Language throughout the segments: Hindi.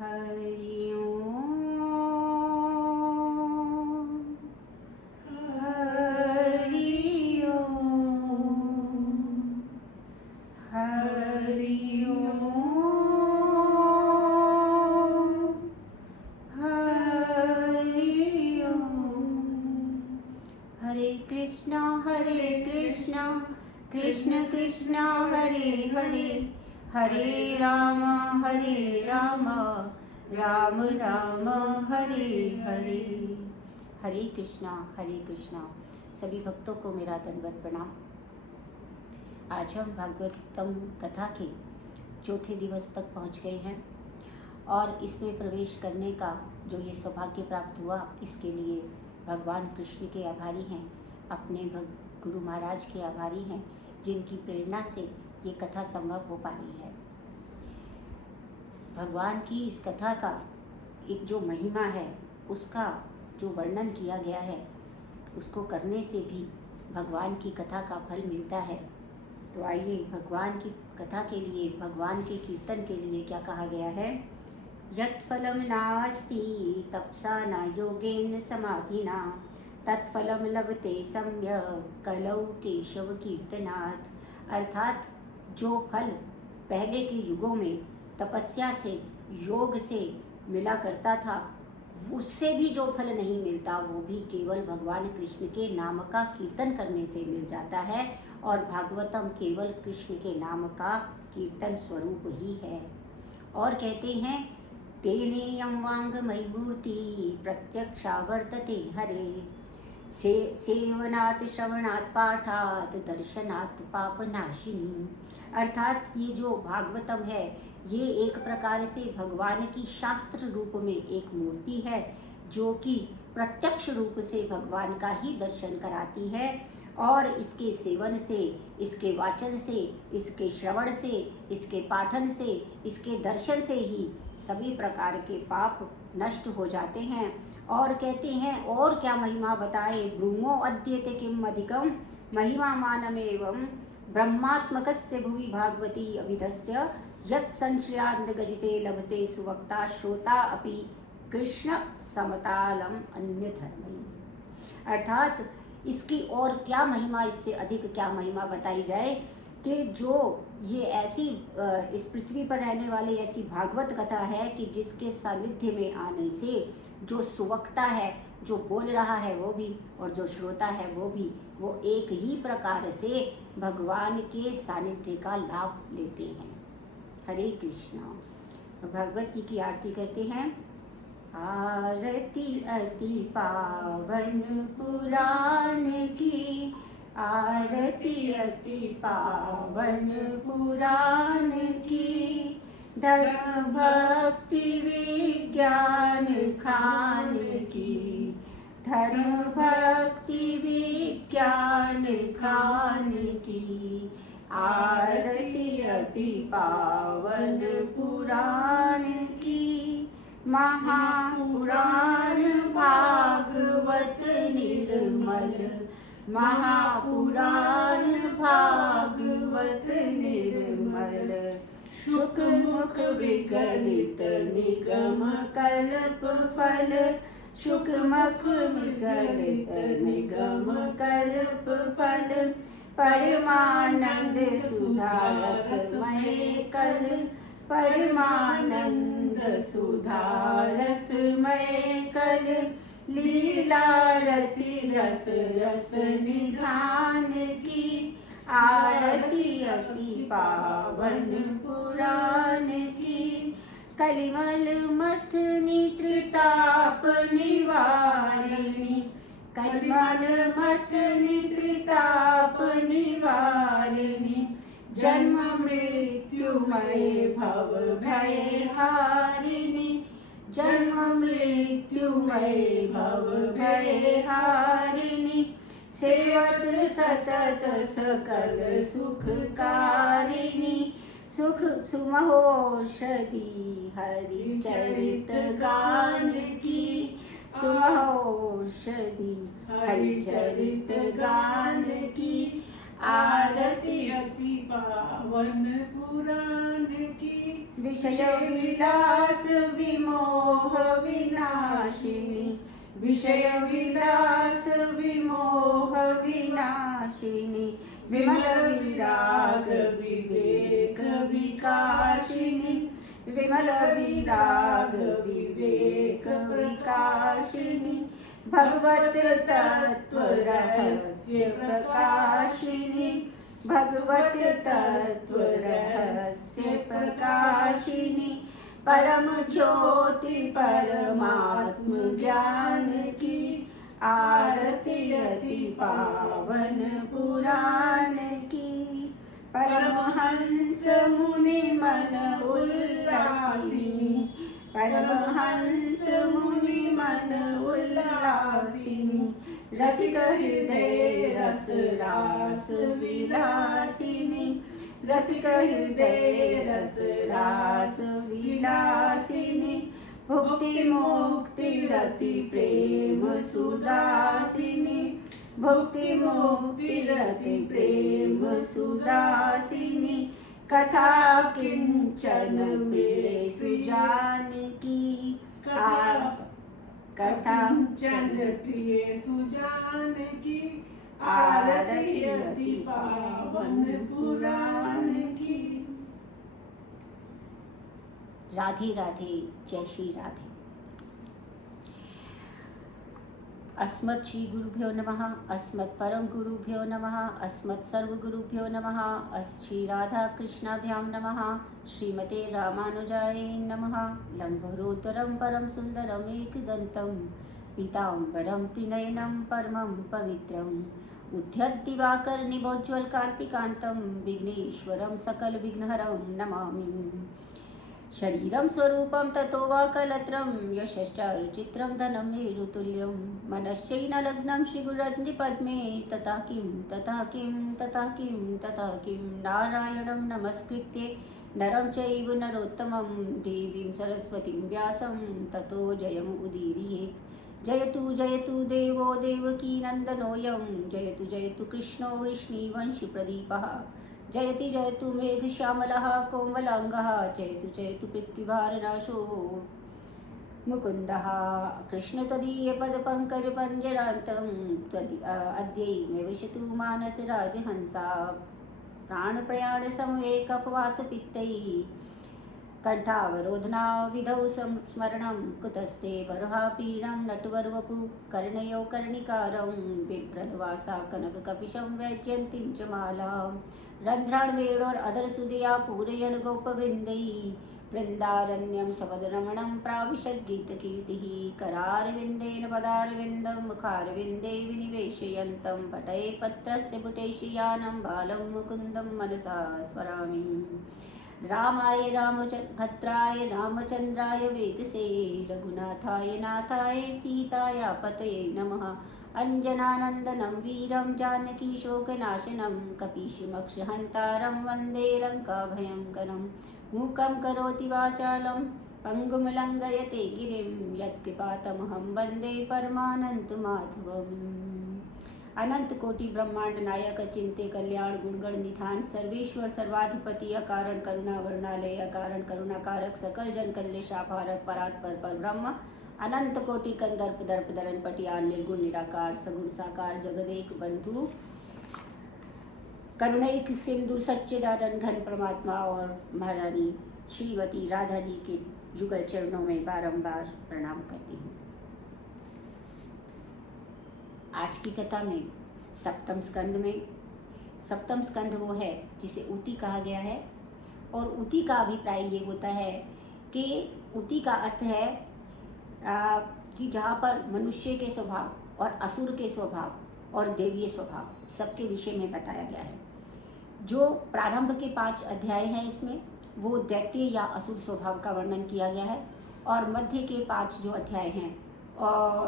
हरि ओम हरि ओम हरि ओम हरि ओम। हरे कृष्णा कृष्ण कृष्णा हरे हरे, हरे राम राम राम हरे हरे। हरे कृष्णा। सभी भक्तों को मेरा दंडवत प्रणाम। आज हम भागवतम कथा के चौथे दिवस तक पहुंच गए हैं और इसमें प्रवेश करने का जो ये सौभाग्य प्राप्त हुआ, इसके लिए भगवान कृष्ण के आभारी हैं, अपने गुरु महाराज के आभारी हैं, जिनकी प्रेरणा से ये कथा संभव हो पा रही है। भगवान की इस कथा का एक जो महिमा है, उसका जो वर्णन किया गया है, उसको करने से भी भगवान की कथा का फल मिलता है। तो आइए भगवान की कथा के लिए, भगवान के कीर्तन के लिए क्या कहा गया है। यत् फलं नास्ति तपसा न योगेन समाधिना, तत्फलं लभते सम्यक् कलौ केशव कीर्तनात्। अर्थात जो फल पहले के युगों में तपस्या से, योग से मिला करता था, उससे भी जो फल नहीं मिलता, वो भी केवल भगवान कृष्ण के नाम का कीर्तन करने से मिल जाता है। और भागवतम केवल कृष्ण के नाम का कीर्तन स्वरूप ही है। और कहते हैं, तेनेयं वाङ्मयी मूर्ति प्रत्यक्षा वर्तते हरे, सेवनात् श्रवणात् पाठात् दर्शनात् पापनाशिनी। अर्थात ये जो भागवतम है, ये एक प्रकार से भगवान की शास्त्र रूप में एक मूर्ति है, जो कि प्रत्यक्ष रूप से भगवान का ही दर्शन कराती है। और इसके सेवन से, इसके वाचन से, इसके श्रवण से, इसके पाठन से, इसके दर्शन से ही सभी प्रकार के पाप नष्ट हो जाते हैं। और कहते हैं, और क्या महिमा बताएं, ब्रूमो अद्यते किम अधिकम महिमा मानमेवं ब्रह्मात्मकस्य भुवि भागवती अभिधस्य यत् संश्रयान्त गदिते लभते सुवक्ता श्रोता अपि कृष्ण समतालम अन्य धर्मई। अर्थात इसकी और क्या महिमा, इससे अधिक क्या महिमा बताई जाए कि जो ये ऐसी इस पृथ्वी पर रहने वाली ऐसी भागवत कथा है कि जिसके सानिध्य में आने से जो सुवक्ता है, जो बोल रहा है वो भी, और जो श्रोता है वो भी, वो एक ही प्रकार से भगवान के सानिध्य का लाभ लेते हैं। हरे कृष्णा। भगवत जी की आरती करते हैं। आरती अति पावन पुराण की, आरती अति पावन पुराण की, धर्म भक्ति विज्ञान खान की, धर्म भक्ति विज्ञान खान की। आरती अति पावन पुराण की, महापुराण भागवत निर्मल, महापुराण भागवत निर्मल। शुक मुख विगलित निगम कल्प फल, शुक मुख विगलित निगम कल्प फल। परमानंद सुधा रसमय कल, परमानंद सुधा रसमय कल। लीलारती रस रस निधान की, आरती अति पावन पुराण की। कलिमल मथनी त्रिताप निवारिणी, कलिमल मथनी त्रिताप निवारिणी। जन्म मृत्युमय भव भय हारिणी, जन्म मृत्युमय भव भय हारिणी। सेवत सतत सकल सुखकारिणी, सुख सुमहोषधि हरि चरित गान की, सुमहोषधि हरि चरित गान की। आरती अति पावन पुराण की, विषय विलास विमोह विनाशिनी, विषय विलास विमोह विनाशिनी, विमल विराग विवेक विकासिनी, विमल विराग विवेक विकासिनी, भगवत तत्व रहस्य प्रकाशिनी, भगवत तत्व रहस्य प्रकाशिनी, परम ज्योति परमात्म ज्ञान की आरती अति पावन पुराण की, परमहंस मुनि मन उल्लासिनी, परमहंस मुनि मन उल्लासिनी, रसिक हृदय रस रास विलासिनी, रसिक हृदय रस रास विलासिनी, भुक्ति मुक्ति रति प्रेम सुदासिनी, भुक्ति मुक्ति रति प्रेम सुदासिनी, कथा किंचन प्रिय सुजान की, कथा किंचन प्रिय सुजान की, आरती अति पावन पुराण की। राधे राधे, जय श्री राधे। अस्मत् श्री गुरुभ्यो नमः, अस्मत् परम गुरुभ्यो नमः, अस्मत् सर्व गुरुभ्यो नमः, श्री राधा कृष्णाभ्यां नमः, श्रीमते रामानुजाय नमः। लंबोदरं परम सुंदरम एकदंतं पीतांबरं त्रिनयनं परमं पवित्रम् उद्यद्दिवाकर निभोज्वल कांतिकांतं विघ्नेश्वरं सकल विघ्नहरं नमामि। शरीरं स्वरूपं ततो वा कलत्रं यशश्चारुचित्रं धनं मेरुतुल्यं मनश्चैनलग्नं श्रीगुरुपद्मे तथा किं तथा किं तथा किं तथा किं नारायणं नमस्कृत्य नरं चैव नरोत्तमं देवीं सरस्वतीं व्यासं ततो जयमुदीरयेत्। जयतु देवो देवकी नन्दनोऽयं, जयतु कृष्णो वृष्णिवंशप्रदीपः, जयतु मेघश्यामलः कोमलाङ्गः, जयतु पृथ्वीभारनाशो मुकुन्दः। कृष्ण त्वदीयपदपङ्कजपञ्जरान्तं अद्यैव विशतु मानसराजहंसा, प्राणप्रयाणसमये कफवातपित्तैः कंठावरोधना विधौ स्मरणं कुतस्ते बर्हापीडं नटवरवपु कर्णयो कर्णिकारं बिभ्रद्वासा कनककपिशं वैजयन्तीं च मालां रन्ध्राणवेणोरधरसुधया पूरयन् गोपवृन्दैः वृन्दारण्यं सपदरमणं प्राविशद्गीतकीर्तिः करारविन्देन पदारविन्दं मुखारविन्दे विनिवेशयन्तं पटये पत्रस्य पुटेशयानं बालं मुकुन्दं मनसा स्मरामि। रामाय रामभद्राय रामचन्द्राय वेदसे रघुनाथाय नाथाय सीताया पतये नमः। अञ्जनानन्दनं वीरं जानकीशोकनाशनं कपीशमक्षहन्तारं वन्दे लङ्काभयङ्करं मूकं करोति वाचालं पङ्गुं लङ्घयते गिरिं यत्कृपातमहं वन्दे परमानन्दमाधवम्। अनंत कोटि ब्रह्मांड नायक चिंते कल्याण गुणगण निधान सर्वेश्वर सर्वाधिपति अकारण करुणा वर्णालय अकारण करुणाकारक सकल जन कल्लेशापारक परात्पर पर ब्रह्म अनंत कोटि कंदर्प दर्प दरन पटियान निर्गुण निराकार सगुण साकार जगदेक बंधु करुणैक सिंधु सच्चिदानंद घन परमात्मा और महारानी श्रीमती राधा जी के जुगल चरणों में बारंबार प्रणाम करती हूँ। आज की कथा में सप्तम स्कंद वो है जिसे ऊती कहा गया है, और ऊती का अभिप्राय ये होता है कि ऊती का अर्थ है कि जहाँ पर मनुष्य के स्वभाव और असुर के स्वभाव और देवीय स्वभाव सबके विषय में बताया गया है। जो प्रारंभ के 5 अध्याय हैं इसमें वो दैत्य या असुर स्वभाव का वर्णन किया गया है, और मध्य के 5 जो अध्याय हैं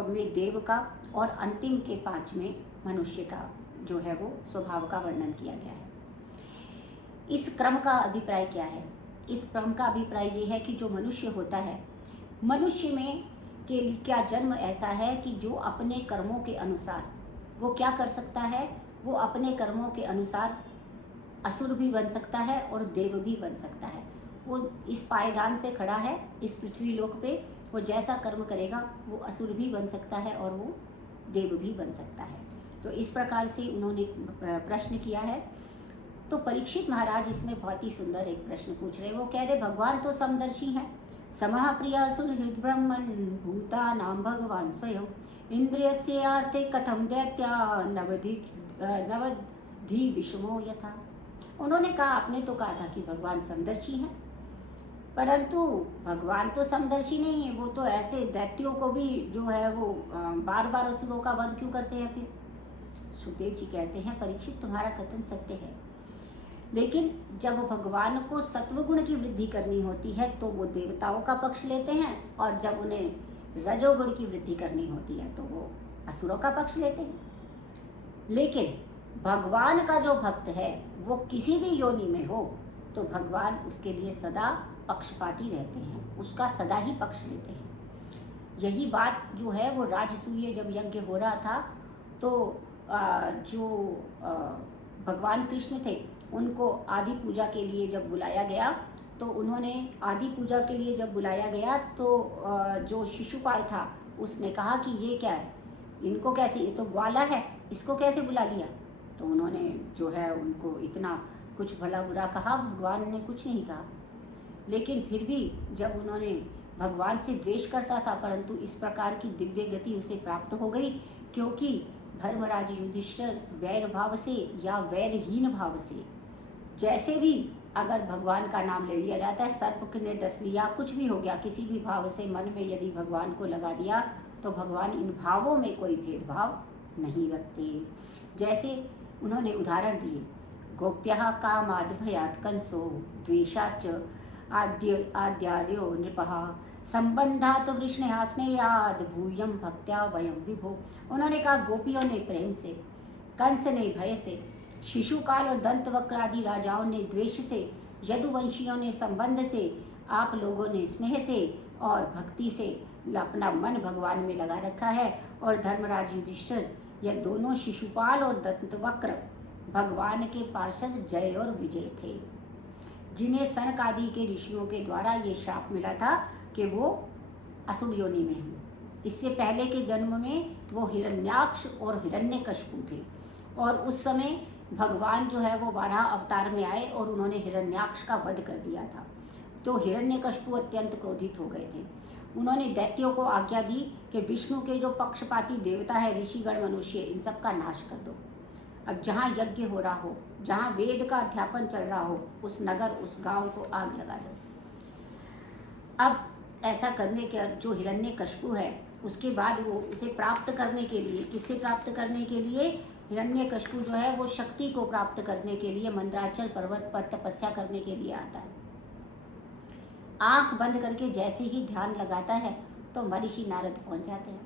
में देव का, और अंतिम के 5 में मनुष्य का जो है वो स्वभाव का वर्णन किया गया है। इस क्रम का अभिप्राय क्या है? इस क्रम का अभिप्राय ये है कि जो mनुष्य होता है, मनुष्य में के लिए क्या जन्म ऐसा है कि जो अपने कर्मों के अनुसार वो क्या कर सकता है, वो अपने कर्मों के अनुसार असुर भी बन सकता है और देव भी बन सकता है। वो इस पायदान पे खड़ा है, इस पृथ्वी लोक पे। वो जैसा कर्म करेगा वो असुर भी बन सकता है और वो देव भी बन सकता है। तो इस प्रकार से उन्होंने प्रश्न किया है। तो परीक्षित महाराज इसमें बहुत ही सुंदर एक प्रश्न पूछ रहे। वो कह रहे भगवान तो समदर्शी हैं, समः प्रिया सुहृद ब्रह्मन् भूतानां भगवान स्वयं इंद्रियस्य आर्थे कथम दैत्या नवधि विषमो यथा। उन्होंने कहा, आपने तो कहा था कि भगवान समदर्शी हैं, परंतु भगवान तो समदर्शी नहीं है, वो तो ऐसे दैत्यों को भी जो है वो बार बार असुरों का वध क्यों करते हैं। फिर सुखदेव जी कहते हैं, परीक्षित तुम्हारा कथन सत्य है, लेकिन जब भगवान को सत्वगुण की वृद्धि करनी होती है तो वो देवताओं का पक्ष लेते हैं, और जब उन्हें रजोगुण की वृद्धि करनी होती है तो वो असुरों का पक्ष लेते हैं। लेकिन भगवान का जो भक्त है वो किसी भी योनि में हो तो भगवान उसके लिए सदा पक्षपाती रहते हैं, उसका सदा ही पक्ष लेते हैं। यही बात जो है वो राजसूय जब यज्ञ हो रहा था तो जो भगवान कृष्ण थे उनको आदि पूजा के लिए जब बुलाया गया, तो उन्होंने आदि पूजा के लिए जब बुलाया गया तो जो शिशुपाल था उसने कहा कि ये क्या है, इनको कैसे, ये तो ग्वाला है, इसको कैसे बुला लिया। तो उन्होंने जो है उनको इतना कुछ भला बुरा कहा, भगवान ने कुछ नहीं कहा। लेकिन फिर भी जब उन्होंने भगवान से द्वेष करता था, परंतु इस प्रकार की दिव्य गति उसे प्राप्त हो गई, क्योंकि धर्मराज युधिष्ठिर वैर भाव से या वैरहीन भाव से, जैसे भी अगर भगवान का नाम ले लिया जाता है, सर्प ने डस लिया, कुछ भी हो गया, किसी भी भाव से मन में यदि भगवान को लगा दिया तो भगवान इन भावों में कोई भेदभाव नहीं रखते। जैसे उन्होंने उदाहरण दिए, गोप्यः कामाद् भयात् कंसो द्वेषाच्च आद्यादयो नृपः संबंधात वृष्णया स्नेहाद भूयम भक्त्या वयम विभो। उन्होंने कहा, गोपियों ने प्रेम से, कंस ने भय से, शिशुकाल और दंतवक्र आदि राजाओं ने द्वेष से, यदुवंशियों ने संबंध से, आप लोगों ने स्नेह से और भक्ति से अपना मन भगवान में लगा रखा है। और धर्मराज युधिष्ठिर, यह दोनों शिशुपाल और दंतवक्र भगवान के पार्षद जय और विजय थे, जिन्हें सनक आदि के ऋषियों के द्वारा ये शाप मिला था कि वो असुर योनि में हैं। इससे पहले के जन्म में वो हिरण्याक्ष और हिरण्यकशिपु थे, और उस समय भगवान जो है वो 12 अवतार में आए और उन्होंने हिरण्याक्ष का वध कर दिया था। तो हिरण्यकशिपु अत्यंत क्रोधित हो गए थे। उन्होंने दैत्यों को आज्ञा दी कि विष्णु के जो पक्षपाती देवता है, ऋषिगण, मनुष्य, इन सब का नाश कर दो। अब जहाँ यज्ञ हो रहा हो, जहाँ वेद का अध्यापन चल रहा हो, उस नगर, उस गांव को आग लगा दो। अब ऐसा करने के जो हिरण्यकशिपु है, उसके बाद वो उसे प्राप्त करने के लिए, किससे प्राप्त करने के लिए, हिरण्यकशिपु जो है वो शक्ति को प्राप्त करने के लिए मंदराचल पर्वत पर तपस्या करने के लिए आता है। आंख बंद करके जैसे ही ध्यान लगाता है तो महर्षि नारद पहुंच जाते हैं,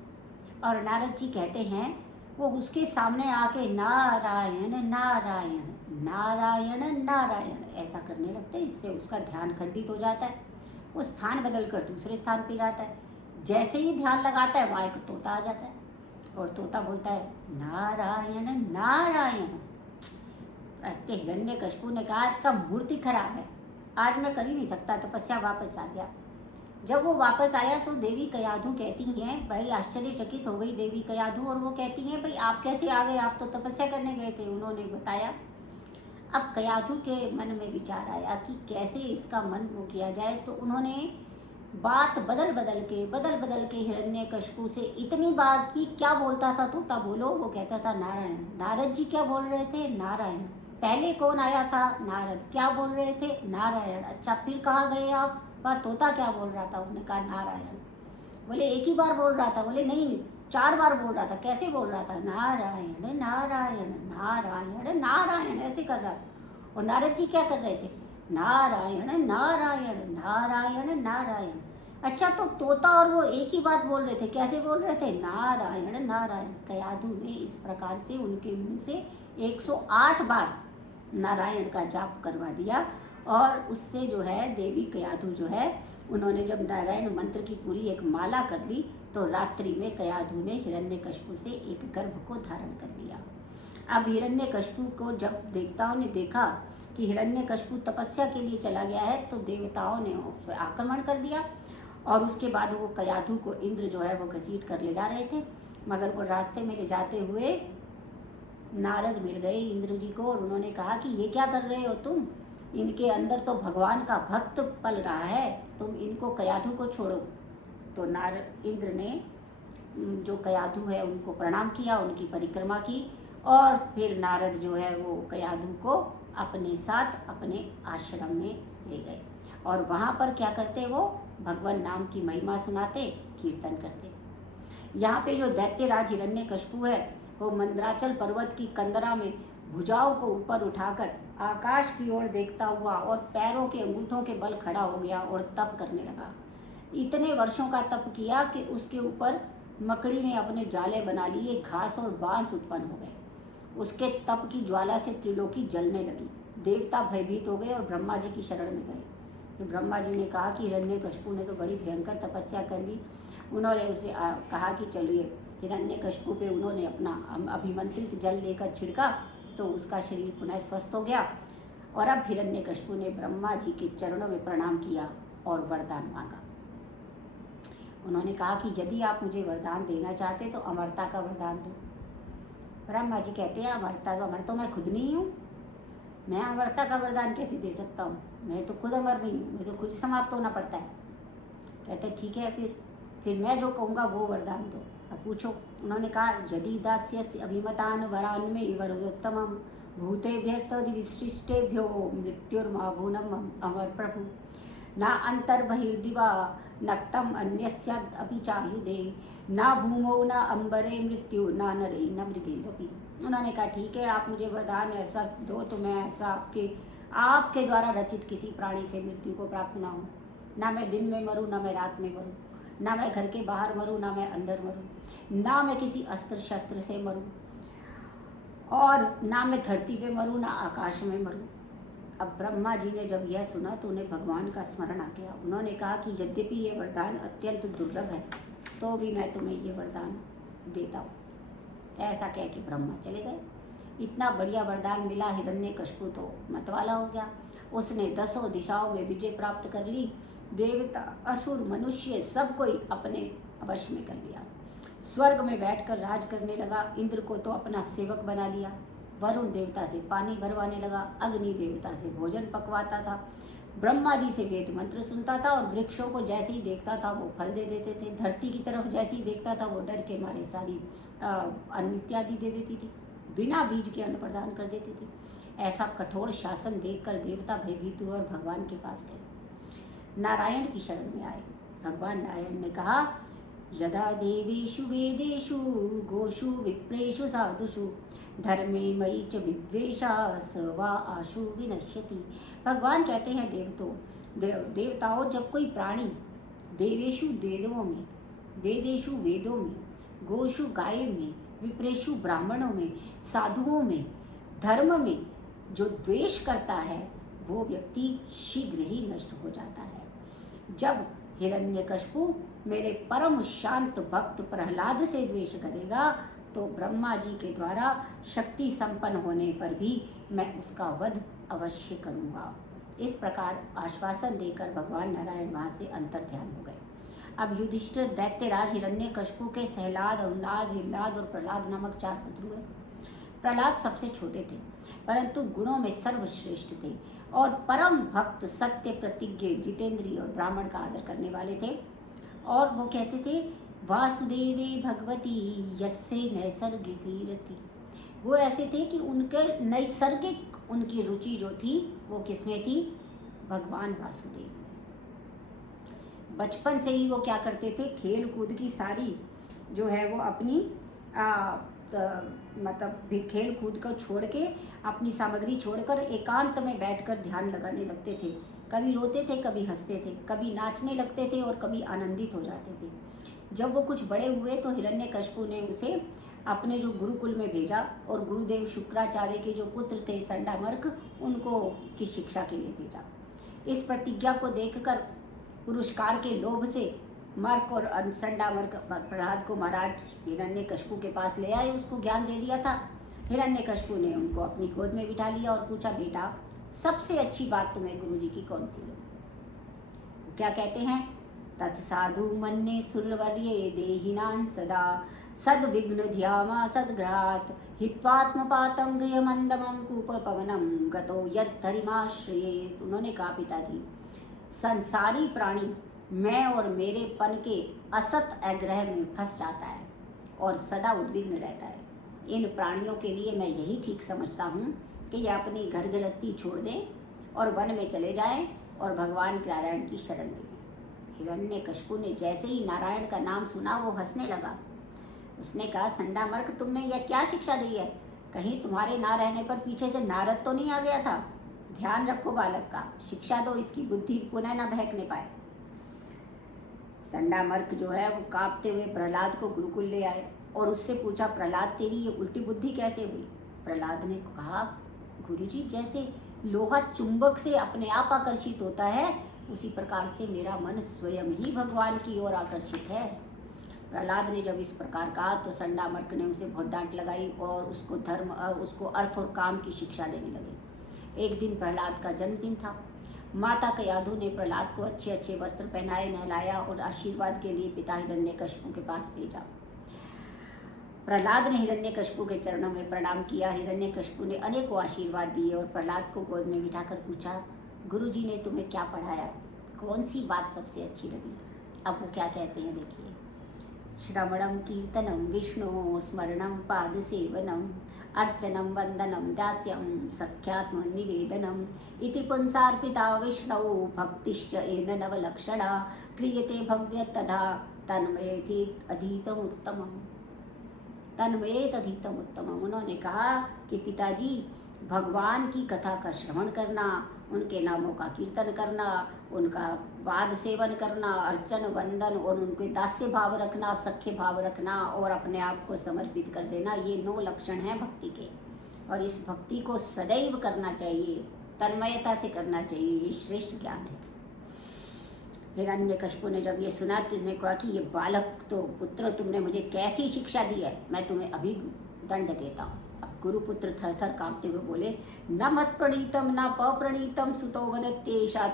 और नारद जी कहते हैं, वो उसके सामने आके नारायण नारायण नारायण नारायण ऐसा करने लगते हैं। इससे उसका ध्यान खंडित हो जाता है, वो स्थान बदल कर दूसरे स्थान पे जाता है। जैसे ही ध्यान लगाता है वहाँ एक तोता आ जाता है, और तोता बोलता है नारायण नारायण। हिरण्यकशिपु ने कहा, आज का मूर्ति खराब है, आज मैं कर ही नहीं सकता, तपस्या वापस आ गया। जब वो वापस आया तो देवी कयाधु कहती हैं, बड़ी आश्चर्यचकित हो गई देवी कयाधु, और वो कहती हैं, भाई आप कैसे आ गए, आप तो तपस्या करने गए थे। उन्होंने बताया। अब कयाधु के मन में विचार आया कि कैसे इसका मन वो किया जाए, तो उन्होंने बात बदल बदल के हिरण्यकशिपु से इतनी बार की, क्या बोलता था तोता, बोलो, वो कहता था नारायण। नारद जी क्या बोल रहे थे, नारायण। पहले कौन आया था, नारद, क्या बोल रहे थे, नारायण। अच्छा, फिर कहाँ गए आप, वहाँ तोता क्या बोल रहा था, उन्होंने कहा नारायण। बोले एक ही बार बोल रहा था, बोले नहीं 4 बार बोल रहा था। कैसे बोल रहा था, नारायण नारायण नारायण नारायण, ऐसे कर रहा था। और नारद जी क्या कर रहे थे, नारायण नारायण नारायण नारायण। अच्छा, तो तोता और वो एक ही बात बोल रहे थे, कैसे बोल रहे थे, नारायण नारायण। कयाधु ने इस प्रकार से उनके मुंह से 108 बार नारायण का जाप करवा दिया, और उससे जो है देवी कयाधु जो है, उन्होंने जब नारायण मंत्र की पूरी एक माला कर ली तो रात्रि में कयाधु ने हिरण्यकशिपु से एक गर्भ को धारण कर लिया। अब हिरण्यकशिपु को जब देवताओं ने देखा कि हिरण्यकशिपु तपस्या के लिए चला गया है, तो देवताओं ने उस पर आक्रमण कर दिया और उसके बाद वो कयाधु को इंद्र जो है वो घसीट कर ले जा रहे थे, मगर वो रास्ते में ले जाते हुए नारद मिल गए इंद्र जी को और उन्होंने कहा कि ये क्या कर रहे हो तुम, इनके अंदर तो भगवान का भक्त पल रहा है, तुम इनको कयाधु को छोड़ो। तो इंद्र ने जो कयाधु है उनको प्रणाम किया, उनकी परिक्रमा की और फिर नारद जो है वो कयाधु को अपने साथ अपने आश्रम में ले गए और वहाँ पर क्या करते, वो भगवान नाम की महिमा सुनाते, कीर्तन करते। यहाँ पे जो दैत्यराज हिरण्यकशिपु है वो मंदराचल पर्वत की कंदरा में भुजाओं को ऊपर उठाकर आकाश की ओर देखता हुआ और पैरों के अंगूठों के बल खड़ा हो गया और तप करने लगा। इतने वर्षों का तप किया कि उसके ऊपर मकड़ी ने अपने जाले बना लिए, घास और बांस उत्पन्न हो गए। उसके तप की ज्वाला से त्रिलोकी जलने लगी। देवता भयभीत हो गए और ब्रह्मा जी की शरण में गए। तो ब्रह्मा जी ने कहा कि हिरण्यकशिपु ने तो बड़ी भयंकर तपस्या कर ली। उन्होंने उसे कहा कि चलिए, हिरण्यकशिपु पे उन्होंने अपना अभिमंत्रित जल लेकर छिड़का तो उसका शरीर पुनः स्वस्थ हो गया। और अब हिरण्यकशिपु ने ब्रह्मा जी के चरणों में प्रणाम किया और वरदान मांगा। उन्होंने कहा कि यदि आप मुझे वरदान देना चाहते तो अमरता का वरदान दो। ब्रह्मा जी कहते हैं अमरता तो अमर तो मैं खुद नहीं हूँ, मैं अमरता का वरदान कैसे दे सकता हूँ, मैं तो खुद अमर नहीं हूँ, मैं तो खुद समाप्त होना पड़ता है। कहते ठीक है, फिर मैं जो कहूँगा वो वरदान दो। अब पूछो। उन्होंने कहा यदि दास्यस्य अभिमतान वरान में वरोत्तमम भूतेभ्यस्तदि विशिष्टेभ्यो मृत्युर्माभूनम अमर प्रभु न अंतर्बहिर्दिवा नक्तम अन्यस्याद् अपि चायुधे न भूमौ न अंबरे मृत्यु न नरे न मृगेरपि। उन्होंने कहा ठीक है, आप मुझे वरदान ऐसा दो तो मैं ऐसा आपके द्वारा रचित किसी प्राणी से मृत्यु को प्राप्त ना हो, ना मैं दिन में मरूं ना मैं रात में मरूं, ना मैं घर के बाहर मरूं ना मैं अंदर मरूं, ना मैं किसी अस्त्र शस्त्र से मरूं और ना मैं धरती पे मरूं ना आकाश में मरूं। अब ब्रह्मा जी ने जब यह सुना तो उन्हें भगवान का स्मरण आ गया। उन्होंने कहा कि यद्यपि ये वरदान अत्यंत दुर्लभ है तो भी मैं तुम्हें ये वरदान देता हूँ। ऐसा कह के ब्रह्मा चले गए। इतना बढ़िया वरदान मिला, हिरण्यकशिपु तो मतवाला हो गया। उसने 10 दिशाओं में विजय प्राप्त कर ली। देवता असुर मनुष्य सब कोई अपने वश में कर लिया। स्वर्ग में बैठकर राज करने लगा। इंद्र को तो अपना सेवक बना लिया। वरुण देवता से पानी भरवाने लगा। अग्नि देवता से भोजन पकवाता था। ब्रह्मा जी से वेद मंत्र सुनता था और वृक्षों को जैसे ही देखता था वो फल दे देते थे। धरती की तरफ जैसे ही देखता था वो डर के मारे सारी अन्न इत्यादि दे देती थी, बिना बीज के अन्न प्रदान कर देती थी। ऐसा कठोर शासन देखकर देवता भयभीत हुए और भगवान के पास गए, नारायण की शरण में आए। भगवान नारायण ने कहा यदा देवेषु वेदेषु गोषु विप्रेषु साधुषु धर्मे मयि च विद्वेषा स वा आशु विनश्यति। भगवान कहते हैं देवताओं, जब कोई प्राणी देवेषु वेदों में, वेदेषु वेदों में, गोषु गाय में, विप्रेषु ब्राह्मणों में, साधुओं में, धर्म में जो द्वेष करता है वो व्यक्ति शीघ्र ही नष्ट हो जाता है। जब हिरण्यकशिपु मेरे परम शांत भक्त प्रहलाद से द्वेष करेगा तो ब्रह्मा जी के द्वारा शक्ति संपन्न होने पर भी मैं उसका वध अवश्य करूँगा। इस प्रकार आश्वासन देकर भगवान नारायण वहाँ से अंतर ध्यान हो गए। अब युधिष्ठिर दैत्यराज हिरण्यकशिपु के सहलाद, उन्नाद, हिल्लाद और प्रहलाद नामक 4 पुत्र हुए। प्रहलाद सबसे छोटे थे परंतु गुणों में सर्वश्रेष्ठ थे और परम भक्त, सत्य प्रतिज्ञ, जितेंद्रिय और ब्राह्मण का आदर करने वाले थे। और वो कहते थे वासुदेवे भगवती यस्से नैसर्गिकी रति। वो ऐसे थे कि उनके नैसर्गिक उनकी रुचि जो थी वो किसमें थी? भगवान वासुदेव में। बचपन से ही वो क्या करते थे? खेल कूद की सारी जो है वो अपनी मतलब खेल कूद को छोड़ के, अपनी सामग्री छोड़कर एकांत में बैठकर ध्यान लगाने लगते थे। कभी रोते थे, कभी हंसते थे, कभी नाचने लगते थे और कभी आनंदित हो जाते थे। जब वो कुछ बड़े हुए तो हिरण्यकशिपु ने उसे अपने जो गुरुकुल में भेजा और गुरुदेव शुक्राचार्य के जो पुत्र थे संडामर्क, उनको की शिक्षा के लिए भेजा। इस प्रतिज्ञा को देखकर पुरस्कार के लोभ से मर्क और संडामर्क प्रहलाद को महाराज हिरण्यकशिपु के पास ले आए, उसको ज्ञान दे दिया था। हिरण्यकशिपु ने उनको अपनी गोद में बिठा लिया और पूछा बेटा सबसे अच्छी बात तुम्हें गुरु जी की कौन सी लगी? क्या कहते हैं? तत्साधु मन्ये सुरवर्ये देहिनां सदा सद्विघ्न ध्यामा सद्ग्रहात् हित्वात्मपातं गृहमंदमंकुपवनं गतो यद्धरिमाश्रयेत्। उन्होंने कहा पिताजी, संसारी प्राणी मैं और मेरे पन के असत आग्रह में फंस जाता है और सदा उद्विग्न रहता है। इन प्राणियों के लिए मैं यही ठीक समझता हूँ कि ये अपनी घर गृहस्थी छोड़ दें और वन में चले जाएं और भगवान नारायण की शरण लें। हिरण्यकशिपु ने जैसे ही नारायण का नाम सुना वो हंसने लगा। उसने कहा, संडा मर्क, तुमने यह क्या शिक्षा दी है? कहीं तुम्हारे ना रहने पर पीछे से नारद तो नहीं आ गया था? ध्यान रखो बालक का, शिक्षा दो, इसकी बुद्धि पुनः न बहकने पाए। संडा मर्क जो है वो कांपते हुए प्रहलाद को गुरुकुल ले आए और उससे पूछा, प्रहलाद तेरी ये उल्टी बुद्धि कैसे हुई? प्रहलाद ने कहा, गुरुजी, जैसे लोहा चुंबक से अपने आप आकर्षित होता है उसी प्रकार से मेरा मन स्वयं ही भगवान की ओर आकर्षित है। प्रहलाद ने जब इस प्रकार कहा तो संडा मर्क ने उसे बहुत डांट लगाई और उसको अर्थ और काम की शिक्षा देने लगे। एक दिन प्रहलाद का जन्मदिन था। माता कयाधु ने प्रहलाद को अच्छे अच्छे वस्त्र पहनाए, नहलाया और आशीर्वाद के लिए पिता हिरण्यकशिपु के पास भेजा। प्रहलाद ने हिरण्यकशिपु के चरणों में प्रणाम किया। हिरण्यकशिपु ने अनेकों आशीर्वाद दिए और प्रहलाद को गोद में बिठाकर पूछा, गुरुजी ने तुम्हें क्या पढ़ाया? कौन सी बात सबसे अच्छी लगी? अब वो क्या कहते हैं देखिए। श्रवणम कीर्तनम विष्णु स्मरणम पाद सेवनम अर्चनम वंदनम दास्यम सख्यात्म निवेदनम इति पुंसार्पिता विष्णु भक्तिश्च एन नवलक्षणा क्रियते भव्य तथा तन्मयेत अधीतम उत्तमम। तन्मयेत अधीतम उत्तमम। उन्होंने कहा कि पिताजी, भगवान की कथा का श्रवण करना, उनके नामों का कीर्तन करना, उनका वाद सेवन करना, अर्चन वंदन और उनके दास्य भाव रखना, सख्य भाव रखना और अपने आप को समर्पित कर देना, ये 9 लक्षण हैं भक्ति के। और इस भक्ति को सदैव करना चाहिए, तन्मयता से करना चाहिए, ये श्रेष्ठ ज्ञान है। हिरण्यकशिपु ने जब ये सुना तो उसने कहा कि ये बालक तो पुत्र, तुमने मुझे कैसी शिक्षा दी है, मैं तुम्हें अभी दंड देता हूँ। गुरुपुत्र थर थर कांपते हुए बोले, न मत प्रणीतम न पप्रणीतम सुतो वदत्येषा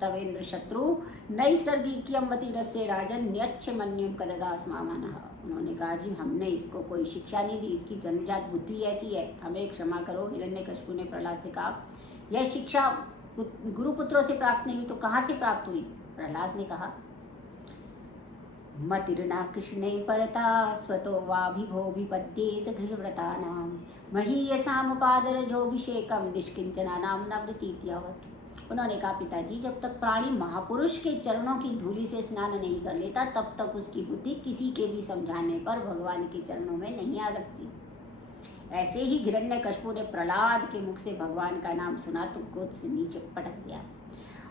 तवेन्द्र शत्रु नैसर्गिक्यम मतिरस्य राजन न्यच्छ मन्युम कददास्मामनः। उन्होंने कहा, जी हमने इसको कोई शिक्षा नहीं दी, इसकी जन्मजात बुद्धि ऐसी है, हमें क्षमा करो। हिरण्यकशिपु ने प्रहलाद से कहा, यह शिक्षा गुरुपुत्रों से प्राप्त नहीं हुई तो कहाँ से प्राप्त हुई? प्रहलाद ने कहा, मतिर्ना कृष्णे परता स्वतो वाभिभो विपद्येत गृहव्रतानां महीयसामुपादरजोभिषेकम निष्किंचनानां नवृतीत्यवत्। उन्होंने कहा, पिताजी, जब तक प्राणी महापुरुष के चरणों की धूलि से स्नान नहीं कर लेता तब तक उसकी बुद्धि किसी के भी समझाने पर भगवान के चरणों में नहीं आ सकती। ऐसे ही हिरण्यकशिपु ने प्रहलाद के मुख से भगवान का नाम सुना तो गोद से नीचे पटक दिया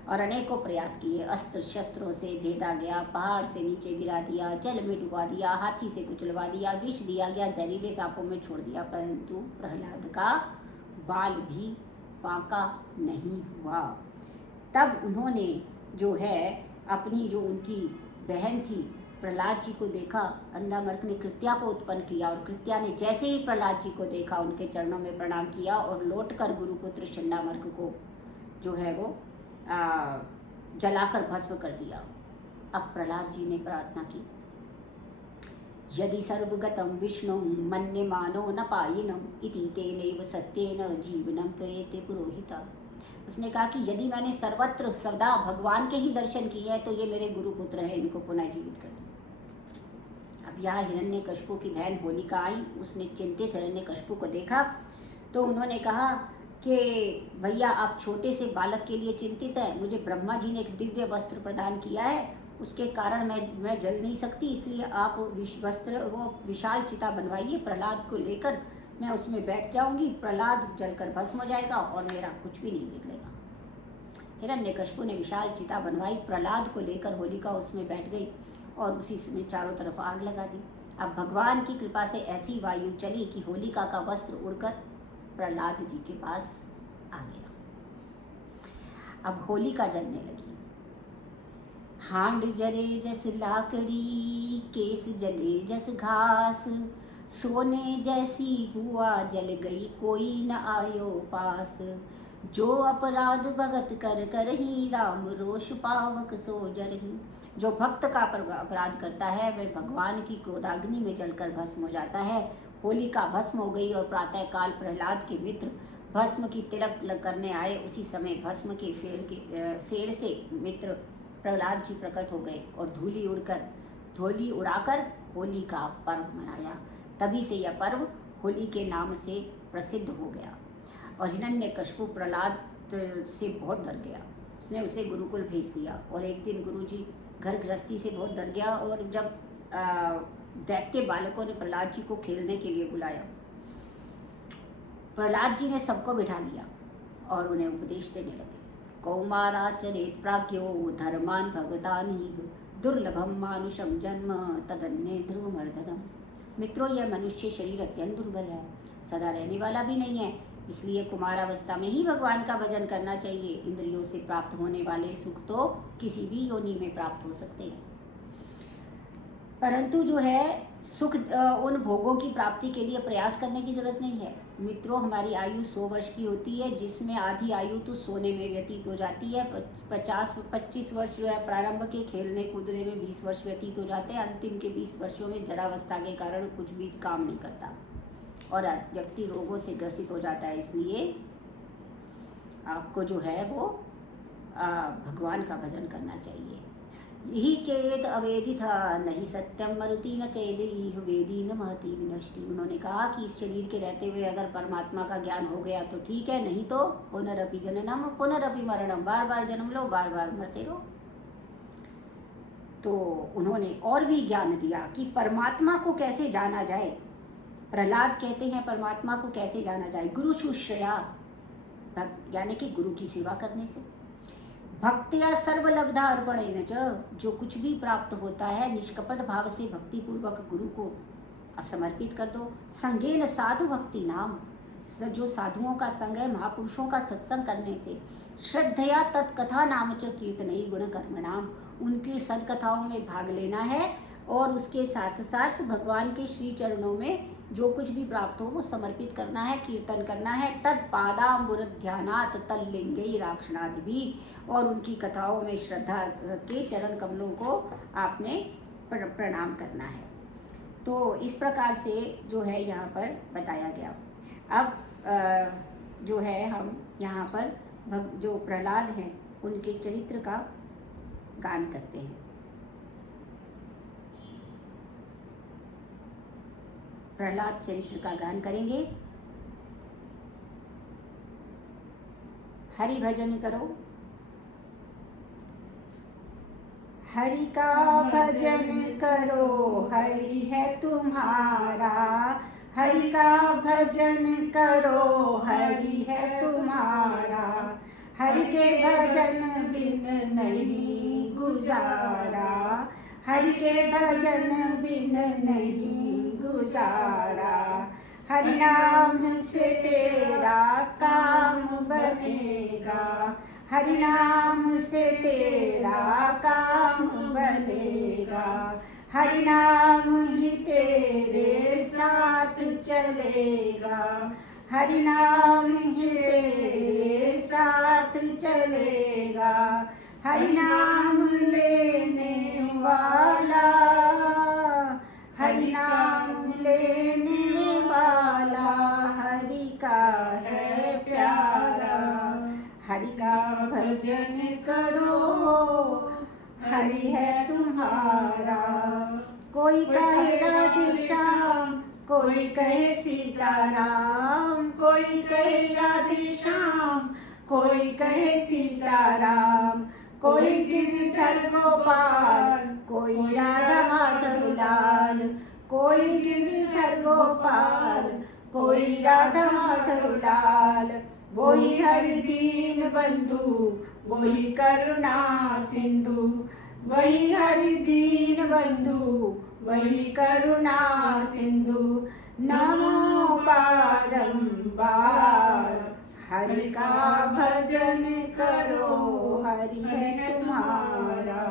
और अनेकों प्रयास किए। अस्त्र शस्त्रों से भेदा गया, पहाड़ से नीचे गिरा दिया, जल में डुबा दिया, हाथी से कुचलवा दिया, विष दिया गया, जहरीले सांपों में छोड़ दिया, परंतु प्रहलाद का बाल भी बांका नहीं हुआ। तब उन्होंने जो है अपनी जो उनकी बहन थी प्रहलाद जी को देखा। अंधामर्क ने कृत्या को उत्पन्न किया और कृत्या ने जैसे ही प्रहलाद जी को देखा उनके चरणों में प्रणाम किया और लौटकर गुरुपुत्र चंडामर्क को जो है वो जलाकर भस्म कर दिया। अब प्रहलाद जी ने प्रार्थना की, यदि सर्वगतम विष्णु मन्यमानो न पायिनम इति तेनैव सत्येन जीवनम त्वयेते पुरोहिता। उसने कहा कि यदि मैंने सर्वत्र सदा भगवान के ही दर्शन किए हैं तो ये मेरे गुरुपुत्र हैं, इनको पुनः जीवित कर दो। अब यहाँ हिरण्यकशिपु की बहन होलिका आई। उसने चिंतित हिरण्यकशिपु को देखा तो उन्होंने कहा कि भैया, आप छोटे से बालक के लिए चिंतित हैं, मुझे ब्रह्मा जी ने एक दिव्य वस्त्र प्रदान किया है, उसके कारण मैं जल नहीं सकती, इसलिए आप वो विशाल चिता बनवाइए, प्रहलाद को लेकर मैं उसमें बैठ जाऊंगी, प्रहलाद जलकर भस्म हो जाएगा और मेरा कुछ भी नहीं बिगड़ेगा। हिरण्यकशिपु ने विशाल चिता बनवाई, प्रहलाद को लेकर होलिका उसमें बैठ गई और उसी में चारों तरफ आग लगा दी। अब भगवान की कृपा से ऐसी वायु चली कि होलिका का वस्त्र उड़कर प्रहलाद जी के पास आ गया। अब होलिका जलने लगी। हांड जले जस लाकड़ी, केस जले जस घास, सोने जैसी बुआ जल गई कोई न आयो पास, जो अपराध भगत कर करही, राम रोष पावक सो जरही। जो भक्त का अपराध करता है वह भगवान की क्रोधाग्नि में जलकर भस्म हो जाता है। होलिका भस्म हो गई और प्रातः काल प्रहलाद के मित्र भस्म की तिलक करने आए। उसी समय भस्म के फेड़ से मित्र प्रहलाद जी प्रकट हो गए और धूली उड़ाकर होली का पर्व मनाया। तभी से यह पर्व होली के नाम से प्रसिद्ध हो गया। और हिरण्यकशिपु प्रहलाद से बहुत डर गया। उसने उसे गुरुकुल भेज दिया। और एक दिन गुरुजी घर गृहस्थी से बहुत डर गया और जब दैत्य बालकों ने प्रहलाद जी को खेलने के लिए बुलाया, प्रहलाद जी ने सबको बिठा लिया और उन्हें उपदेश देने लगे। कौमाराचरेत प्राज्ञो धर्मान भगतान ही दुर्लभम मानुषम जन्म तदन्य ध्रुवमर्दनम। मित्रों, यह मनुष्य शरीर अत्यंत दुर्बल है, सदा रहने वाला भी नहीं है। इसलिए कुमारावस्था में ही भगवान का भजन करना चाहिए। इंद्रियों से प्राप्त होने वाले सुख तो किसी भी योनि में प्राप्त हो सकते हैं, परंतु जो है सुख उन भोगों की प्राप्ति के लिए प्रयास करने की जरूरत नहीं है। मित्रों, हमारी आयु 100 वर्ष की होती है, जिसमें आधी आयु तो सोने में व्यतीत हो जाती है। 25 वर्ष जो है प्रारंभ के खेलने कूदने में, 20 वर्ष व्यतीत हो जाते हैं। अंतिम के 20 वर्षों में जरावस्था के कारण कुछ भी काम नहीं करता और व्यक्ति रोगों से ग्रसित हो जाता है। इसलिए आपको जो है वो भगवान का भजन करना चाहिए। यही चेद अवेदित नहीं सत्यम मरुति न चेद इह वेदी न महति विनष्टि। उन्होंने कहा कि इस शरीर के रहते हुए अगर परमात्मा का ज्ञान हो गया तो ठीक है, नहीं तो पुनरपि जननम पुनरपि मरणम, बार बार जन्म लो, बार बार मरते रहो। तो उन्होंने और भी ज्ञान दिया कि परमात्मा को कैसे जाना जाए। प्रहलाद कहते हैं परमात्मा को कैसे जाना जाए। गुरु शुश्रया, यानी कि गुरु की सेवा करने से। भक्त्या सर्वलब्धा अर्पणेन च, जो कुछ भी प्राप्त होता है निष्कपट भाव से भक्ति पूर्वक गुरु को समर्पित कर दो। संगेन साधु भक्ति नाम, जो साधुओं का संग है, महापुरुषों का सत्संग करने से। श्रद्धया तत्कथा नाम च कीर्तनई गुण कर्म नाम, उनकी सदकथाओं में भाग लेना है और उसके साथ साथ भगवान के श्री चरणों में जो कुछ भी प्राप्त हो वो समर्पित करना है, कीर्तन करना है। तद पादाम्बुर ध्यानात् तल्लिंगे राक्षणादि भी, और उनकी कथाओं में श्रद्धा रख के चरण कमलों को आपने प्रणाम करना है। तो इस प्रकार से जो है यहाँ पर बताया गया। अब जो है हम यहाँ पर जो प्रहलाद हैं उनके चरित्र का गान करते हैं। प्रहलाद चरित्र का गान करेंगे। हरि भजन करो। हरि का भजन करो, हरि है तुम्हारा। हरि का भजन करो, हरि है तुम्हारा। हरि के भजन बिन नहीं गुजारा। हरि के भजन बिन नहीं गुजारा। हरि नाम से तेरा काम बनेगा। हरि नाम से तेरा काम बनेगा। हरि नाम ही तेरे साथ चलेगा। हरि नाम ही तेरे साथ चलेगा। हरि नाम लेने वाला, हरि नाम लेने वाला हरि का है प्यारा। हरि का भजन करो, हरि है तुम्हारा। कोई कहे राधे श्याम, कोई कहे सीताराम। कोई कहे राधे श्याम, कोई कहे सीताराम। कोई गिरधर गोपाल, कोई राधा माधव लाल। कोई गिरधर गोपाल, कोई राधा माधव लाल। वही हरि दीन बंधु, वही करुणा सिंधु। वही हरि दीन बंधु, वही करुणा सिंधु। नमो बारंबार, हरि का भजन करो, हरि है तुम्हारा।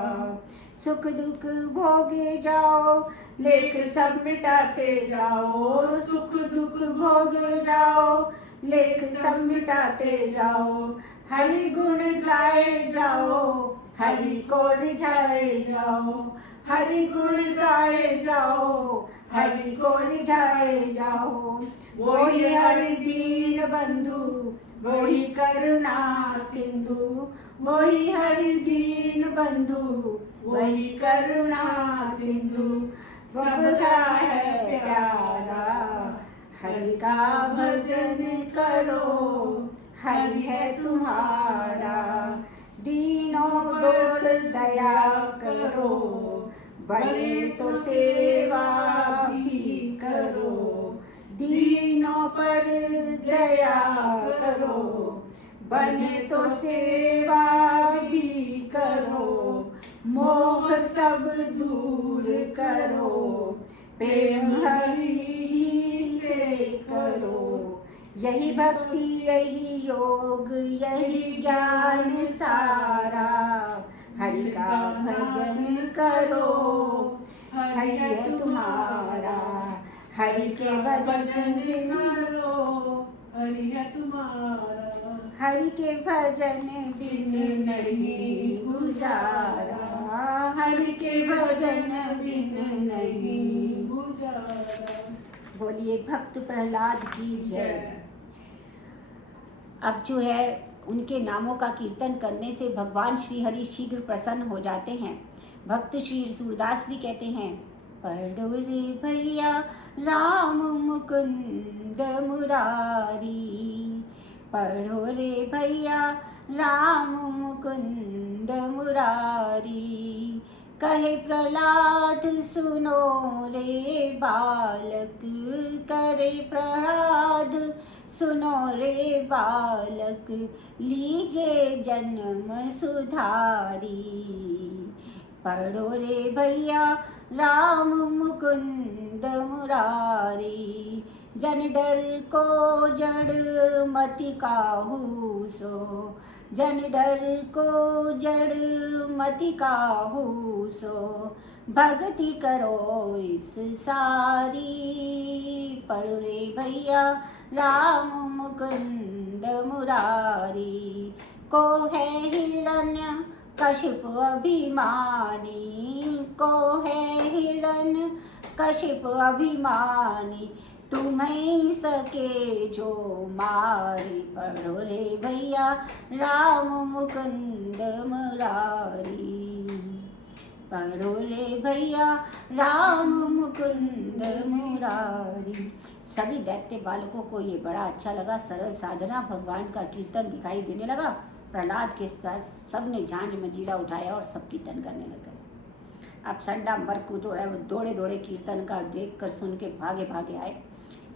सुख दुख भोगे जाओ, लेख सब मिटाते जाओ। सुख दुख भोगे जाओ, लेख सब मिटाते जाओ, हरि गुण गाए जाओ, हरि को रिझाए जाओ, हरि गुण गाए जाओ, हरि को रिझाए जाओ। वही हरि दीन बंधु, वही करुणा सिंधु, वही हरि दीन बंधु, वही करुणा सिंधु। सबका है प्यारा, हरि का भजन करो, हरि है तुम्हारा। दीनों डोल दया करो, बड़े तो सेवा भी करो। दीनों पर दया करो, बने तो सेवा भी करो। मोह सब दूर करो, प्रेम हरि से करो। यही भक्ति यही योग यही ज्ञान सारा, हरि का भजन करो, हरि है तुम्हारा। हरि के भजन बिन हरि है तुम्हारा, हरि के भजन बिन नहीं गुजारा, हरि के भजन बिन नहीं। गुजारा। बोलिए भक्त प्रहलाद की जय। अब जो है उनके नामों का कीर्तन करने से भगवान श्री हरि शीघ्र प्रसन्न हो जाते हैं। भक्त श्री सूरदास भी कहते हैं, पढ़ो रे भैया राम मुकुंद मुरारी, पढ़ो रे भैया राम मुकुंद मुरारी। कहे प्रहलाद सुनो रे बालक, करे प्रहलाद सुनो रे बालक, लीजे जन्म सुधारी। पढ़ो रे भैया राम मुकुंद मुरारी, जन डर को जड़ मति काहू सो, जन डर को जड़ मति काहू सो। भक्ति करो इस सारी, पढ़ो रे भैया राम मुकुंद मुरारी। को है हिरण्य कशिप अभिमानी, को है हिरण्य कशिप अभिमानी, तुम्हें सके जो मारी। पढ़ो रे भैया राम मुकुंद मुरारी, पढ़ो रे भैया राम मुकुंद मुरारी। सभी दैत्य बालकों को ये बड़ा अच्छा लगा। सरल साधना भगवान का कीर्तन दिखाई देने लगा। प्रहलाद के साथ सब ने झांझ मंजीरा उठाया और सब कीर्तन करने लगे। अब संडा मर्क जो है वो दौड़े दौड़े कीर्तन का देख कर सुन के भागे भागे आए।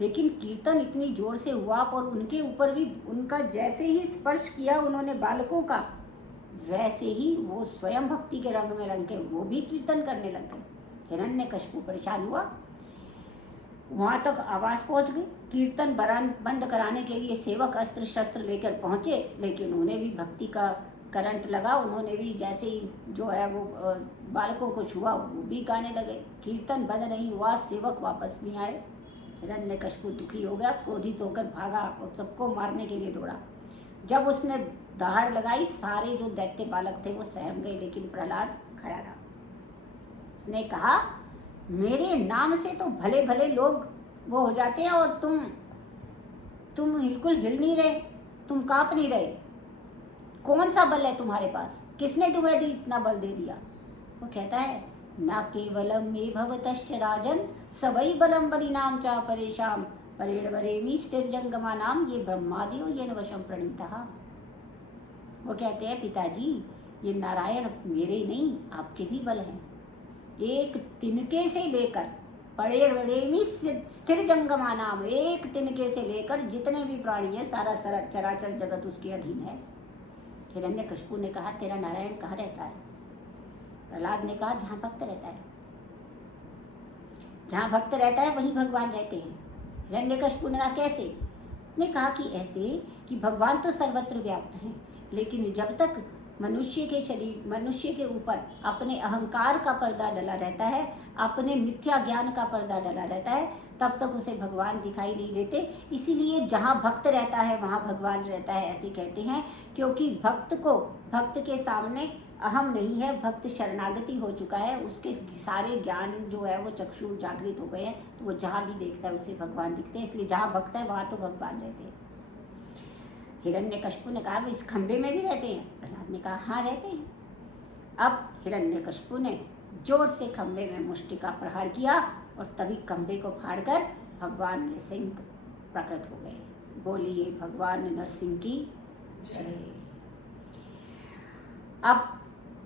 लेकिन कीर्तन इतनी जोर से हुआ और उनके ऊपर भी उनका जैसे ही स्पर्श किया उन्होंने बालकों का, वैसे ही वो स्वयं भक्ति के रंग में रंग के वो भी कीर्तन करने लग गए। हिरण्यकशिपु परेशान हुआ, वहाँ तक आवाज़ पहुँच गई। कीर्तन बंद कराने के लिए सेवक अस्त्र शस्त्र लेकर पहुँचे, लेकिन उन्हें भी भक्ति का करंट लगा। उन्होंने भी जैसे ही जो है वो बालकों को छुआ वो भी गाने लगे। कीर्तन बंद नहीं हुआ, सेवक वापस नहीं आए। हिरण्यकशिपु दुखी हो गया, क्रोधित होकर भागा और सबको मारने के लिए दौड़ा। जब उसने दहाड़ लगाई, सारे जो दैत्य बालक थे वो सहम गए, लेकिन प्रहलाद खड़ा रहा। उसने कहा, मेरे नाम से तो भले भले लोग वो हो जाते हैं और तुम बिल्कुल हिल नहीं रहे, तुम कांप नहीं रहे। कौन सा बल है तुम्हारे पास? किसने तुम्हें इतना बल दे दिया? वो कहता है, ना केवलम मे भवतश्च राजन, सवै बलम बलिनाम चा परेशान, परेण वरेमी स्थिर जंगमा नाम, ये ब्रह्मादियो येन वशम प्रणीतः। वो कहते हैं, पिताजी ये नारायण मेरे नहीं आपके भी बल हैं। एक तिनके से लेकर परेण वरेमी स्थिर जंगमा नाम, एक तिनके से लेकर जितने भी प्राणी हैं सारा चराचर जगत उसके अधीन है। हिरण्यकशिपु ने कहा, तेरा नारायण कहाँ रहता है? प्रहलाद ने कहा, जहाँ भक्त रहता है। जहाँ भक्त रहता है वहीं भगवान रहते हैं। हिरण्यकशिपु ने कहा, कैसे? उसने कहा कि ऐसे कि भगवान तो सर्वत्र व्याप्त हैं, लेकिन जब तक मनुष्य के शरीर, मनुष्य के ऊपर अपने अहंकार का पर्दा डला रहता है, अपने मिथ्या ज्ञान का पर्दा डला रहता है, तब तक उसे भगवान दिखाई नहीं देते। इसीलिए जहाँ भक्त रहता है वहाँ भगवान रहता है, ऐसे कहते हैं। क्योंकि भक्त के सामने अहम नहीं है, भक्त शरणागति हो चुका है, उसके सारे ज्ञान जो है वो चक्षु जागृत हो गए हैं, तो वो जहाँ भी देखता है उसे भगवान दिखते हैं। इसलिए जहाँ भक्त है वहाँ तो भगवान रहते हैं। हिरण्यकशिपु ने कहा इस खंबे में भी रहते हैं? प्रहलाद ने कहा हाँ रहते हैं। अब हिरण्यकशिपु ने जोर से खंबे में मुष्टि का प्रहार किया और तभी खंबे को फाड़कर भगवान नरसिंह प्रकट हो गए। बोलिए भगवान नरसिंह की जय। अब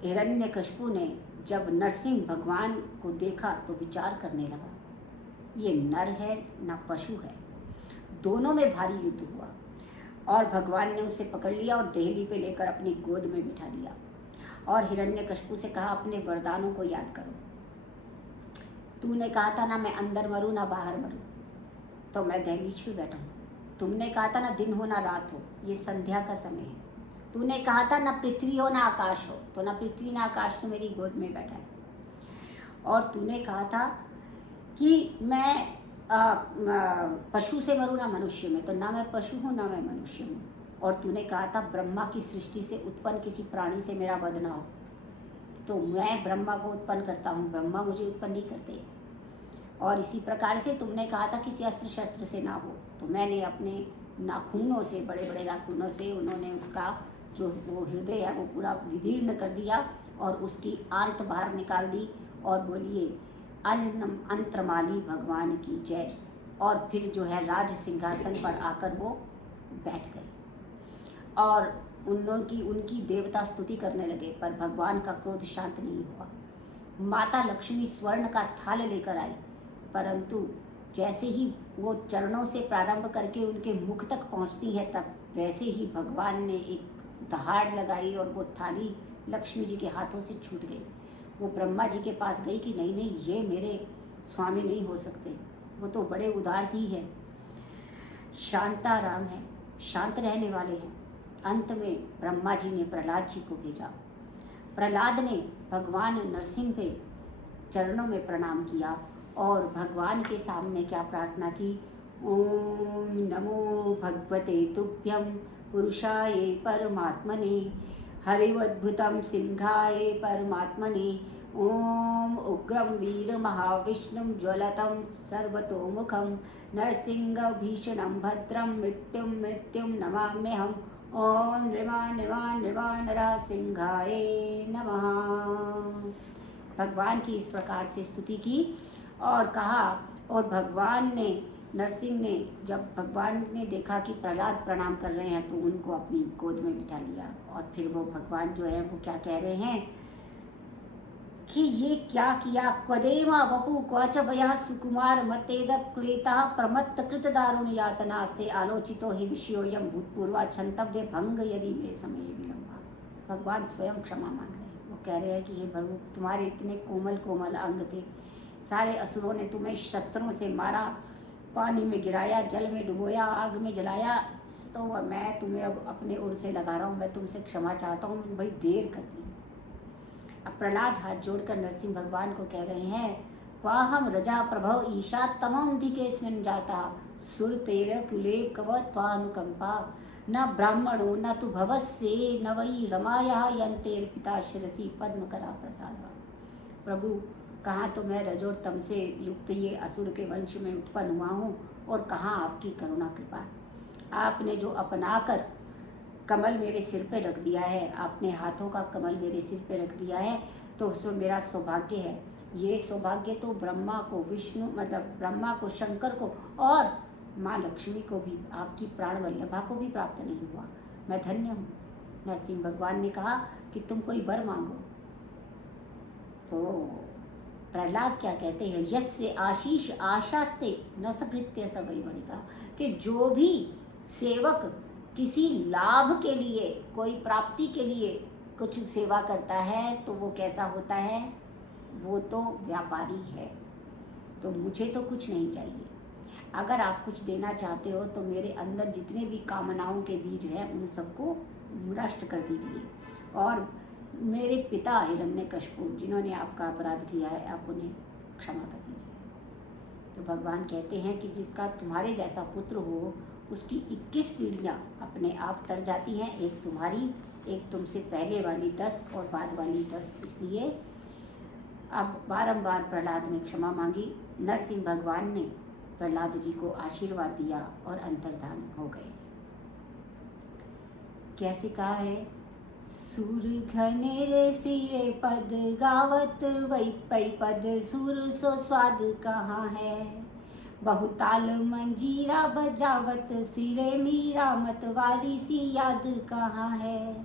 हिरण्यकशिपु ने जब नरसिंह भगवान को देखा तो विचार करने लगा, ये नर है ना पशु है। दोनों में भारी युद्ध हुआ और भगवान ने उसे पकड़ लिया और देहली पे लेकर अपनी गोद में बिठा लिया और हिरण्यकशिपु से कहा अपने वरदानों को याद करो। तूने कहा था ना मैं अंदर मरूं ना बाहर मरूं, तो मैं दहलीज पे बैठा हूँ। तुमने कहा था ना दिन हो ना रात हो, ये संध्या का समय है। तूने कहा था ना पृथ्वी हो ना आकाश हो, तो ना पृथ्वी ना आकाश तो मेरी गोद में बैठा है। और तूने कहा था कि मैं पशु से मरूं ना मनुष्य में, तो ना मैं पशु हूँ ना मैं मनुष्य हूँ। और तूने कहा था ब्रह्मा की सृष्टि से उत्पन्न किसी प्राणी से मेरा वध ना हो, तो मैं ब्रह्मा को उत्पन्न करता हूँ, ब्रह्मा मुझे उत्पन्न नहीं करते। और इसी प्रकार से तुमने कहा था किसी अस्त्र शस्त्र से ना हो, तो मैंने अपने नाखूनों से, बड़े बड़े नाखूनों से उन्होंने उसका जो वो हृदय है वो पूरा विदीर्ण कर दिया और उसकी आंत बाहर निकाल दी। और बोलिए अंतरमाली भगवान की जय। और फिर जो है राज सिंहासन पर आकर वो बैठ गए और उनकी देवता स्तुति करने लगे, पर भगवान का क्रोध शांत नहीं हुआ। माता लक्ष्मी स्वर्ण का थाल लेकर आई, परंतु जैसे ही वो चरणों से प्रारंभ करके उनके मुख तक पहुंचती है, तब वैसे ही भगवान ने एक दहाड़ लगाई और वो थाली लक्ष्मी जी के हाथों से छूट गई। वो ब्रह्मा जी के पास गई कि नहीं नहीं, ये मेरे स्वामी नहीं हो सकते, वो तो बड़े उदारती है, शांताराम है, शांत रहने वाले हैं। अंत में ब्रह्मा जी ने प्रहलाद जी को भेजा। प्रहलाद ने भगवान नरसिंह पे चरणों में प्रणाम किया और भगवान के सामने क्या प्रार्थना की, ओम नमो भगवते तुभ्यं पुरुषाय परमात्मने हरिवद्भुतं सिंहाय परमात्मने ओम उग्रं वीर महाविष्णुं ज्वलतं सर्वतोमुखं नरसिंहभीषणं भद्रं मृत्युं नमाम्यहम् ओम नृमा नरसिंहाय नमः। भगवान की इस प्रकार से स्तुति की और कहा। और भगवान ने, नरसिंह ने, जब भगवान ने देखा कि प्रहलाद प्रणाम कर रहे हैं तो उनको अपनी गोद में बिठा लिया। और फिर वो भगवान जो है वो क्या कह रहे हैं कि ये क्या किया, क्वदेमा वपु क्वाच भयः सुकुमार मतेद क्लेता प्रमत्त कृत दारुण यातनास्ते आलोचितो हि विषयोयम भूतपूर्वा क्षंतव्य भंग यदि वे समय विलंबा। भगवान स्वयं क्षमा मांग रहे हैं। वो कह रहे हैं कि हे प्रभु, तुम्हारे इतने कोमल कोमल अंग थे, सारे असुरों ने तुम्हें शस्त्रों से मारा, पानी में गिराया, जल में डुबोया, आग में जलाया, तो मैं तुम्हें अब अपने ओर से लगा रहा हूँ, मैं तुमसे क्षमा चाहता हूँ, मैंने बड़ी देर कर दी। अब प्रहलाद हाथ जोड़कर नरसिंह भगवान को कह रहे हैं, क्वाहम रजा प्रभव ईशा तमोन्धिके स्मिन् जाता सुर तेर कुले कव त्वानुकंपा न ब्राह्मणो न तु भवस्ये न वै रमाया यंतेर पिता शिरसी पद्म करा प्रसाद। प्रभु, कहाँ तो मैं रजोर तम से युक्त ये असुर के वंश में उत्पन्न हुआ हूँ और कहाँ आपकी करुणा कृपा। आपने जो अपनाकर कमल मेरे सिर पे रख दिया है, आपने हाथों का कमल मेरे सिर पे रख दिया है, तो उसमें मेरा सौभाग्य है। ये सौभाग्य तो ब्रह्मा को, विष्णु मतलब ब्रह्मा को, शंकर को और माँ लक्ष्मी को भी, आपकी प्राण वल्लभा को भी प्राप्त नहीं हुआ। मैं धन्य हूँ। नरसिंह भगवान ने कहा कि तुम कोई वर मांगो। तो प्रहलाद क्या कहते हैं, यस्य आशीष आशास्ते न सभृत्य सवै मणिका, कि जो भी सेवक किसी लाभ के लिए, कोई प्राप्ति के लिए कुछ सेवा करता है तो वो कैसा होता है, वो तो व्यापारी है। तो मुझे तो कुछ नहीं चाहिए। अगर आप कुछ देना चाहते हो तो मेरे अंदर जितने भी कामनाओं के बीज हैं उन सबको नष्ट कर दीजिए और मेरे पिता हिरण्यकशिपु जिन्होंने आपका अपराध किया है, आप उन्हें क्षमा कर दीजिए। तो भगवान कहते हैं कि जिसका तुम्हारे जैसा पुत्र हो उसकी 21 पीढ़ियाँ अपने आप तर जाती हैं, एक तुम्हारी, एक तुमसे पहले वाली 10 और बाद वाली 10। इसलिए अब बारंबार प्रहलाद ने क्षमा मांगी। नरसिंह भगवान ने प्रहलाद जी को आशीर्वाद दिया और अंतर्धान हो गए। कैसे कहा है? सुर घनेरे फिरे पद गावत वै पै पद, सुर सो स्वाद कहाँ है, बहुताल मंजीरा बजावत फिरे मीरा मतवाली सी याद कहाँ है।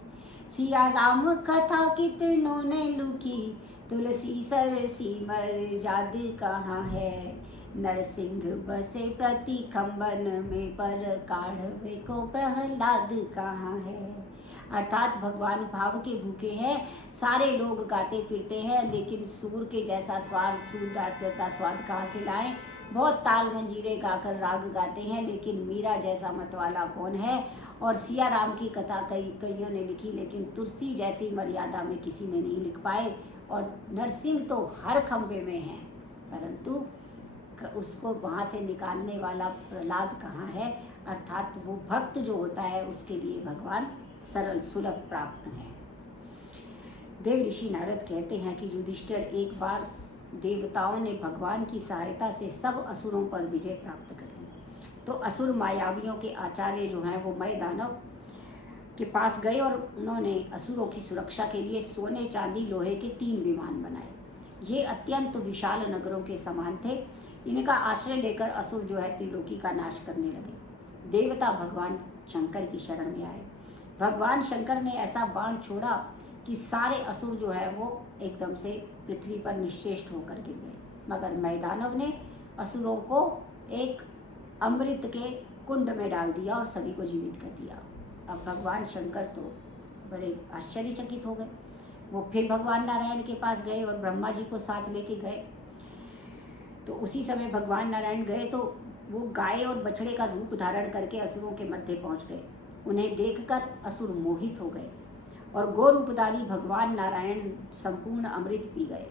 सिया राम कथा कितनों ने लुकी, तुलसी सरसी मर याद कहाँ है, नरसिंह बसे प्रति खंबन में पर काढ़वे को प्रहलाद कहाँ है। अर्थात भगवान भाव के भूखे हैं, सारे लोग गाते फिरते हैं, लेकिन सूर के जैसा स्वाद, सूरदास जैसा स्वाद कहाँ से लाएं। बहुत ताल मंजीरे गाकर राग गाते हैं, लेकिन मीरा जैसा मतवाला कौन है। और सिया राम की कथा कईयों ने लिखी, लेकिन तुलसी जैसी मर्यादा में किसी ने नहीं लिख पाए। और नरसिंह तो हर खंबे में हैं, परंतु उसको वहाँ से निकालने वाला प्रहलाद कहाँ है। अर्थात वो भक्त जो होता है उसके लिए भगवान सरल सुलभ प्राप्त हैं। देव ऋषि नारद कहते हैं कि युधिष्ठिर, एक बार देवताओं ने भगवान की सहायता से सब असुरों पर विजय प्राप्त कर ली। तो असुर मायावियों के आचार्य जो हैं वो मय दानव के पास गए और उन्होंने असुरों की सुरक्षा के लिए सोने चांदी लोहे के 3 विमान बनाए। ये अत्यंत विशाल नगरों के समान थे। इनका आश्रय लेकर असुर जो है त्रिलोकी का नाश करने लगे। देवता भगवान शंकर की शरण में आए। भगवान शंकर ने ऐसा बाण छोड़ा कि सारे असुर जो है वो एकदम से पृथ्वी पर निश्चेष्ट होकर गिर गए। मगर मैदानव ने असुरों को एक अमृत के कुंड में डाल दिया और सभी को जीवित कर दिया। अब भगवान शंकर तो बड़े आश्चर्यचकित हो गए। वो फिर भगवान नारायण के पास गए और ब्रह्मा जी को साथ लेके गए। तो उसी समय भगवान नारायण गए तो वो गाय और बछड़े का रूप धारण करके असुरों के मध्य पहुंच गए। उन्हें देखकर असुर मोहित हो गए और गो रूपधारी भगवान नारायण संपूर्ण अमृत पी गए।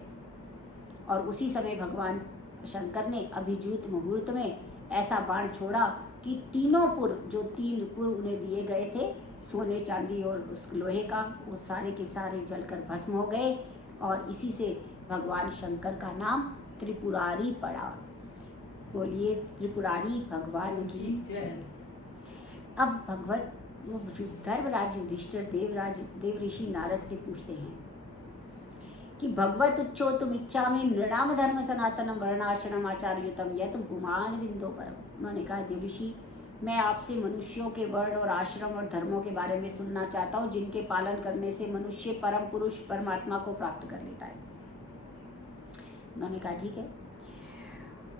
और उसी समय भगवान शंकर ने अभिजीत मुहूर्त में ऐसा बाण छोड़ा कि तीनों पुर, जो 3 पुर उन्हें दिए गए थे सोने चांदी और उस लोहे का, वो सारे के सारे जलकर भस्म हो गए। और इसी से भगवान शंकर का नाम त्रिपुरारी पड़ा। बोलिए त्रिपुरारी भगवान की जय। अब भगवत वो धर्मराज युधिष्ठिर देव ऋषि नारद से पूछते हैं कि भगवत उच्चो तुम इच्छा में नृणाम धर्म सनातनम वर्णाश्रम आचार्युतम यत गुमान बिंदो परम। उन्होंने कहा, देव ऋषि, मैं आपसे मनुष्यों के वर्ण और आश्रम और धर्मों के बारे में सुनना चाहता हूँ, जिनके पालन करने से मनुष्य परम पुरुष परमात्मा को प्राप्त कर लेता है। उन्होंने कहा ठीक है।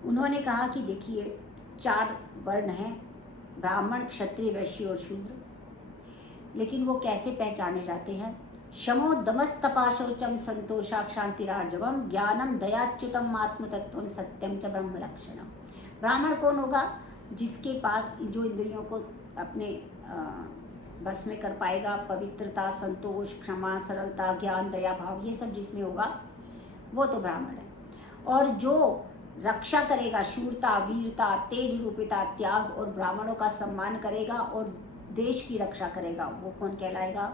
उन्होंने कहा कि देखिए 4 वर्ण हैं, ब्राह्मण, क्षत्रिय, वैश्य और शूद्र। लेकिन वो कैसे पहचाने जाते हैं? शमो दमस्तपाशौचम संतोषा क्षांतिरार्जवम ज्ञानम दयाच्युतम आत्मतत्वम सत्यम च ब्रह्म लक्षणम। ब्राह्मण कौन होगा? जिसके पास जो इंद्रियों को अपने बस में कर पाएगा, पवित्रता, संतोष, क्षमा, सरलता, ज्ञान, दया भाव, ये सब जिसमें होगा वो तो ब्राह्मण है। और जो रक्षा करेगा, शूरता, वीरता, तेज रूपिता, त्याग और ब्राह्मणों का सम्मान करेगा और देश की रक्षा करेगा, वो कौन कहलाएगा?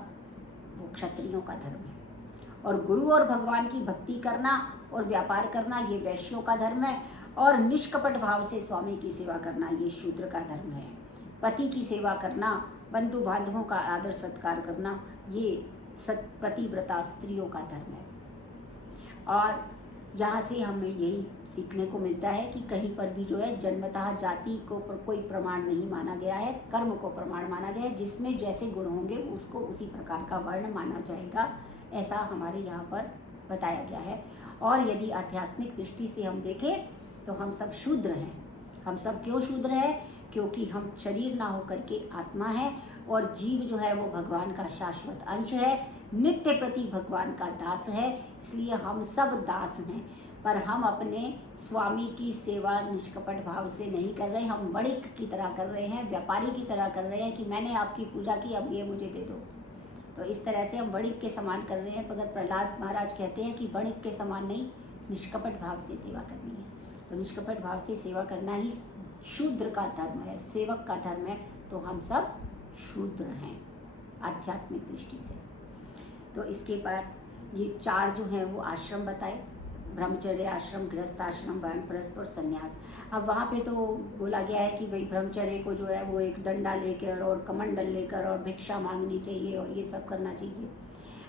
वो क्षत्रियों का धर्म है। और गुरु और भगवान की भक्ति करना और व्यापार करना ये वैश्यों का धर्म है। और निष्कपट भाव से स्वामी की सेवा करना ये शूद्र का धर्म है। पति की सेवा करना, बंधु बांधवों का आदर सत्कार करना ये पतिव्रता स्त्रियों का धर्म है। और यहाँ से हमें यही सीखने को मिलता है कि कहीं पर भी जो है जन्मतः जाति को कोई प्रमाण नहीं माना गया है, कर्म को प्रमाण माना गया है। जिसमें जैसे गुण होंगे उसको उसी प्रकार का वर्ण माना जाएगा, ऐसा हमारे यहाँ पर बताया गया है। और यदि आध्यात्मिक दृष्टि से हम देखें तो हम सब शूद्र हैं। हम सब क्यों शूद्र हैं? क्योंकि हम शरीर ना होकर के आत्मा है और जीव जो है वो भगवान का शाश्वत अंश है, नित्य प्रति भगवान का दास है। इसलिए हम सब दास हैं, पर हम अपने स्वामी की सेवा निष्कपट भाव से नहीं कर रहे। हम वणिक की तरह कर रहे हैं, व्यापारी की तरह कर रहे हैं कि मैंने आपकी पूजा की, अब ये मुझे दे दो। तो इस तरह से हम वणिक के समान कर रहे हैं, मगर प्रहलाद महाराज कहते हैं कि वणिक के समान नहीं, निष्कपट भाव से सेवा करनी है। तो निष्कपट भाव से सेवा करना ही शूद्र का धर्म है, सेवक का धर्म है। तो हम सब शूद्र हैं आध्यात्मिक दृष्टि से। तो इसके बाद ये 4 जो हैं वो आश्रम बताए, ब्रह्मचर्य आश्रम, गृहस्थ आश्रम, वानप्रस्थ और संन्यास। अब वहाँ पे तो बोला गया है कि भाई ब्रह्मचर्य को जो है वो एक डंडा लेकर और कमंडल लेकर और भिक्षा मांगनी चाहिए और ये सब करना चाहिए।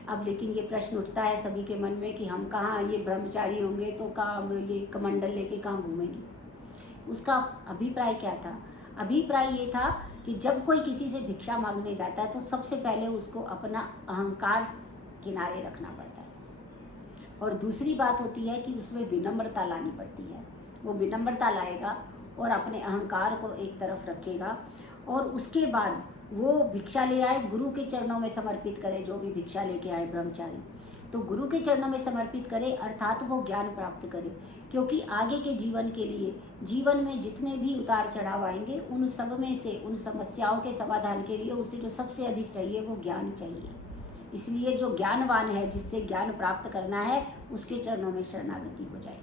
अब लेकिन ये प्रश्न उठता है सभी के मन में कि हम कहाँ ये ब्रह्मचारी होंगे तो कहाँ ये कमंडल लेके कहाँ घूमेंगे। उसका अभिप्राय क्या था? अभिप्राय ये था कि जब कोई किसी से भिक्षा मांगने जाता है तो सबसे पहले उसको अपना अहंकार किनारे रखना पड़ता है, और दूसरी बात होती है कि उसमें विनम्रता लानी पड़ती है। वो विनम्रता लाएगा और अपने अहंकार को एक तरफ रखेगा, और उसके बाद वो भिक्षा ले आए, गुरु के चरणों में समर्पित करे। जो भी भिक्षा लेके आए ब्रह्मचारी, तो गुरु के चरणों में समर्पित करे, अर्थात वो ज्ञान प्राप्त करे। क्योंकि आगे के जीवन के लिए, जीवन में जितने भी उतार चढ़ाव आएंगे, उन सब में से, उन समस्याओं के समाधान के लिए उसे जो सबसे अधिक चाहिए वो ज्ञान चाहिए। इसलिए जो ज्ञानवान है, जिससे ज्ञान प्राप्त करना है, उसके चरणों में शरणागति हो जाए।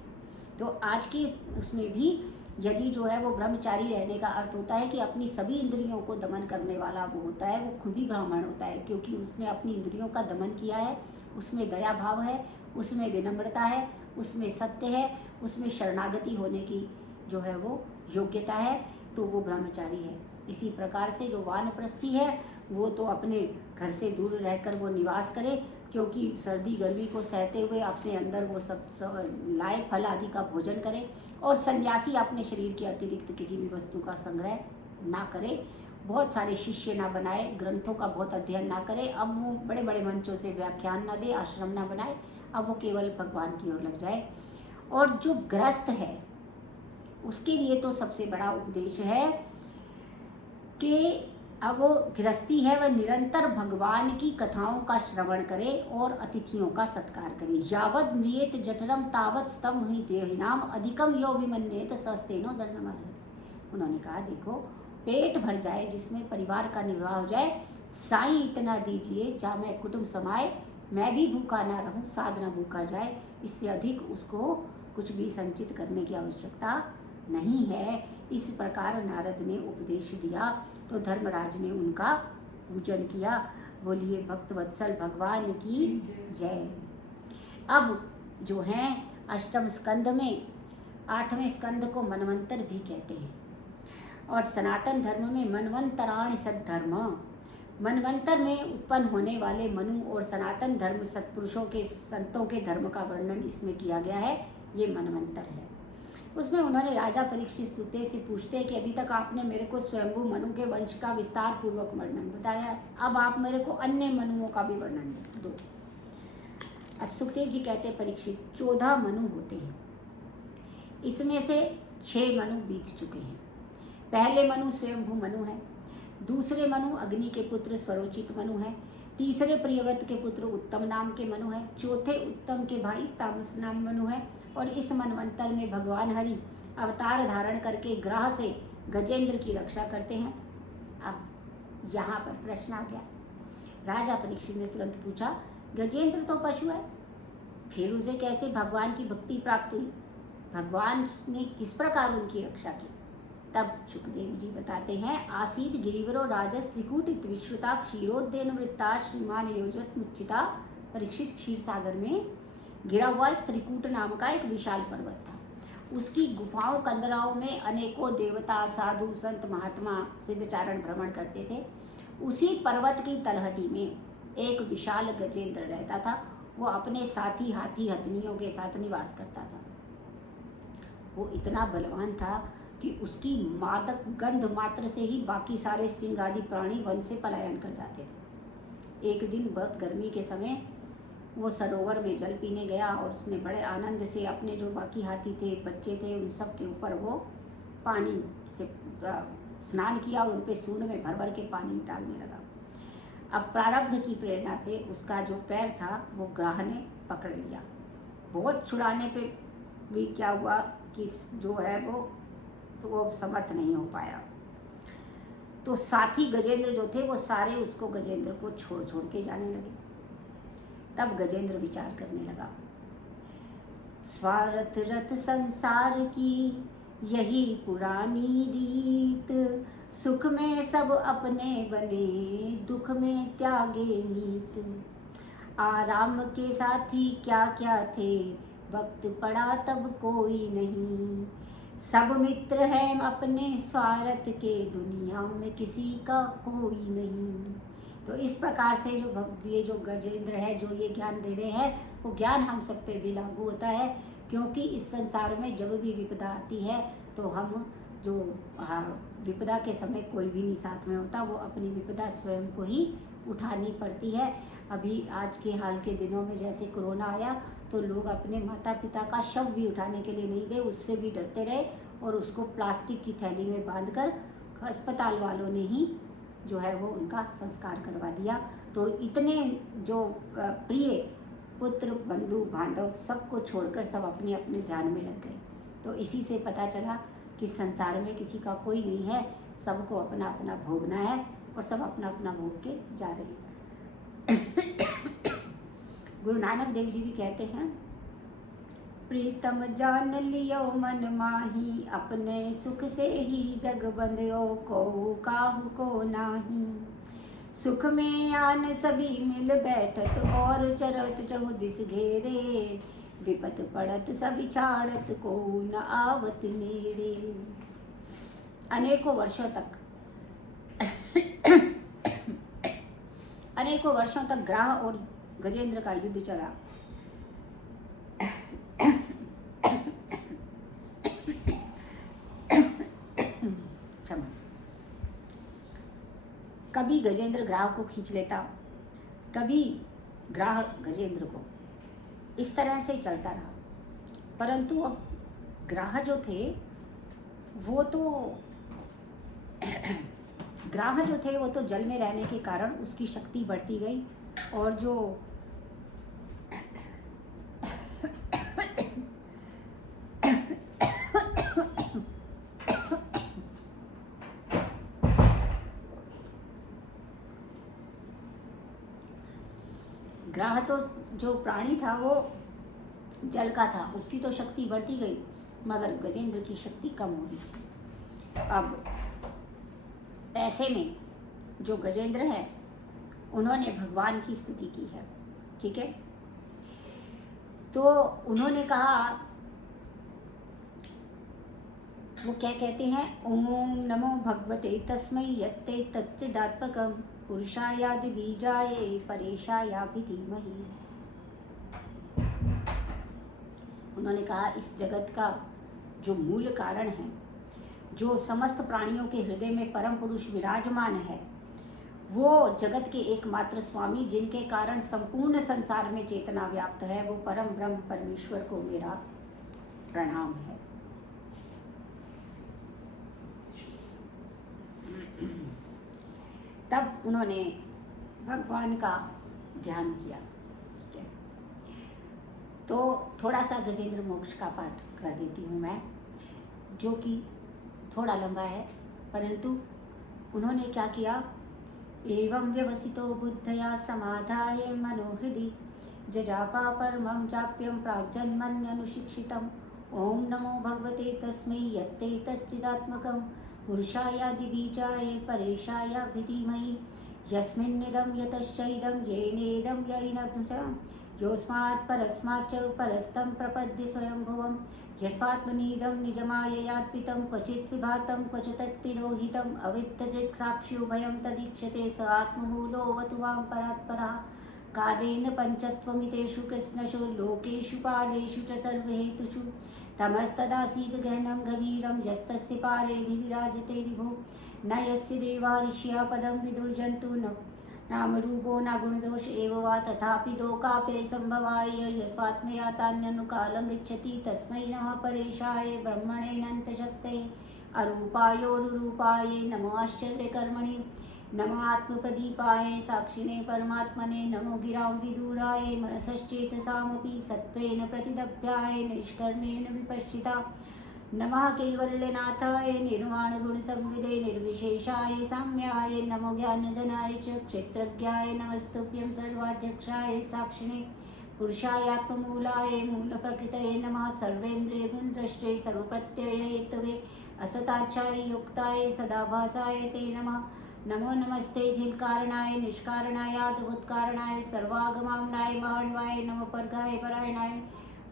तो आज की उसमें भी यदि जो है वो ब्रह्मचारी रहने का अर्थ होता है कि अपनी सभी इंद्रियों को दमन करने वाला वो होता है, वो खुद ही ब्राह्मण होता है, क्योंकि उसने अपनी इंद्रियों का दमन किया है। उसमें दया भाव है, उसमें विनम्रता है, उसमें सत्य है, उसमें शरणागति होने की जो है वो योग्यता है, तो वो ब्रह्मचारी है। इसी प्रकार से जो वानप्रस्थी है वो तो अपने घर से दूर रहकर वो निवास करे, क्योंकि सर्दी गर्मी को सहते हुए अपने अंदर वो सब लाए, फल आदि का भोजन करे। और सन्यासी अपने शरीर के अतिरिक्त किसी भी वस्तु का संग्रह ना करे, बहुत सारे शिष्य ना बनाए, ग्रंथों का बहुत अध्ययन ना करे। अब वो बड़े बड़े मंचों से व्याख्यान ना दे, आश्रम ना बनाए, अब वो केवल भगवान की ओर लग जाए। और जो गृहस्थ है उसके लिए तो सबसे बड़ा उपदेश है कि अब वो गृहस्थी है, वह निरंतर भगवान की कथाओं का श्रवण करे और अतिथियों का सत्कार करे। यावद म्रियेत जठरम तावत स्तम ही देहिनाम अधिकम यो विमन्येत सस्तेनो दंडमर्हति। उन्होंने कहा देखो, पेट भर जाए, जिसमें परिवार का निर्वाह हो जाए, साईं इतना दीजिए जा मैं कुटुंब समाए, मैं भी भूखा ना रहूं, साध ना भूखा जाए। इससे अधिक उसको कुछ भी संचित करने की आवश्यकता नहीं है। इस प्रकार नारद ने उपदेश दिया तो धर्मराज ने उनका पूजन किया। बोलिए भक्तवत्सल भगवान की जय। अब जो है अष्टम स्कंद में 8वें स्कंद को मनवंतर भी कहते हैं, और सनातन धर्म में मनवंतराणि सद्धर्म, मनवंतर में उत्पन्न होने वाले मनु और सनातन धर्म सत्पुरुषों के, संतों के धर्म का वर्णन इसमें किया गया है। ये मनवंतर है। उसमें उन्होंने राजा परीक्षित सुते से पूछते हैं कि अभी तक आपने मेरे को स्वयंभू मनु के वंश का विस्तार पूर्वक वर्णन बताया है, अब आप मेरे को अन्य मनुओं का भी वर्णन दो। अब सुखदेव जी कहते हैं परीक्षित 14 मनु होते हैं, इसमें से 6 मनु बीत चुके हैं। पहले मनु स्वयंभू मनु है, दूसरे मनु अग्नि के पुत्र स्वरोचित मनु है, तीसरे प्रियव्रत के पुत्र उत्तम नाम के मनु है, चौथे उत्तम के भाई तामस नाम मनु है, और इस मनवंतर में भगवान हरि अवतार धारण करके ग्रह से गजेंद्र की रक्षा करते हैं। अब यहाँ पर प्रश्न आ गया, राजा परीक्षित ने तुरंत पूछा गजेंद्र तो पशु है, फिर उसे कैसे भगवान की भक्ति प्राप्त हुई, भगवान ने किस प्रकार उनकी रक्षा की? तब सुखदेव जी बताते हैं आसीद गिरिवरो राजस त्रिकूटित विश्रुता क्षीरोद्यन वृत्ता श्रीमान योजत मुच्चिता। परीक्षित क्षीर सागर में घिरा हुआ एक त्रिकूट नाम का एक विशाल पर्वत था। उसकी गुफाओं कंदराओं में अनेकों देवता, साधु, संत, महात्मा, सिद्धचारण भ्रमण करते थे। उसी पर्वत की तलहटी में एक विशाल गजेंद्र रहता था। वो अपने साथी हाथी हथनियों के साथ निवास करता था। वो इतना बलवान था कि उसकी मादक गंध मात्र से ही बाकी सारे सिंह आदि प्राणी वन से पलायन कर जाते थे। एक दिन बहुत गर्मी के समय वो सरोवर में जल पीने गया और उसने बड़े आनंद से अपने जो बाकी हाथी थे, बच्चे थे, उन सब के ऊपर वो पानी से स्नान किया और उन पे सूंड में भर भर के पानी डालने लगा। अब प्रारब्ध की प्रेरणा से उसका जो पैर था वो ग्राह ने पकड़ लिया। बहुत छुड़ाने पे भी क्या हुआ कि जो है वो समर्थ नहीं हो पाया। तो साथी गजेंद्र जो थे वो सारे उसको गजेंद्र को छोड़ छोड़ के जाने लगे। तब गजेंद्र विचार करने लगा, स्वार्थ रथ संसार की यही पुरानी रीत, सुख में सब अपने बने दुख में त्यागे मीत। आराम के साथी क्या क्या थे, वक्त पड़ा तब कोई नहीं, सब मित्र हैं अपने स्वार्थ के, दुनिया में किसी का कोई नहीं। तो इस प्रकार से जो ये जो गजेंद्र है जो ये ज्ञान दे रहे हैं, वो ज्ञान हम सब पे भी लागू होता है, क्योंकि इस संसार में जब भी विपदा आती है तो हम जो विपदा के समय कोई भी नहीं साथ में होता, वो अपनी विपदा स्वयं को ही उठानी पड़ती है। अभी आज के हाल के दिनों में जैसे कोरोना आया तो लोग अपने माता पिता का शव भी उठाने के लिए नहीं गए, उससे भी डरते रहे और उसको प्लास्टिक की थैली में बांधकर अस्पताल वालों ने ही जो है वो उनका संस्कार करवा दिया। तो इतने जो प्रिय पुत्र बंधु बांधव सबको छोड़कर सब अपने अपने ध्यान में लग गए। तो इसी से पता चला कि संसार में किसी का कोई नहीं है, सबको अपना अपना भोगना है और सब अपना अपना भोग के जा रहे हैं। गुरु नानक देव जी भी कहते हैं, प्रीतम जान लियो मन माही, अपने सुख से ही जग बंध्यो, को काहू को नाही। सुख में आन सभी मिल बैठत, और चरत चहु दिस घेरे, विपत पड़त सभी छाड़त, को न आवत नेड़े। अनेकों वर्षों तक ग्राह और गजेंद्र का युद्ध चला। कभी गजेंद्र ग्राह को खींच लेता, कभी ग्राह गजेंद्र को, इस तरह से चलता रहा। परंतु अब ग्राह जो थे वो तो जल में रहने के कारण उसकी शक्ति बढ़ती गई, और जो ग्राह तो जो प्राणी था वो जल का था, उसकी तो शक्ति बढ़ती गई, मगर गजेंद्र की शक्ति कम हो रही थी। अब ऐसे में जो गजेंद्र है उन्होंने भगवान की स्तुति की है, ठीक है। तो उन्होंने कहा, वो क्या कहते हैं, ओम नमो भगवते तस्मै यत्ते तच्चिदात्मकं, पुरुषायादि बीजाय परेशायाभि धीमहि। उन्होंने कहा, इस जगत का जो मूल कारण है, जो समस्त प्राणियों के हृदय में परम पुरुष विराजमान है, वो जगत के एकमात्र स्वामी, जिनके कारण संपूर्ण संसार में चेतना व्याप्त है, वो परम ब्रह्म परमेश्वर को मेरा प्रणाम है। तब उन्होंने भगवान का ध्यान किया, ठीक है। तो थोड़ा सा गजेंद्र मोक्ष का पाठ कर देती हूँ मैं, जो कि थोड़ा लंबा है, परंतु उन्होंने क्या किया, एवं व्यवसितो बुद्धया समाधाय मनोहृदि, जजापा परमं जाप्यं प्राग्जन्मन्यनुशिक्षितम्। ओम नमो भगवते तस्मै यत्ते तच्चिदात्मकं, पुरुषायादि बीजाय परेशायाभि धीमहि। यस्मिन्निदं यतश्चैदं येनेदं यैनदं, योऽस्मात् परस्माच्च परस्तं प्रपद्य स्वयंभुवम्। यस्वात्मनीदं निजमाययार्पितं, क्वचित् विभातं क्वचित् तत्तिरोहितम्। अविद्यदृक्साक्षियुभयं तदीक्षते, स आत्ममूलोऽवतु वां परात्परः। कालेन पञ्चत्वमितेषु कृत्स्नषु, लोकेषु पालेषु च सर्वहेतुषु। तमस्तदासीत् गहनं गभीरं, यस्तस्य पारेभिः विराजते विभो। न यस्य देवा ऋषयः पदं विदुर्जन्तु, न नामरूपो न गुणदोष एव वा, तथापि लोकापे संभवाय यस्वात्मया तान्यनुकालं ऋच्छति। तस्मै नमः परेशाय ब्रह्मणेऽनन्तशक्तये, अरूपायोरुरूपाय नमो आश्चर्यकर्मणे। नमो आत्मप्रदीपाय साक्षिणे परमात्मने, नमो गिरां विदूराय मनसश्चेतसामपि सत्त्वेन प्रतिलभ्याय निष्कर्मेण विपश्चिता। नमः कैवल्यनाथाय निर्वाण गुण संविदे निर्विशेषाय साम्याय नमो ज्ञानगणाय च क्षेत्रज्ञाय नमस्तुभ्यं सर्वाध्यक्षाय साक्षिणे पुरुषायात्ममूलाय मूलप्रकृतये नमः सर्वेन्द्रिय गुणद्रष्टे सर्वप्रत्ययहेतवे असताच्छाय युक्ताय सदाभासाय ते नमः नमो नमस्ते खिलकारणाय निष्कारणाय अद्भुतकारणाय सर्वागमाम्नाय महान्वाय नमो परगाय परायणाय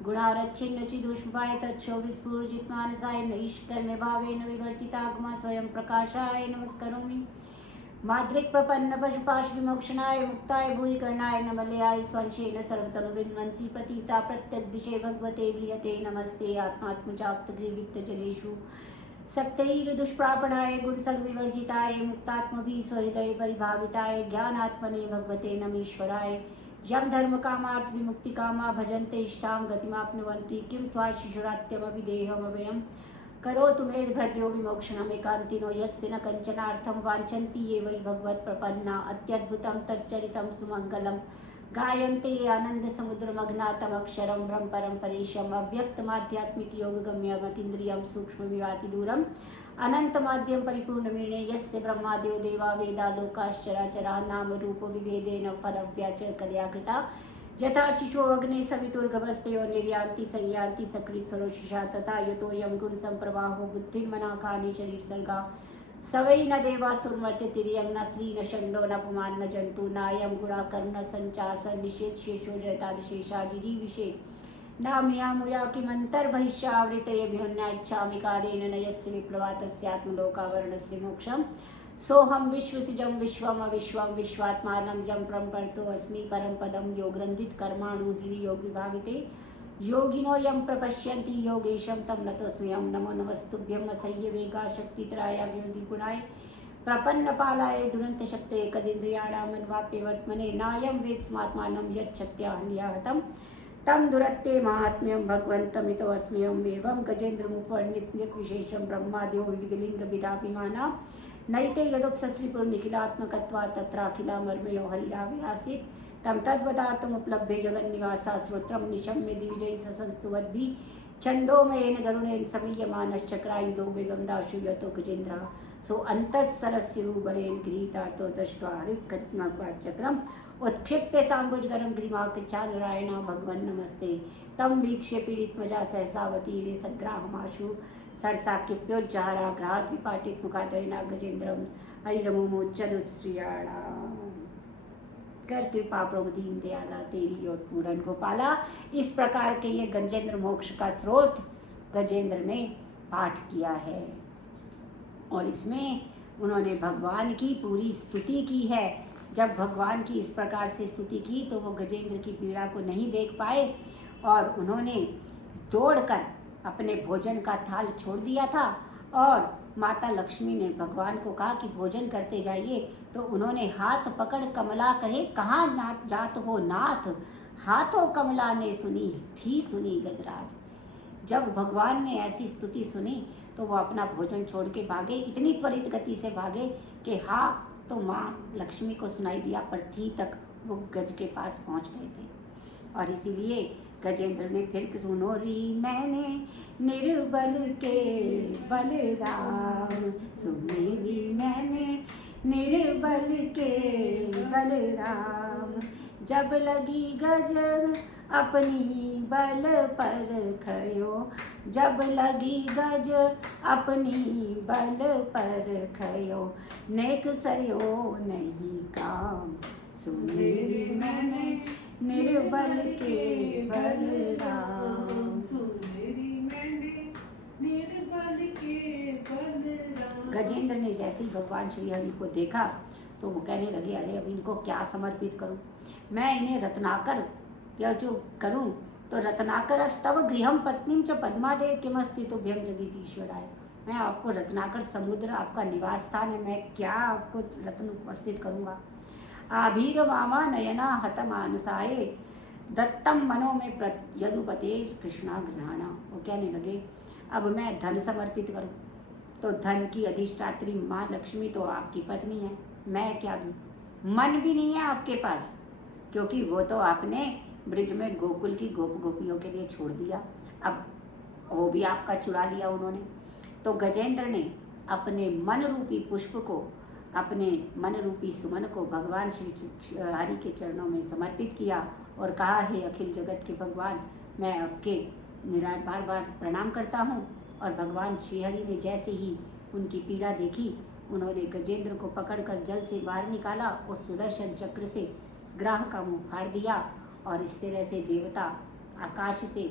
गुणारच्छिन्न चिदुष्पाय तत्सोविस्फुर्जित मानसाय नैष्कर्म्य भावेन विवर्जितागमा स्वयं प्रकाशाय नमस्करोमि माद्रिक प्रपन्न पशुपाश विमोक्षणाय मुक्ताय भूरिकर्णाय नमलयाय स्वंशेन सर्वतनु विन्वंसी प्रतीता प्रत्यक दिशे भगवते प्रियते नमस्ते आत्मात्मजाप्त ग्रीविक्त जलेषु सक्तैर दुष्प्रापणाय गुणसंविवर्जिताय मुक्तात्मभि स्वहृदय परिभाविताय ज्ञानात्मने भगवते नमेश्वराय यम धर्म कामार्थ विमुक्ति कामा भजन्ते इष्टां गतिमाप्नुवन्ति किं त्वा शिशुरात्यमभिदेहमभयं करोतु मे भृद्यो विमोक्षणम् एकान्तिनो यस्य न कञ्चनार्थं वाञ्छन्ति ये वै भगवत्प्रपन्ना अत्यद्भुतं तच्चरितं सुमङ्गलं गायन्ते आनन्दसमुद्रमग्नातमक्षरं ब्रह्मपरं परेशम् अव्यक्तमाध्यात्मिकयोगगम्यमतीन्द्रियं सूक्ष्ममिवातिदूरम् अनन्तमाद्यं परिपूर्णमीणे यस्य ब्रह्मादयो देवा वेदा लोकाश्चराचरा नामरूपविभेदेन फलव्याचकलया कृता यथाचिशो अग्ने सवितुर्गभस्तयो निर्यान्ति संयान्ति सक्रियसरोषिषा तथा यतोऽयं गुणसम्प्रवाहो बुद्धिर्मनाकानि शरीरसर्गा स वै न देवासुर्मर्त्यतिर्यं न स्त्री न षण्डो न पुमान् न जन्तु नायं गुणाकर्म न सञ्चास निषेधशेषो जयतादिशेषा जिजीविषे नाम्या मुया किमन्तर्बहिष्यावृतयभिन्नाच्छामि कालेन न यस्य विप्लवा तस्यात्मलोकावरणस्य मोक्षं सोऽहं विश्वसिजं विश्वमविश्वं विश्वात्मानं जं परतोऽस्मि परं पदं योगग्रन्थितकर्माणु हृदि योगविभाविते योगिनो यं प्रपश्यन्ति योगेशं तं नतोऽस्म्यहं नमो नमस्तुभ्यं असह्यवेगाशक्तित्राय गिरिगुणाय प्रपन्नपालाय दुरन्तशक्ते कदिन्द्रियाणामन्वाप्यवर्त्मने नायं वेत्स्मात्मानं यच्छक्त्याहन्याहतं तं दुरत्ते माहात्म्यं भगवन्तमितोऽस्म्यहम् एवं गजेन्द्रमुपवर्णितनिर्विशेषं ब्रह्माद्यो विविधलिङ्गविदाभिमाना नैते यदुपसश्रीपुर्निखिलात्मकत्वात् तत्राखिलामर्मयो हरिराविरासीत् तं तद्वदार्थमुपलभ्ये जगन्निवासा श्रोत्रं निशम्य दिविजय ससंस्तुवद्भिः छन्दोमयेन गरुडेन समीयमानश्चक्रायुधो वेगं यतो गजेन्द्रः सो अन्तःसरस्युरुबलेन गृहीतार्थो दृष्ट्वा हरितकर्मचक्रम् उत्क्षिप्य साम्बुजगरं ग्रीवाकृच्छानरायण भगवन् नमस्ते तं वीक्ष्य पीडितमजा सहसावतीरे सद्ग्राहमाशु सरसाक्यप्योज्जहाराग्रहात् विपाटित मुखादरिणा गजेन्द्रं हरिरमुमोच्चदुश्रियाणा कर कृपा प्रभु दीन दयाला तेरी और पूरन गोपाला। इस प्रकार के ये गजेंद्र मोक्ष का स्रोत गजेंद्र ने पाठ किया है और इसमें उन्होंने भगवान की पूरी स्तुति की है। जब भगवान की इस प्रकार से स्तुति की तो वो गजेंद्र की पीड़ा को नहीं देख पाए और उन्होंने दौड़कर अपने भोजन का थाल छोड़ दिया था और माता लक्ष्मी ने भगवान को कहा कि भोजन करते जाइए, तो उन्होंने हाथ पकड़ कमला कहे कहाँ नाथ जात हो नाथ, हाथों कमला ने सुनी थी सुनी गजराज। जब भगवान ने ऐसी स्तुति सुनी तो वो अपना भोजन छोड़ के भागे, इतनी त्वरित गति से भागे कि हाँ तो माँ लक्ष्मी को सुनाई दिया, पर थी तक वो गज के पास पहुँच गए थे। और इसीलिए गजेंद्र ने फिर सुनो री मैंने निर्बल के बलराम, सुनेरी मैंने निर्बल के बलराम, जब लगी गजब अपनी बल पर खयो, जब लगी गज अपनी बल पर खयो, नेक सरयो नहीं काम, सुनेरी मैंने निर्बल के बलराम, सुनेरी मैंने निर्बल के बलराम। गजेंद्र ने जैसे ही भगवान श्री हरि को देखा तो वो कहने लगे अरे अब इनको क्या समर्पित करूं, मैं इन्हें रत्नाकर क्या जो करूं, तो रत्नाकर स्तव गृहम पत्नीम च पद्मादे किमस्ति तुभ्यम जगदीश्वराय, मैं आपको रत्नाकर समुद्र आपका निवास स्थान है, मैं क्या आपको रत्न उपस्थित करूंगा। आभीर वामा नयना हतमानसाए दत्तम मनो में यदुपते कृष्णा ग्रहणा। वो कहने लगे अब मैं धन समर्पित करूं, तो धन की अधिष्ठात्री माँ लक्ष्मी तो आपकी पत्नी है, मैं क्या दूं, मन भी नहीं है आपके पास, क्योंकि वो तो आपने ब्रिज में गोकुल की गोप गोपियों के लिए छोड़ दिया। अब वो भी आपका चुरा लिया उन्होंने। तो गजेंद्र ने अपने मन रूपी पुष्प को, अपने मन रूपी सुमन को भगवान श्री हरि के चरणों में समर्पित किया और कहा, हे अखिल जगत के भगवान, मैं आपके निराट बार बार प्रणाम करता हूँ। और भगवान श्रीहरि ने जैसे ही उनकी पीड़ा देखी, उन्होंने गजेंद्र को पकड़कर जल से बाहर निकाला और सुदर्शन चक्र से ग्राह का मुंह फाड़ दिया। और इस तरह से देवता आकाश से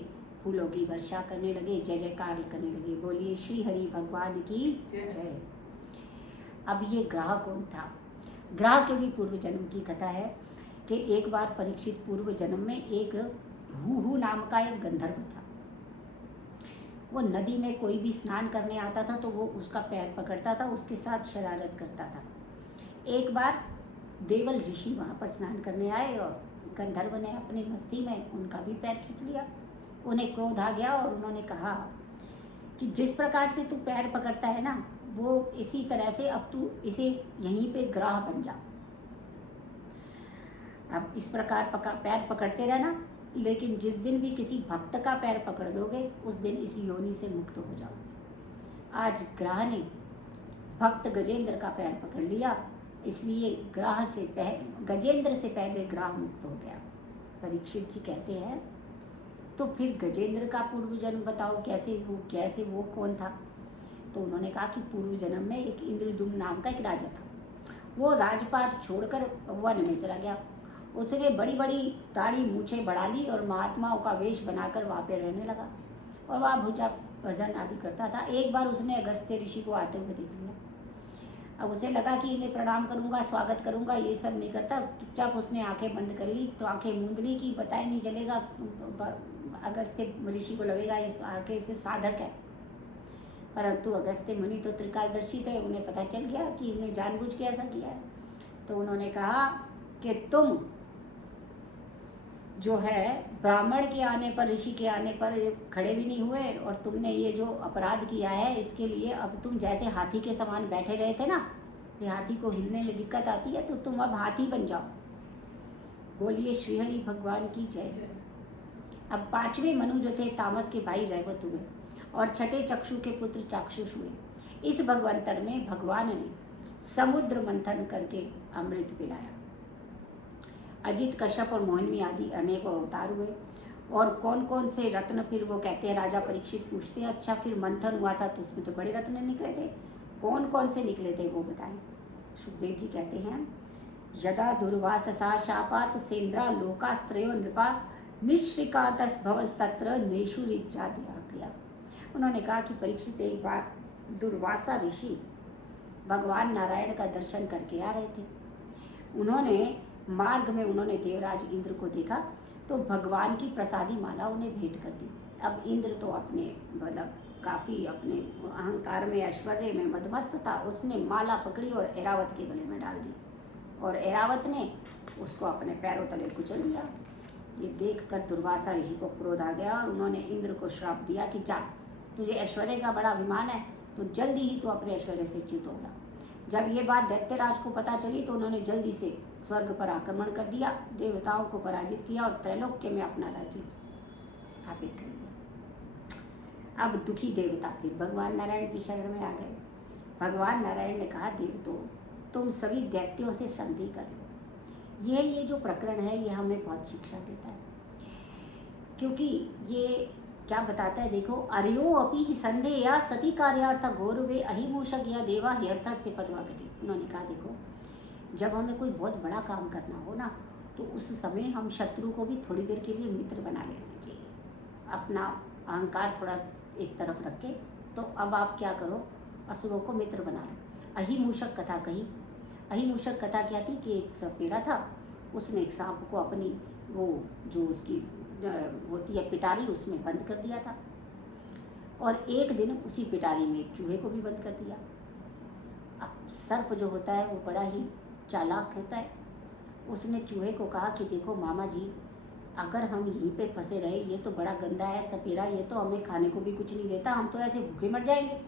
फूलों की वर्षा करने लगे, जय जयकार करने लगे। बोलिए श्री हरि भगवान की जय। अब ये ग्राह कौन था? ग्राह के भी पूर्व जन्म की कथा है कि एक बार परीक्षित पूर्व जन्म में एक हूहू नाम का एक गंधर्व था। वो नदी में कोई भी स्नान करने आता था तो वो उसका पैर पकड़ता था, उसके साथ शरारत करता था। एक बार देवल ऋषि वहाँ पर स्नान करने आए और गंधर्व ने अपनी मस्ती में उनका भी पैर खींच लिया। उन्हें क्रोध आ गया और उन्होंने कहा कि जिस प्रकार से तू पैर पकड़ता है ना, वो इसी तरह से अब तू इसे यहीं पे ग्राह बन जा। अब इस प्रकार पैर पकड़ते रहना, लेकिन जिस दिन भी किसी भक्त का पैर पकड़ दोगे उस दिन इस योनि से मुक्त हो जाओगे। आज ग्राह ने भक्त गजेंद्र का पैर पकड़ लिया, इसलिए गजेंद्र से पहले ग्राह मुक्त हो गया। परीक्षित जी कहते हैं, तो फिर गजेंद्र का पूर्व जन्म बताओ, कैसे वो कौन था? तो उन्होंने कहा कि पूर्व जन्म में एक इंद्रदुम्न नाम का एक राजा था। वो राजपाट छोड़कर वन में चला गया। उसने बड़ी बड़ी दाढ़ी मूछें बढ़ा ली और महात्माओं का वेश बनाकर वहाँ पे रहने लगा और वहाँ पूजा भजन आदि करता था। एक बार उसने अगस्त्य ऋषि को आते हुए देख लिया। अब उसे लगा कि इन्हें प्रणाम करूँगा, स्वागत करूँगा, ये सब नहीं करता। चुपचाप उसने आंखें बंद कर ली। तो आंखें मूंद ली कि पता ही नहीं चलेगा, अगस्त्य ऋषि को लगेगा इस आंखें से साधक है। परंतु अगस्त्य मुनि तो त्रिकालदर्शी थे, उन्हें पता चल गया कि इसने जानबूझ के ऐसा किया है। तो उन्होंने कहा कि तुम जो है ब्राह्मण के आने पर, ऋषि के आने पर खड़े भी नहीं हुए और तुमने ये जो अपराध किया है इसके लिए अब तुम जैसे हाथी के समान बैठे रहे थे ना, कि हाथी को हिलने में दिक्कत आती है, तो तुम अब हाथी बन जाओ। बोलिए श्रीहरि भगवान की जय। अब पांचवें मनु जो थे तामस के भाई रैवत हुए और छठे चक्षु के पुत्र चाक्षुष हुए। इस भगवंतर में भगवान ने समुद्र मंथन करके अमृत पिलाया। अजित, कश्यप और मोहिनी आदि अनेक अवतार हुए। और कौन कौन से रत्न, फिर वो कहते हैं, राजा परीक्षित पूछते हैं, अच्छा फिर मंथन हुआ था तो उसमें तो बड़े रत्न निकले थे, कौन कौन से निकले थे वो बताएं। सुखदेव जी कहते हैं, यदा दुर्वाससा शापात सेन्द्रा लोकास्त्रयो नृपा निश्रिकातस भवस्तत्र नेशुरिज्जाद्या क्रिया। उन्होंने कहा कि परीक्षित एक बार दुर्वासा ऋषि भगवान नारायण का दर्शन करके आ रहे थे। उन्होंने मार्ग में देवराज इंद्र को देखा तो भगवान की प्रसादी माला उन्हें भेंट कर दी। अब इंद्र तो अपने मतलब काफ़ी अपने अहंकार में, ऐश्वर्य में मदमस्त था। उसने माला पकड़ी और ऐरावत के गले में डाल दी और ऐरावत ने उसको अपने पैरों तले कुचल दिया। ये देखकर दुर्वासा ऋषि को क्रोध आ गया और उन्होंने इंद्र को श्राप दिया कि जा, तुझे ऐश्वर्य का बड़ा अभिमान है तो जल्दी ही तू अपने ऐश्वर्य से च्युत होगा। जब ये बात दैत्यराज को पता चली तो उन्होंने जल्दी से स्वर्ग पर आक्रमण कर दिया, देवताओं को पराजित किया और त्रैलोक्य में अपना राज्य स्थापित कर दिया। अब दुखी देवता फिर भगवान नारायण की शरण में आ गए। भगवान नारायण ने कहा, देवतो तुम सभी दैत्यों से संधि कर लो। ये जो प्रकरण है ये हमें बहुत शिक्षा देता है, क्योंकि ये क्या बताता है, देखो, अर्यो अपि ही संदेया सती कार्यार्थ गौरवे अहिमूषक या देवा ह्यर्थ से पदवागति। उन्होंने कहा, देखो, जब हमें कोई बहुत बड़ा काम करना हो ना तो उस समय हम शत्रु को भी थोड़ी देर के लिए मित्र बना लेना चाहिए, अपना अहंकार थोड़ा एक तरफ रख के। तो अब आप क्या करो, असुरों को मित्र बना लो। अहिमूषक कथा कही। अहिमूषक कथा क्या थी कि एक सपेरा था, उसने एक सांप को अपनी वो जो उसकी होती है पिटारी, उसमें बंद कर दिया था और एक दिन उसी पिटारी में एक चूहे को भी बंद कर दिया। अब सर्प जो होता है वो बड़ा ही चालाक होता है। उसने चूहे को कहा कि देखो मामा जी, अगर हम यहीं पे फंसे रहे, ये तो बड़ा गंदा है सपेरा, ये तो हमें खाने को भी कुछ नहीं देता, हम तो ऐसे भूखे मर जाएंगे।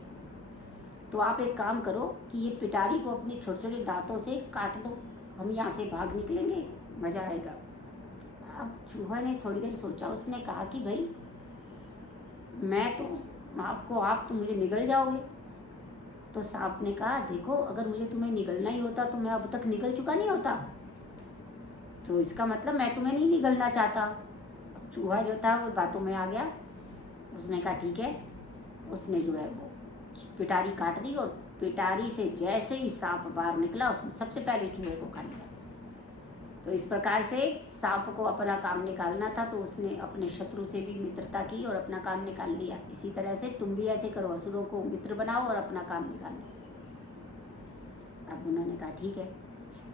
तो आप एक काम करो कि ये पिटारी को अपने छोटे छोटे दांतों से काट दो, हम यहाँ से भाग निकलेंगे, मज़ा आएगा। अब चूहा ने थोड़ी देर सोचा, उसने कहा कि भाई आप तो मुझे निगल जाओगे। तो सांप ने कहा, देखो अगर मुझे तुम्हें निगलना ही होता तो मैं अब तक निगल चुका नहीं होता, तो इसका मतलब मैं तुम्हें नहीं निगलना चाहता। चूहा जो था वो बातों में आ गया, उसने कहा ठीक है। उसने जो है वो पिटारी काट दी और पिटारी से जैसे ही सांप बाहर निकला उसने सबसे पहले चूहे को खा लिया। तो इस प्रकार से सांप को अपना काम निकालना था, तो उसने अपने शत्रु से भी मित्रता की और अपना काम निकाल लिया। इसी तरह से तुम भी ऐसे करो, असुरों को मित्र बनाओ और अपना काम निकालो। अब उन्होंने कहा ठीक है।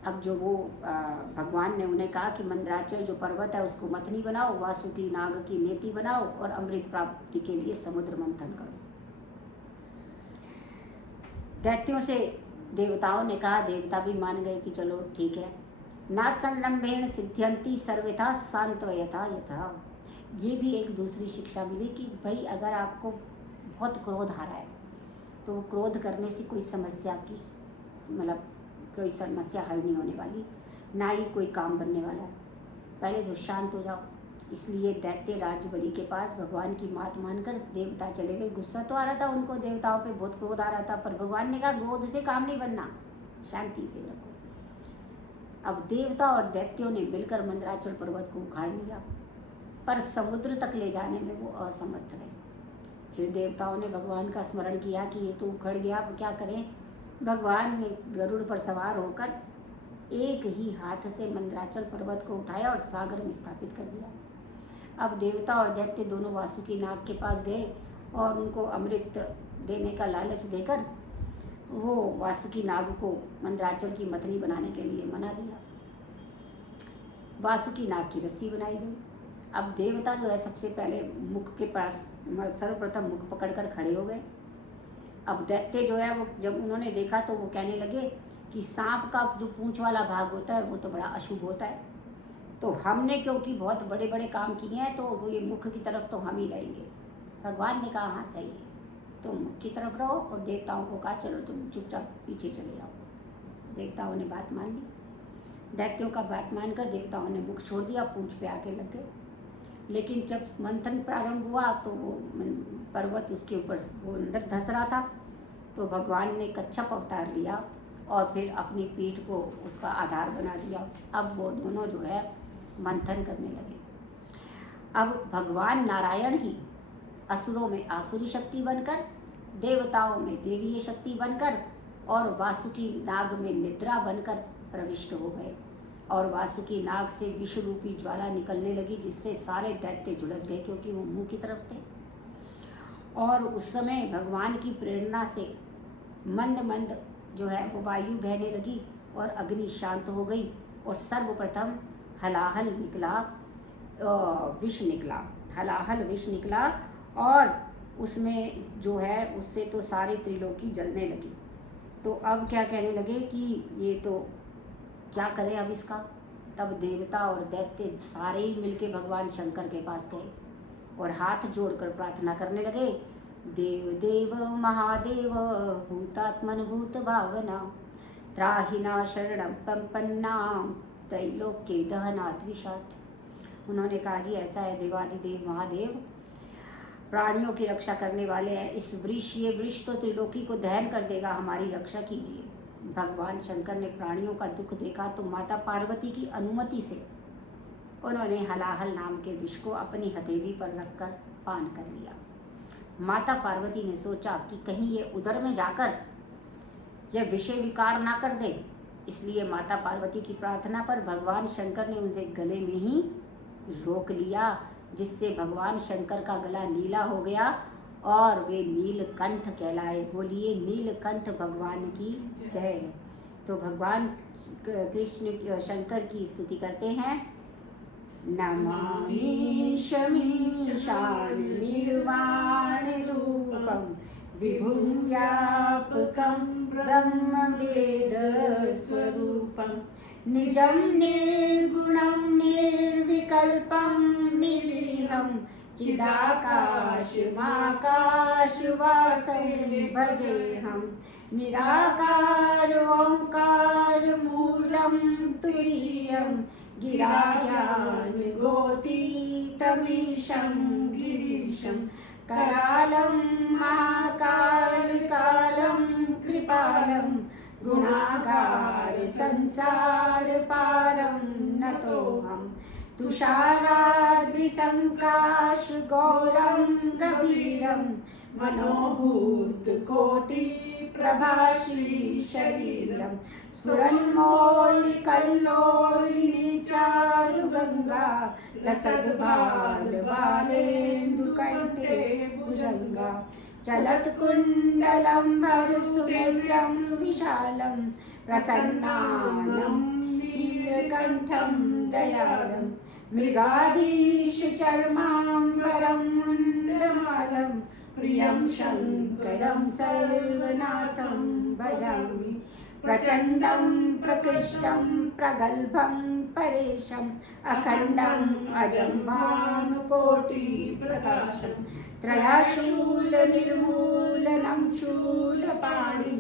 अब जो वो भगवान ने उन्हें कहा कि मंदराचल जो पर्वत है उसको मथनी बनाओ, वासुकी नाग की नेति बनाओ और अमृत प्राप्ति के लिए समुद्र मंथन करो। दैत्यों से देवताओं ने कहा, देवता भी मान गए कि चलो ठीक है। नासंरम्भेण सिद्ध्यन्ति सर्वथा सांत्वयथा यथा। ये भी एक दूसरी शिक्षा मिली कि भाई अगर आपको बहुत क्रोध आ रहा है तो क्रोध करने से कोई समस्या की मतलब कोई समस्या हल नहीं होने वाली, ना ही कोई काम बनने वाला है। पहले तो शांत हो जाओ। इसलिए दैत्य राजबलि के पास भगवान की बात मानकर देवता चले गए। गुस्सा तो आ रहा था उनको, देवताओं पे बहुत क्रोध आ रहा था, पर भगवान ने कहा क्रोध से काम नहीं बनना, शांति से रखो। अब देवता और दैत्यों ने मिलकर मंदराचल पर्वत को उखाड़ लिया, पर समुद्र तक ले जाने में वो असमर्थ रहे। फिर देवताओं ने भगवान का स्मरण किया कि ये तो उखड़ गया, अब क्या करें। भगवान ने गरुड़ पर सवार होकर एक ही हाथ से मंदराचल पर्वत को उठाया और सागर में स्थापित कर दिया। अब देवता और दैत्य दोनों वासुकी नाग के पास गए और उनको अमृत देने का लालच देकर वो वासुकी नाग को मंदराचल की मथनी बनाने के लिए मना दिया। वासुकी नाग की रस्सी बनाई गई। अब देवता जो है सबसे पहले मुख के पास सर्वप्रथम मुख पकड़कर खड़े हो गए। अब दैत्य जो है वो जब उन्होंने देखा तो वो कहने लगे कि सांप का जो पूंछ वाला भाग होता है वो तो बड़ा अशुभ होता है, तो हमने क्योंकि बहुत बड़े बड़े काम किए हैं तो ये मुख की तरफ तो हम ही रहेंगे। भगवान ने कहा हाँ सही है, तुम मुख की तरफ रहो, और देवताओं को कहा चलो तुम चुपचाप पीछे चले जाओ। देवताओं ने बात मान ली। दैत्यों का बात मानकर देवताओं ने मुख छोड़ दिया, पूंछ पे आके लग गए। लेकिन जब मंथन प्रारंभ हुआ तो वो पर्वत उसके ऊपर वो अंदर धंस रहा था, तो भगवान ने कच्छप अवतार लिया और फिर अपनी पीठ को उसका आधार बना दिया। अब वो दोनों जो है मंथन करने लगे। अब भगवान नारायण ही असुरों में आसुरी शक्ति बनकर, देवताओं में देवीय शक्ति बनकर और वासुकी नाग में निद्रा बनकर प्रविष्ट हो गए, और वासुकी नाग से विष रूपी ज्वाला निकलने लगी, जिससे सारे दैत्य झुलस गए क्योंकि वो मुंह की तरफ थे। और उस समय भगवान की प्रेरणा से मंद मंद जो है वो वायु बहने लगी और अग्नि शांत हो गई, और सर्वप्रथम हलाहल निकला, विष निकला, हलाहल विष निकला, और उसमें जो है उससे तो सारी त्रिलोकी जलने लगी। तो अब क्या कहने लगे कि ये तो क्या करें अब इसका। तब देवता और दैत्य सारे ही मिलके भगवान शंकर के पास गए और हाथ जोड़कर प्रार्थना करने लगे। देव देव महादेव भूतात्मन भूत भावना त्राहिना शरणं पन्नाम त्रैलोक्य दहनात् विषात्। उन्होंने कहा जी ऐसा है देवाधिदेव महादेव प्राणियों की रक्षा करने वाले हैं, इस वृक्ष ये वृक्ष तो त्रिलोकी को दहन कर देगा, हमारी रक्षा कीजिए। भगवान शंकर ने प्राणियों का दुख देखा तो माता पार्वती की अनुमति से उन्होंने हलाहल नाम के विष को अपनी हथेली पर रखकर पान कर लिया। माता पार्वती ने सोचा कि कहीं ये उदर में जाकर यह विषय विकार ना कर दे, इसलिए माता पार्वती की प्रार्थना पर भगवान शंकर ने उनसे गले में ही रोक लिया, जिससे भगवान शंकर का गला नीला हो गया और वे नीलकंठ कहलाए। बोलिए नीलकंठ भगवान की जय। तो भगवान कृष्ण शंकर की स्तुति करते हैं। नमामि शमीशान निर्वाण रूपम विभुं व्यापकं ब्रह्म वेद स्वरूपं निजं निर्गुणं निर्विकल्पं निरीहं चिदाकाशमाकाशवासं भजेऽहं निराकार ओंकार मूलं तुरीयं गिराज्ञान गोतीतमीशं गिरिं ईशं करालं महाकालकालं कृपालं गुणागार संसारपारं नतोऽहं तुषाराद्रिसङ्काशगौरं गभीरं मनोभूतकोटिप्रभासी शरीरं स्फुरन्मौलिकल्लोलिनी चारुगङ्गा लसद्बालबालेन्दुकण्ठे भुजङ्गा चलत्कुण्डलं भरसुनेत्रं विशालं प्रसन्नानं नीलकण्ठं दयालं मृगाधीशचर्माम्बरं मुण्डमालं प्रियं शङ्करं सर्वनाथं भजामि प्रचण्डं प्रकृष्टं प्रगल्भं परेशम् अखण्डम् अजं भानुकोटिप्रकाशं त्रयाशूलनिर्मूलनं शूलपाणिं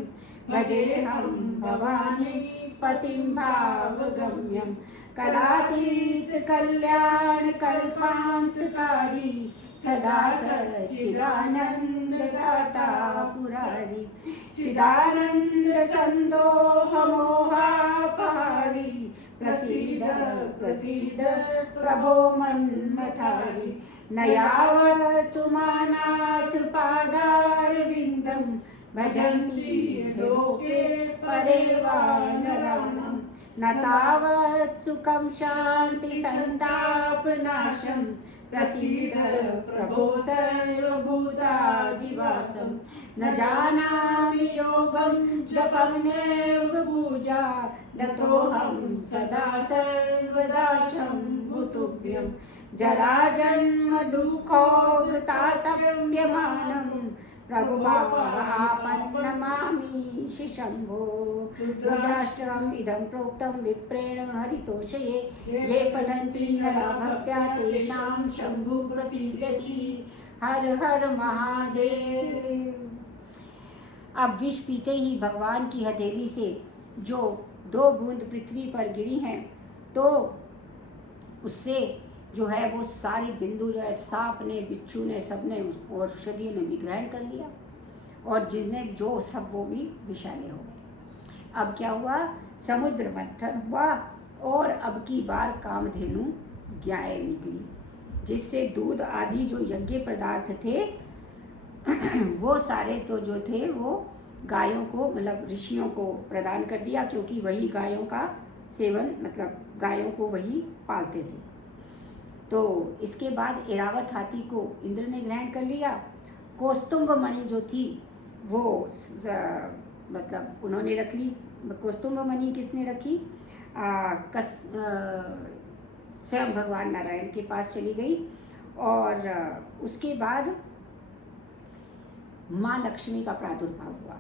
भजेऽहं भवानी पतिं भावगम्यं कलातीतकल्याणकल्पान्तकारी सदा सच्चिदानन्ददाता पुरारी चिदानन्दसन्दोहमोहापहारी प्रसीद प्रसीद प्रभो मन्मथारी न यावत् मानाथ पादारविन्दं भजन्ति लोके परे वा नराणां न तावत् सुखं शान्ति सन्तापनाशं प्रसीद प्रभो सर्वभूताधिवासं न जानामि योगं जपं नैव पूजा नतोऽहं सदा सर्वदा शम्भुतुभ्यं जराजन्म दुःखोगतातप्यमानं प्रभुवापन्नमामीशि शम्भो रुद्राष्टकम् इदं प्रोक्तं विप्रेण हरितोषये ये पठन्ति नरा भक्त्या तेषां शम्भु प्रसीदति हर हर महादेव। अब विष पीते ही भगवान की हथेली से जो 2 बूंद पृथ्वी पर गिरी हैं तो उससे जो है वो सारी बिंदु जो है सांप ने बिच्छू ने सबने औषधियों ने भी ग्रहण कर लिया और जिन्हें जो सब वो भी विषाले हो गए। अब क्या हुआ, समुद्र मंथन हुआ और अब की बार कामधेनु गाय निकली जिससे दूध आदि जो यज्ञ पदार्थ थे वो सारे तो जो थे वो गायों को मतलब ऋषियों को प्रदान कर दिया क्योंकि वही गायों का सेवन मतलब गायों को वही पालते थे। तो इसके बाद एरावत हाथी को इंद्र ने ग्रहण कर लिया। कौस्तुंभ मणि जो थी वो मतलब उन्होंने रख ली। कौस्तुंभ मणि किसने रखी, स्वयं भगवान नारायण के पास चली गई। और उसके बाद माँ लक्ष्मी का प्रादुर्भाव हुआ।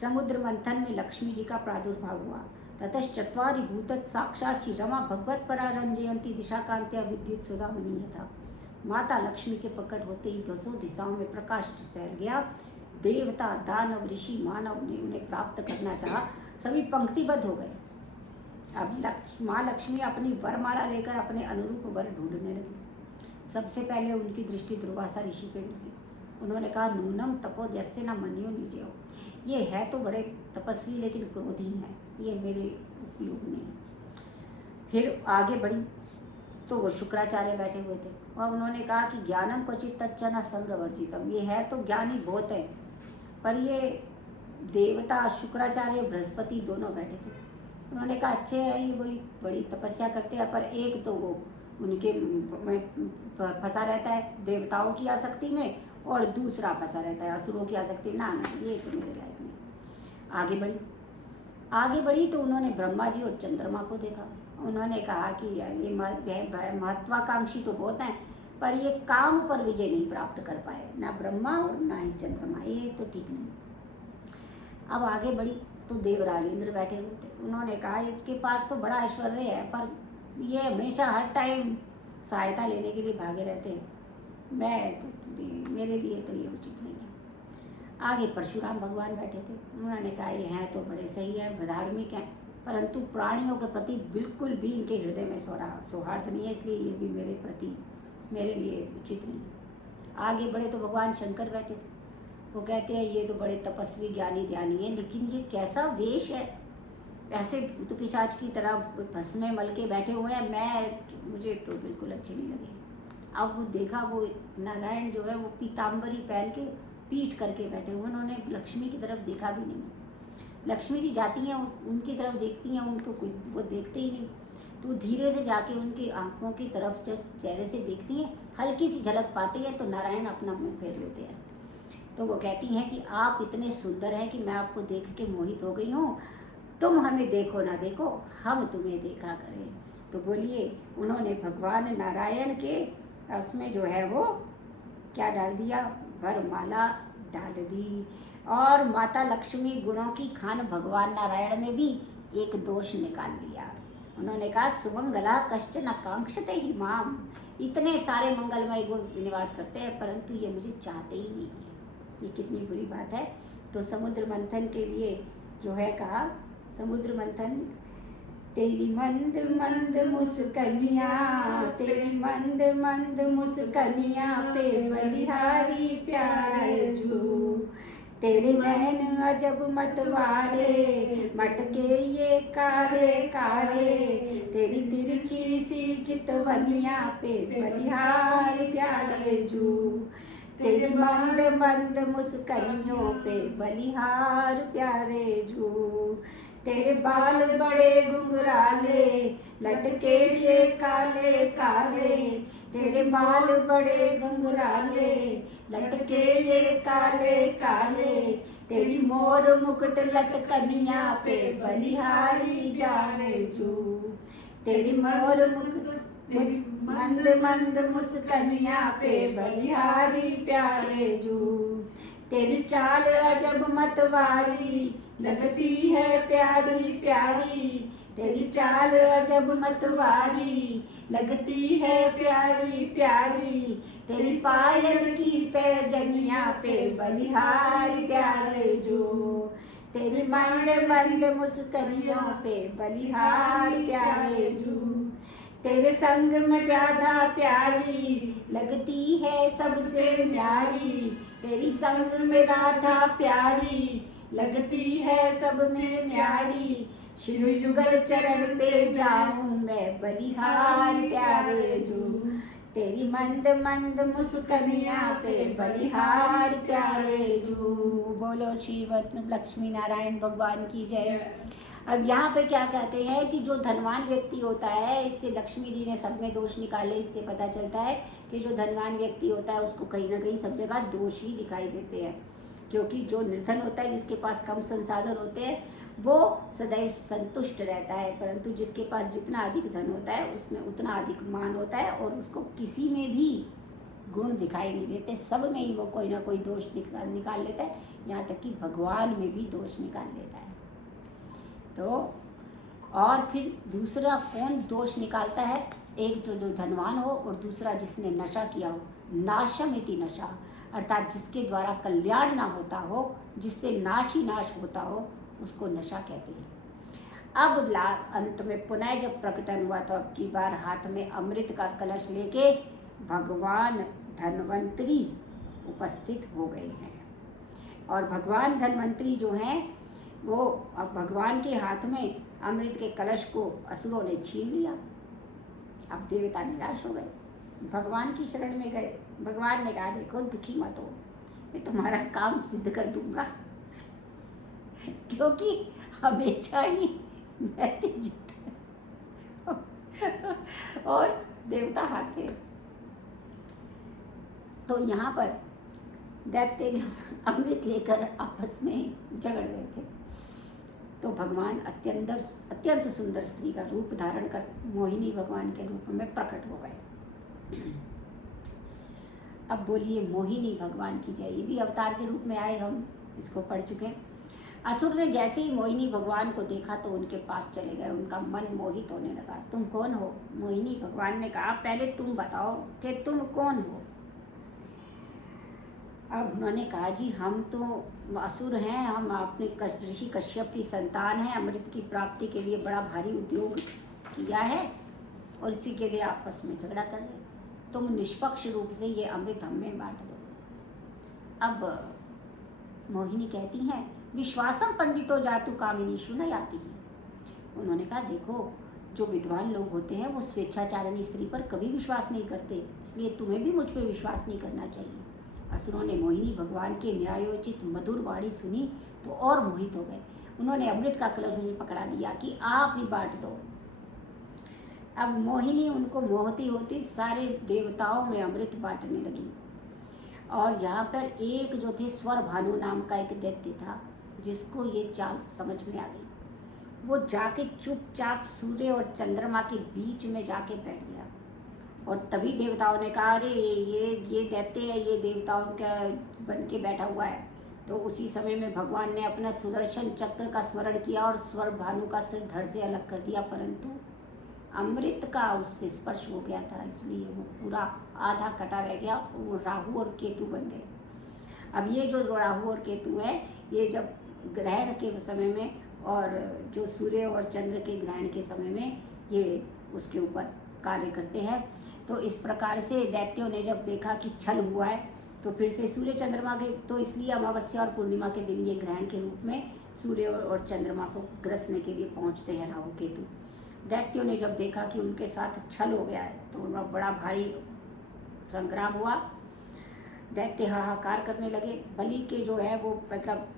समुद्र मंथन में लक्ष्मी जी का प्रादुर्भाव हुआ। ततश्चत्वारि भूतत् साक्षात् रमा भगवत परा रंजयंती दिशा कांत्या विद्युत सुधा मनी था। माता लक्ष्मी के प्रकट होते ही 10 दिशाओं में प्रकाश फैल गया। देवता दानव ऋषि मानव ने उन्हें प्राप्त करना चाहा, सभी पंक्तिबद्ध हो गए। अब माँ लक्ष्मी अपनी वरमाला लेकर अपने अनुरूप वर ढूंढने लगी। सबसे पहले उनकी दृष्टि दुर्वासा ऋषि पे लगी। उन्होंने कहा, नूनम तपो यस्य न मनियो निजयो। ये है तो बड़े तपस्वी लेकिन क्रोधी हैं, ये मेरे उपयोग नहीं है। फिर आगे बढ़ी तो वो शुक्राचार्य बैठे हुए थे और उन्होंने कहा कि ज्ञानम क्वचित तच्चन संग वर्जितम। ये है तो ज्ञानी बहुत है पर ये देवता शुक्राचार्य बृहस्पति दोनों बैठे थे। उन्होंने कहा, अच्छे हैं ये बड़ी तपस्या करते हैं पर एक तो वो उनके में फंसा रहता है देवताओं की आसक्ति में और दूसरा फंसा रहता है असुरों की आसक्ति। ना ये तो मेरे लायक नहीं। आगे बढ़ी तो उन्होंने ब्रह्मा जी और चंद्रमा को देखा। उन्होंने कहा कि ये महत्वाकांक्षी तो बहुत हैं पर ये काम पर विजय नहीं प्राप्त कर पाए, ना ब्रह्मा और ना ही चंद्रमा, ये तो ठीक नहीं। अब आगे बढ़ी तो देवराज इंद्र बैठे हुए थे। उन्होंने कहा, इसके पास तो बड़ा ऐश्वर्य है पर ये हमेशा हर टाइम सहायता लेने के लिए भागे रहते हैं, मेरे लिए तो ये उचित नहीं है। आगे परशुराम भगवान बैठे थे। उन्होंने कहा, ये हैं तो बड़े सही हैं, धार्मिक हैं, परंतु प्राणियों के प्रति बिल्कुल भी इनके हृदय में सौहार्द नहीं है, इसलिए ये भी मेरे लिए उचित नहीं। आगे बढ़े तो भगवान शंकर बैठे थे। वो कहते हैं ये तो बड़े तपस्वी ज्ञानी ध्यानी है, लेकिन ये कैसा वेश है, ऐसे भूत पिशाच की तरह भस्मे मल के बैठे हुए हैं। मुझे तो बिल्कुल अच्छे नहीं लगे। अब वो देखा, वो नारायण जो है वो पीताम्बरी पहन के पीठ करके बैठे हुए, उन्होंने लक्ष्मी की तरफ देखा भी नहीं। लक्ष्मी जी जाती हैं उनकी तरफ देखती हैं, उनको कोई वो देखते ही नहीं। तो धीरे से जाके उनकी आंखों की तरफ जब चेहरे से देखती हैं, हल्की सी झलक पाती हैं, तो नारायण अपना मुंह फेर लेते हैं। तो वो कहती हैं कि आप इतने सुंदर हैं कि मैं आपको देख के मोहित हो गई हूँ, तुम हमें देखो ना देखो, हम तुम्हें देखा करें। तो बोलिए, उन्होंने भगवान नारायण के उसमें जो है वो क्या डाल दिया, वरमाला डाल दी। और माता लक्ष्मी गुणों की खान भगवान नारायण में भी एक दोष निकाल लिया। उन्होंने कहा, सुमंगला कश्चन आकांक्षते ही माम, इतने सारे मंगलमय गुण निवास करते हैं परंतु ये मुझे चाहते ही नहीं है। ये कितनी बुरी बात है। तो समुद्र मंथन के लिए जो है कहा, समुद्र मंथन, तेरी मंद मंद मुस्कनिया, तेरी मंद मंद मुस्कनिया पे बलिहारी प्यारे जू, तेरे नैन अजब मतवारे, मटके ये कारे कारे, तेरी तिरछी सी चितवनिया पे बलिहारी प्यारे जू, तेरी मंद मंद मुस्कनियों पे बलिहार प्यारे जू, तेरे बाल बड़े घुंघराले, लटके ये काले काले, तेरे बाल बड़े घुंघराले, लटके ये काले काले, तेरी मोर मुकुट लटकनिया पे बलिहारी जाने जू, तेरी मोर मुकुट मंद मंद मुस्कनिया पे बलिहारी प्यारे जू, तेरी चाल अजब मतवारी, लगती है प्यारी प्यारी, तेरी चाल अजब मतवारी, लगती है प्यारी प्यारी, तेरी पायल की पैजनिया पे बलिहारी प्यारे जो, तेरी मंद मंद मुस्कनियों पे बलिहार प्यारे जो, तेरे संग में राधा प्यारी, लगती है सबसे न्यारी, तेरी संग में राधा प्यारी, लगती है सब में न्यारी, शिव युगल चरण पे जाऊं मैं बलिहार प्यारे जो, तेरी मंद मंद मुस्कनिया पे बलिहार प्यारे जो। बोलो श्री लक्ष्मी नारायण भगवान की जय। अब यहाँ पे क्या कहते हैं कि जो धनवान व्यक्ति होता है, इससे लक्ष्मी जी ने सब में दोष निकाले, इससे पता चलता है कि जो धनवान व्यक्ति होता है उसको कहीं ना कहीं सब जगह दोष ही दिखाई देते हैं, क्योंकि जो निर्धन होता है, जिसके पास कम संसाधन होते हैं, वो सदैव संतुष्ट रहता है, परंतु जिसके पास जितना अधिक धन होता है उसमें उतना अधिक मान होता है और उसको किसी में भी गुण दिखाई नहीं देते, सब में ही वो कोई ना कोई दोष निकाल लेता है, यहाँ तक कि भगवान में भी दोष निकाल लेता है। तो और फिर दूसरा कौन दोष निकालता है, एक जो धनवान हो और दूसरा जिसने नशा किया हो, नाशमिति नशा, अर्थात जिसके द्वारा कल्याण ना होता हो, जिससे नाश ही नाश होता हो, उसको नशा कहते हैं। अब अंत में पुनः जब प्रकटन हुआ तो अब की बार हाथ में अमृत का कलश लेके भगवान धन्वंतरी उपस्थित हो गए हैं, और भगवान धन्वंतरी जो हैं वो अब भगवान के हाथ में अमृत के कलश को असुरों ने छीन लिया। अब देवता निराश हो गए, भगवान की शरण में गए। भगवान ने कहा, देखो दुखी मत हो, मैं तुम्हारा काम सिद्ध कर दूंगा, क्योंकि हमेशा ही दैत्य जीतता और देवता हारते। तो यहाँ पर दैत्य जब अमृत लेकर आपस में झगड़ रहे थे, तो भगवान अत्यंत सुंदर स्त्री का रूप धारण कर मोहिनी भगवान के रूप में प्रकट हो गए। अब बोलिए मोहिनी भगवान की जय। ये भी अवतार के रूप में आए, हम इसको पढ़ चुके हैं। असुर ने जैसे ही मोहिनी भगवान को देखा तो उनके पास चले गए, उनका मन मोहित होने लगा। तुम कौन हो? मोहिनी भगवान ने कहा, पहले तुम बताओ कि तुम कौन हो। अब उन्होंने कहा, जी हम तो असुर हैं, हम अपने ऋषि कश्यप की संतान हैं, अमृत की प्राप्ति के लिए बड़ा भारी उद्योग किया है और इसी के लिए आपस में झगड़ा कर रहे हैं। तुम निष्पक्ष रूप से ये अमृत हमें बांट दो। अब मोहिनी कहती हैं, विश्वासम पंडितो जातु कामिनीषु न याति ही। उन्होंने कहा, देखो जो विद्वान लोग होते हैं वो स्वेच्छाचारिणी स्त्री पर कभी विश्वास नहीं करते, इसलिए तुम्हें भी मुझ पर विश्वास नहीं करना चाहिए। असुरों ने मोहिनी भगवान के न्यायोचित मधुर वाणी सुनी तो और मोहित हो गए। उन्होंने अमृत का कलश उन्हें पकड़ा दिया कि आप ही बांट दो। अब मोहिनी उनको मोहती होती सारे देवताओं में अमृत बांटने लगी। और यहाँ पर एक जो थे स्वर भानु नाम का एक दैत्य था, जिसको ये चाल समझ में आ गई। वो जाके चुपचाप सूर्य और चंद्रमा के बीच में जाके बैठ गया। और तभी देवताओं ने कहा, अरे ये दैत्य है, ये देवताओं का बन के बैठा हुआ है। तो उसी समय में भगवान ने अपना सुदर्शन चक्र का स्मरण किया और स्वर भानु का सिर धड़ से अलग कर दिया, परंतु अमृत का उससे स्पर्श हो गया था, इसलिए वो पूरा आधा कटा रह गया। वो राहु और केतु बन गए। अब ये जो राहु और केतु है, ये जब ग्रहण के समय में और जो सूर्य और चंद्र के ग्रहण के समय में ये उसके ऊपर कार्य करते हैं। तो इस प्रकार से दैत्यों ने जब देखा कि छल हुआ है, तो फिर से सूर्य चंद्रमा के, तो इसलिए अमावस्या और पूर्णिमा के दिन ये ग्रहण के रूप में सूर्य और चंद्रमा को ग्रसने के लिए पहुंचते हैं राहु केतु। दैत्यों ने जब देखा कि उनके साथ छल हो गया है, तो उनका बड़ा भारी संग्राम हुआ। दैत्य हाहाकार करने लगे। बलि के जो है वो मतलब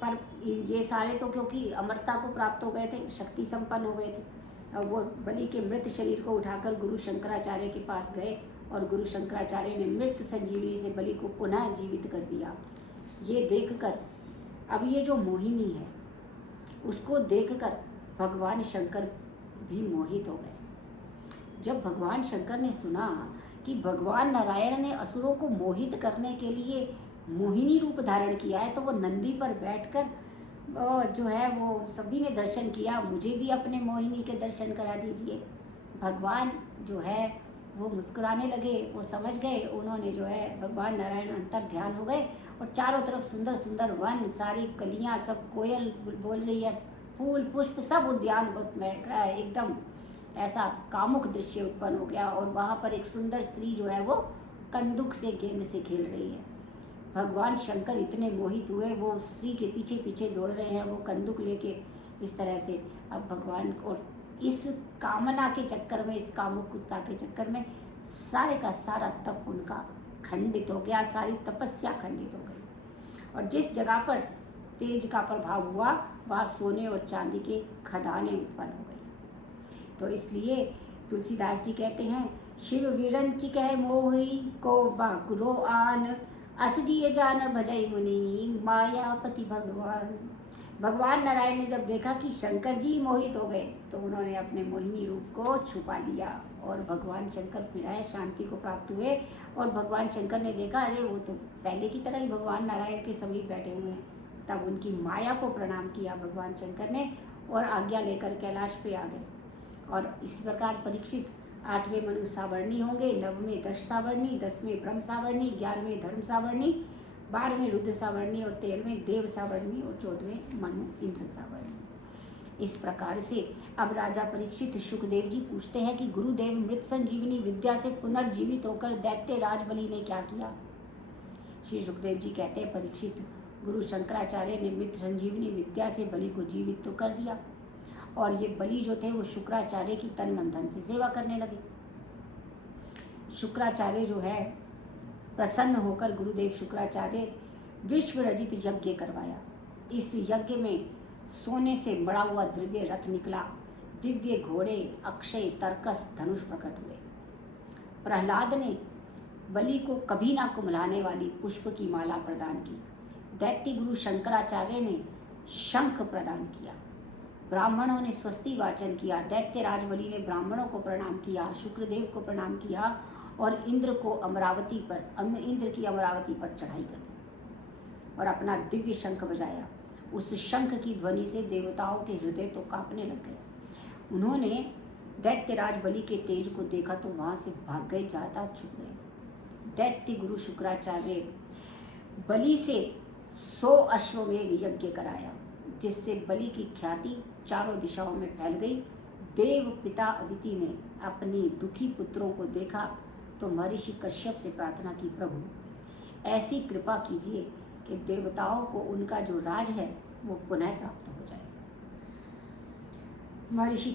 पर ये सारे तो क्योंकि अमरता को प्राप्त हो गए थे, शक्ति संपन्न हो गए थे। और वो बलि के मृत शरीर को उठाकर गुरु शंकराचार्य के पास गए और गुरु शंकराचार्य ने मृत संजीवनी से बलि को पुनः जीवित कर दिया। ये देखकर अब ये जो मोहिनी है, उसको देखकर भगवान शंकर भी मोहित हो गए। जब भगवान शंकर ने सुना कि भगवान नारायण ने असुरों को मोहित करने के लिए मोहिनी रूप धारण किया है, तो वो नंदी पर बैठकर जो है वो सभी ने दर्शन किया। मुझे भी अपने मोहिनी के दर्शन करा दीजिए। भगवान जो है वो मुस्कुराने लगे। वो समझ गए, उन्होंने जो है भगवान नारायण अंतर ध्यान हो गए और चारों तरफ सुंदर सुंदर वन, सारी कलियां, सब कोयल बोल रही है, फूल पुष्प सब उद्यान महक रहा है। एकदम ऐसा कामुक दृश्य उत्पन्न हो गया। और वहाँ पर एक सुंदर स्त्री जो है वो कंदुक से गेंद से खेल रही है। भगवान शंकर इतने मोहित हुए, वो स्त्री के पीछे पीछे दौड़ रहे हैं, वो कंदुक लेके इस तरह से। अब भगवान को इस कामना के चक्कर में, इस कामुकता के चक्कर में सारे का सारा तप उनका खंडित हो गया, सारी तपस्या खंडित हो गई। और जिस जगह पर तेज का प्रभाव हुआ, वहाँ सोने और चांदी के खदानें उत्पन्न हो गई। तो इसलिए तुलसीदास जी कहते हैं, शिव विरंचि कह मोहि को बाकुरो आन, असजिय जान भजई मुनि मायापति भगवान। भगवान नारायण ने जब देखा कि शंकर जी मोहित हो गए, तो उन्होंने अपने मोहिनी रूप को छुपा लिया और भगवान शंकर फिर आए, शांति को प्राप्त हुए। और भगवान शंकर ने देखा, अरे वो तो पहले की तरह ही भगवान नारायण के समीप बैठे हुए हैं। तब उनकी माया को प्रणाम किया भगवान शंकर ने और आज्ञा लेकर कैलाश पे आ गए। और इस प्रकार परीक्षित 8वें मनु सावर्णी होंगे, 9वें दश सावर्णी, 10वें ब्रह्म सावर्णी, 11वें धर्म सावर्णी, 12वें रुद्र सावर्णी और 13वें देव सावर्णी और 14वें मनु इंद्र सावर्णी। इस प्रकार से अब राजा परीक्षित शुकदेव जी पूछते हैं कि गुरुदेव मृत संजीवनी विद्या से पुनर्जीवित होकर दैत्य राज बलि ने क्या किया। श्री सुखदेव जी कहते हैं, परीक्षित, गुरु शंकराचार्य ने मृत संजीवनी विद्या से बलि को जीवित तो कर दिया, और ये बलि जो थे वो शुक्राचार्य की तन मन धन से सेवा करने लगे। शुक्राचार्य जो है प्रसन्न होकर गुरुदेव शुक्राचार्य विश्व रजित यज्ञ करवाया। इस यज्ञ में सोने से मड़ा हुआ दिव्य रथ निकला, दिव्य घोड़े, अक्षय तरकस धनुष प्रकट हुए। प्रहलाद ने बलि को कभी ना कुम्हलाने वाली पुष्प की माला प्रदान की। दैत्य गुरु शंकराचार्य ने शंख प्रदान किया। ब्राह्मणों ने स्वस्ति वाचन किया। दैत्य राज बलि ने ब्राह्मणों को प्रणाम किया, शुक्रदेव को प्रणाम किया और इंद्र की अमरावती पर चढ़ाई कर दी और अपना दिव्य शंख बजाया। उस शंख की ध्वनि से देवताओं के हृदय तो कांपने लग गए। उन्होंने दैत्यराज बलि के तेज को देखा तो वहां से भाग गए, ज्यादा छुप गए। दैत्य गुरु शुक्राचार्य बलि से 100 अश्वमेघ यज्ञ कराया, जिससे बलि की ख्याति चारों दिशाओं में फैल गई। देव पिता अदिति ने अपनी दुखी पुत्रों को देखा तो महर्षि कश्यप से प्रार्थना की, प्रभु ऐसी कृपा कीजिए कि देवताओं को उनका जो राज है वो पुनः प्राप्त हो जाए। महर्षि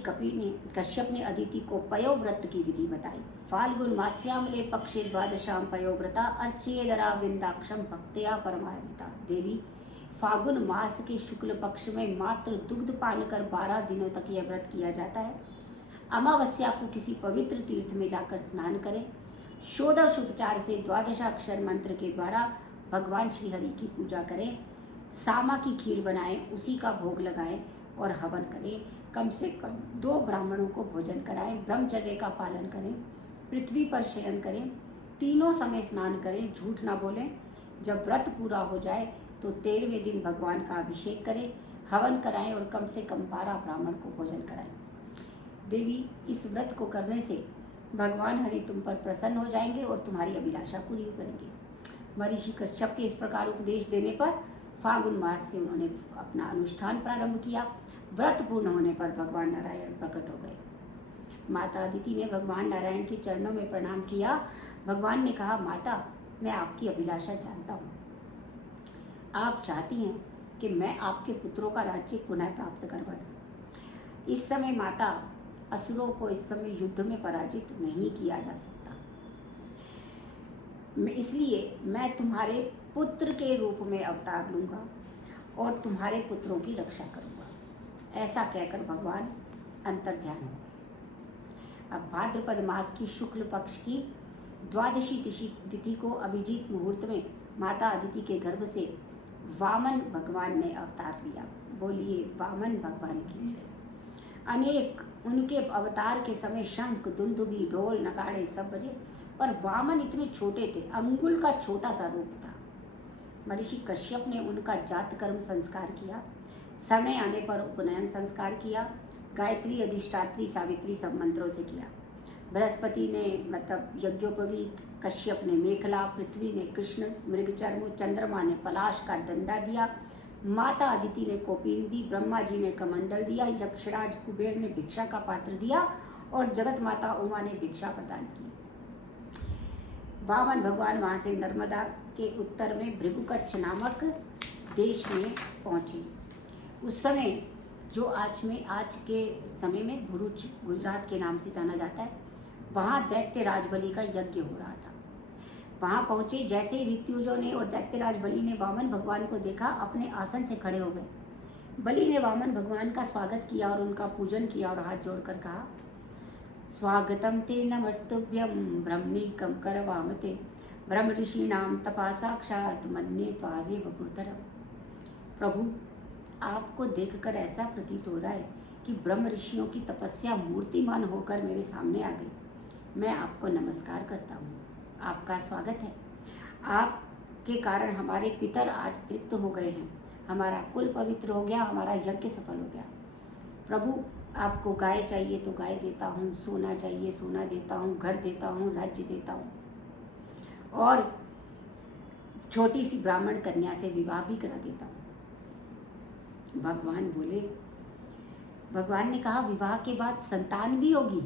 कश्यप ने अदिति को पयोव्रत की विधि बताई। फाल्गुन मास्यामले पक्षे द्वादशाम पयोव्रता अर्चेदरा विंदाक्षम भक्त्या परमायता। देवी, फागुन मास के शुक्ल पक्ष में मात्र दुग्ध पान कर 12 दिनों तक यह व्रत किया जाता है। अमावस्या को किसी पवित्र तीर्थ में जाकर स्नान करें। षोडश उपचार से द्वादशाक्षर मंत्र के द्वारा भगवान श्री हरि की पूजा करें। सामा की खीर बनाएं, उसी का भोग लगाएं और हवन करें। कम से कम 2 ब्राह्मणों को भोजन कराएं। ब्रह्मचर्य का पालन करें। पृथ्वी पर शयन करें। तीनों समय स्नान करें, झूठ ना बोलें। जब व्रत पूरा हो जाए तो 13वें दिन भगवान का अभिषेक करें, हवन कराएं और कम से कम 12 ब्राह्मण को भोजन कराएं। देवी, इस व्रत को करने से भगवान हरि तुम पर प्रसन्न हो जाएंगे और तुम्हारी अभिलाषा पूरी करेंगे। महर्षि कश्यप के इस प्रकार उपदेश देने पर फागुन मास से उन्होंने अपना अनुष्ठान प्रारंभ किया। व्रत पूर्ण होने पर भगवान नारायण प्रकट हो गए। माता अदिति ने भगवान नारायण के चरणों में प्रणाम किया। भगवान ने कहा, माता, मैं आपकी अभिलाषा जानता हूँ। आप चाहती हैं कि मैं आपके पुत्रों का राज्य पुनः प्राप्त करवा दूँ। इस समय माता, असुरों को इस समय युद्ध में पराजित नहीं किया जा सकता, इसलिए मैं तुम्हारे पुत्र के रूप में अवतार लूँगा और तुम्हारे पुत्रों की रक्षा करूँगा। ऐसा कहकर भगवान अंतर्ध्यान हो गए। अब भाद्रपद मास की शुक्ल पक्ष की द्वादशी तिथि को अभिजीत मुहूर्त में माता अदिति के गर्भ से वामन भगवान ने अवतार लिया। बोलिए वामन भगवान की जय। अनेक उनके अवतार के समय शंख, दुंदुभी, ढोल, नगाड़े सब बजे, पर वामन इतने छोटे थे, अंगुल का छोटा सा रूप था। महर्षि कश्यप ने उनका जात कर्म संस्कार किया। समय आने पर उपनयन संस्कार किया। गायत्री, अधिष्ठात्री, सावित्री सब मंत्रों से किया। बृहस्पति ने यज्ञोपवीत, कश्यप ने मेखला, पृथ्वी ने कृष्ण मृगचर्म, चंद्रमा ने पलाश का डंडा दिया, माता अदिति ने कौपीन दी, ब्रह्मा जी ने कमंडल दिया, यक्षराज कुबेर ने भिक्षा का पात्र दिया और जगत माता उमा ने भिक्षा प्रदान की। वामन भगवान वहाँ से नर्मदा के उत्तर में भृगुकच्छ नामक देश में पहुँचे। उस समय जो आज के समय में भरूच गुजरात के नाम से जाना जाता है, वहाँ दैत्यराज बलि का यज्ञ हो रहा था। वहाँ पहुँचे, जैसे ही ऋत्युजों ने और दैत्यराज बलि ने वामन भगवान को देखा, अपने आसन से खड़े हो गए। बलि ने वामन भगवान का स्वागत किया और उनका पूजन किया और हाथ जोड़कर कहा, स्वागतम ते नमस्तुभ्यं ब्रह्मणिकं करवामते ब्रह्म ऋषीणाम तपा साक्षात मन्ये त्वार्य वपुर्धरम। प्रभु, आपको देखकर ऐसा प्रतीत हो रहा है कि ब्रह्म ऋषियों की तपस्या मूर्तिमान होकर मेरे सामने आ गई। मैं आपको नमस्कार करता हूँ, आपका स्वागत है। आपके कारण हमारे पितर आज तृप्त हो गए हैं, हमारा कुल पवित्र हो गया, हमारा यज्ञ सफल हो गया। प्रभु, आपको गाय चाहिए तो गाय देता हूँ, सोना चाहिए सोना देता हूँ, घर देता हूँ, राज्य देता हूँ और छोटी सी ब्राह्मण कन्या से विवाह भी करा देता हूँ। भगवान बोले, भगवान ने कहा, विवाह के बाद संतान भी होगी?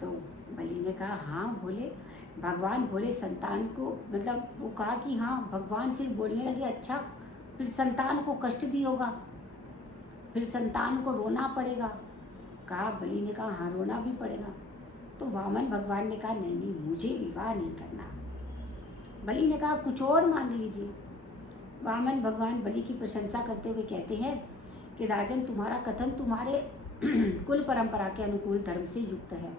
तो बलि ने कहा, हाँ। बोले भगवान बोले संतान को, वो कहा कि हाँ। भगवान फिर बोलने लगे, अच्छा फिर संतान को कष्ट भी होगा, फिर संतान को रोना पड़ेगा? कहा, बलि ने कहा, हाँ रोना भी पड़ेगा। तो वामन भगवान ने कहा, नहीं नहीं, मुझे विवाह नहीं करना। बलि ने कहा, कुछ और मांग लीजिए। वामन भगवान बलि की प्रशंसा करते हुए कहते हैं कि राजन, तुम्हारा कथन तुम्हारे कुल परंपरा के अनुकूल धर्म से युक्त है।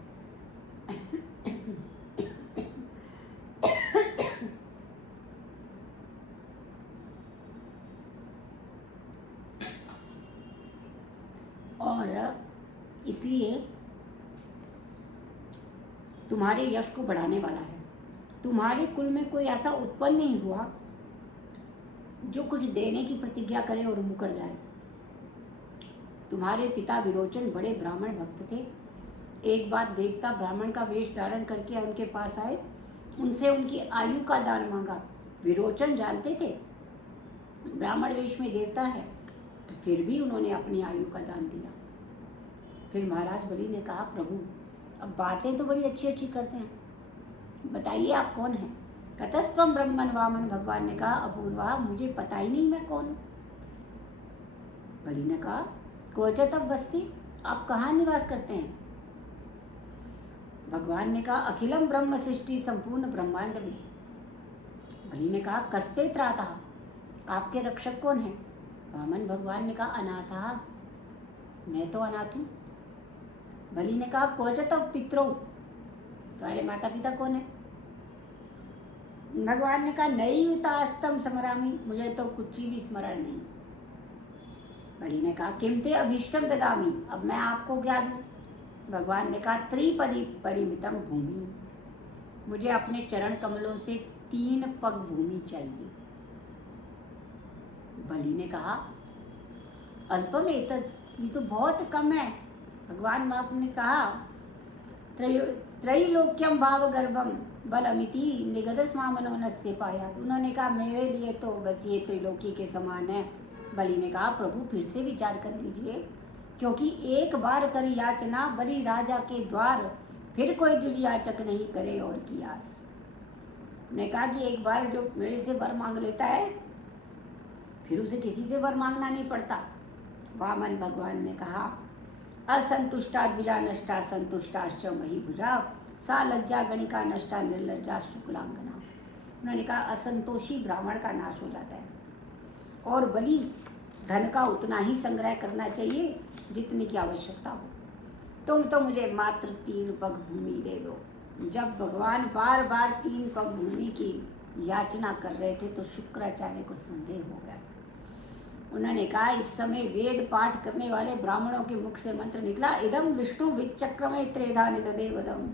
और इसलिए तुम्हारे यश को बढ़ाने वाला है। तुम्हारे कुल में कोई ऐसा उत्पन्न नहीं हुआ जो कुछ देने की प्रतिज्ञा करे और मुकर जाए। तुम्हारे पिता विरोचन बड़े ब्राह्मण भक्त थे। एक बार देवता ब्राह्मण का वेश धारण करके उनके पास आए, उनसे उनकी आयु का दान मांगा। विरोचन जानते थे ब्राह्मण वेश में देवता है, तो फिर भी उन्होंने अपनी आयु का दान दिया। फिर महाराज बलि ने कहा, प्रभु अब बातें तो बड़ी अच्छी अच्छी करते हैं, बताइए आप कौन हैं? कतस्त्वम ब्रह्मन वामन, भगवान ने कहा अपूर्वा मुझे पता ही नहीं मैं कौन हूँ। बलि ने कहा क्वचित बस्ती, आप कहाँ निवास करते हैं? भगवान ने कहा अखिलम ब्रह्म सृष्टि, संपूर्ण ब्रह्मांड में। बलि ने कहा कस्ते त्राता, आपके रक्षक कौन है? वामन भगवान ने कहा अनाथा, मैं तो अनाथ हूँ। बलि ने कहा क्वचित पितरो, तुम्हारे माता पिता कौन है? भगवान ने कहा नैयुतास्तम स्मरामि, मुझे तो कुछ भी स्मरण नहीं। बलि ने कहा किम ते अभीष्टम ददामि, अब मैं आपको क्या दूं? भगवान ने कहा त्रिपदी परिमितम भूमि, मुझे अपने चरण कमलों से 3 पग भूमि चाहिए। बलि ने कहा अल्पम एतद, ये तो बहुत कम है। भगवान बाप ने कहा त्रैलोक्यम भाव गर्भम बलमिति निगत स्वामनोनस्य पायात, उन्होंने कहा मेरे लिए तो बस ये त्रिलोकी के समान है। बलि ने कहा प्रभु फिर से विचार कर लीजिए, क्योंकि एक बार कर याचना बलि राजा के द्वार, फिर कोई दुर्याचक नहीं करे और की आस। ने कहा कि एक बार जो मेरे से वर मांग लेता है फिर उसे किसी से वर मांगना नहीं पड़ता। वामन भगवान ने कहा असंतुष्टा द्विजा नष्टा संतुष्टाश्च मही भुजा, सा लज्जा गणिका नष्टा निर्लज्जा शुक्लांगना। उन्होंने कहा असंतोषी ब्राह्मण का नाश हो जाता है और बलि धन का उतना ही संग्रह करना चाहिए जितने की आवश्यकता हो। तुम तो मुझे मात्र 3 पग भूमि दे दो। जब भगवान बार बार 3 पग भूमि की याचना कर रहे थे तो शुक्राचार्य को संदेह हो गया। उन्होंने कहा इस समय वेद पाठ करने वाले ब्राह्मणों के मुख से मंत्र निकला इदम विष्णु विचक्र में त्रेधा निददेवदम,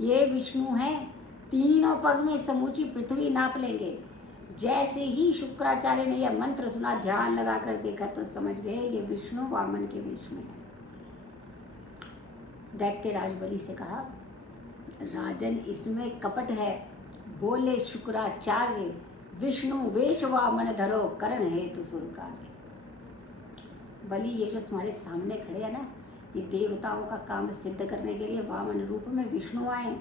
ये विष्णु हैं, 3 पग में समूची पृथ्वी नाप लेंगे। जैसे ही शुक्राचार्य ने यह मंत्र सुना, ध्यान लगाकर देखा तो समझ गए ये विष्णु वामन के वेश में है। दैत्यराज बलि से कहा राजन इसमें कपट है। बोले शुक्राचार्य विष्णु वेश वामन धरो करण हेतु सुरकार्य। बलि ये जो तुम्हारे सामने खड़े हैं ना, ये देवताओं का काम सिद्ध करने के लिए वामन रूप में विष्णु आए।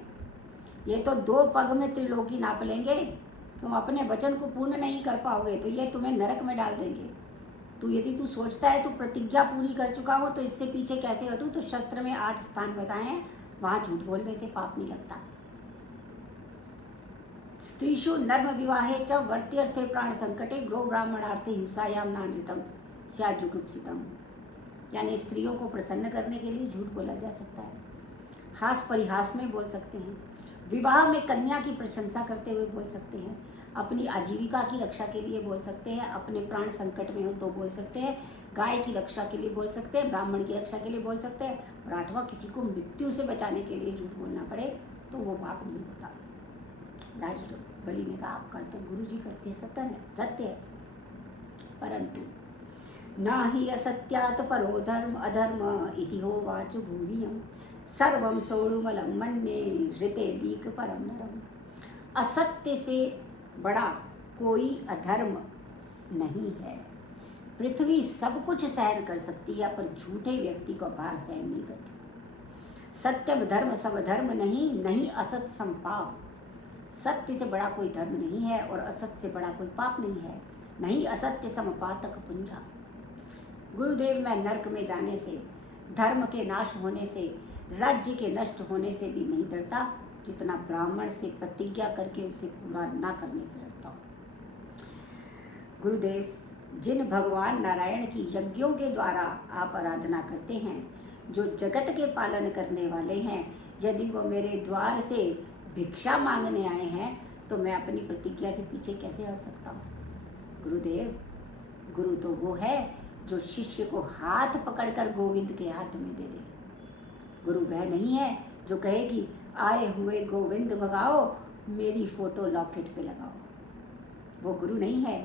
ये तो 2 पग में त्रिलोकी नाप लेंगे, तुम अपने वचन को पूर्ण नहीं कर पाओगे तो ये तुम्हें नरक में डाल देंगे। तो यदि तू सोचता है तू प्रतिज्ञा पूरी कर चुका हो तो इससे पीछे कैसे हटूं, तो शस्त्र में 8 स्थान बताए हैं, वहां झूठ बोलने से पाप नहीं लगता। स्त्रीषु नर्म विवाहे च वर्त्यर्थे प्राण संकटे गृह ब्राह्मणार्थे हिंसायाम नानृतम स्याजुगुप्सितम, यानी स्त्रियों को प्रसन्न करने के लिए झूठ बोला जा सकता है, हास परिहास में बोल सकते हैं, विवाह में कन्या की प्रशंसा करते हुए बोल सकते हैं, अपनी आजीविका की रक्षा के लिए बोल सकते हैं, अपने प्राण संकट में हो तो बोल सकते हैं, गाय की रक्षा के लिए बोल सकते हैं, ब्राह्मण की रक्षा के लिए बोल सकते हैं, और 8वां किसी को मृत्यु से बचाने के लिए झूठ बोलना पड़े तो वो पाप नहीं होता। राज बलि ने कहा आपका तो गुरु जी कहते सत्य है, परंतु ना ही असत्यात परो धर्म अधर्म इति होवाच भूरियम सर्वम सोड़ुमलम मन्ये ऋते दीक परम नरम। असत्य से बड़ा कोई अधर्म नहीं है। पृथ्वी सब कुछ सहन कर सकती है पर झूठे व्यक्ति को भार सहन नहीं करती। सत्यम धर्म सब धर्म नहीं, नहीं असत संपाप। सत्य से बड़ा कोई धर्म नहीं है और असत्य से बड़ा कोई पाप नहीं है। नहीं असत्य समपातक पुंजा। गुरुदेव मैं नरक में जाने से, धर्म के नाश होने से, राज्य के नष्ट होने से भी नहीं डरता जितना ब्राह्मण से प्रतिज्ञा करके उसे पूरा ना करने से डरता हूँ। गुरुदेव जिन भगवान नारायण की यज्ञों के द्वारा आप आराधना करते हैं, जो जगत के पालन करने वाले हैं, यदि वो मेरे द्वार से भिक्षा मांगने आए हैं तो मैं अपनी प्रतिज्ञा से पीछे कैसे हट सकता हूँ। गुरुदेव गुरु तो वो है जो शिष्य को हाथ पकड़कर गोविंद के हाथ में दे दे। गुरु वह नहीं है जो कहे कि आए हुए गोविंद भगाओ, मेरी फोटो लॉकेट पे लगाओ। वो गुरु नहीं है।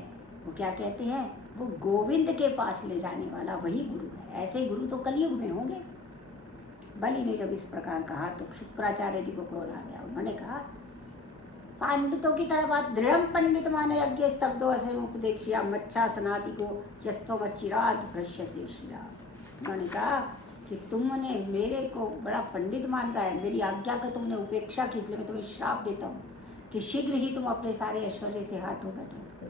वो क्या कहते हैं, वो गोविंद के पास ले जाने वाला वही गुरु है। ऐसे गुरु तो कलयुग में होंगे। बलि ने जब इस प्रकार कहा तो शुक्राचार्य जी को क्रोध आ गया। उन्होंने कहा पांडितों की तरह बात, दृढ़ पंडित माने यज्ञ स्तब्धो असे उपदेक्षिया मच्छा सनाति को यस्थो मच्चिरात भ्रश्य से। उन्होंने कहा कि तुमने मेरे को बड़ा पंडित मान रहा है, मेरी आज्ञा का तुमने उपेक्षा की, इसलिए मैं तुम्हें श्राप देता हूँ कि शीघ्र ही तुम अपने सारे ऐश्वर्य से हाथ धो बैठो।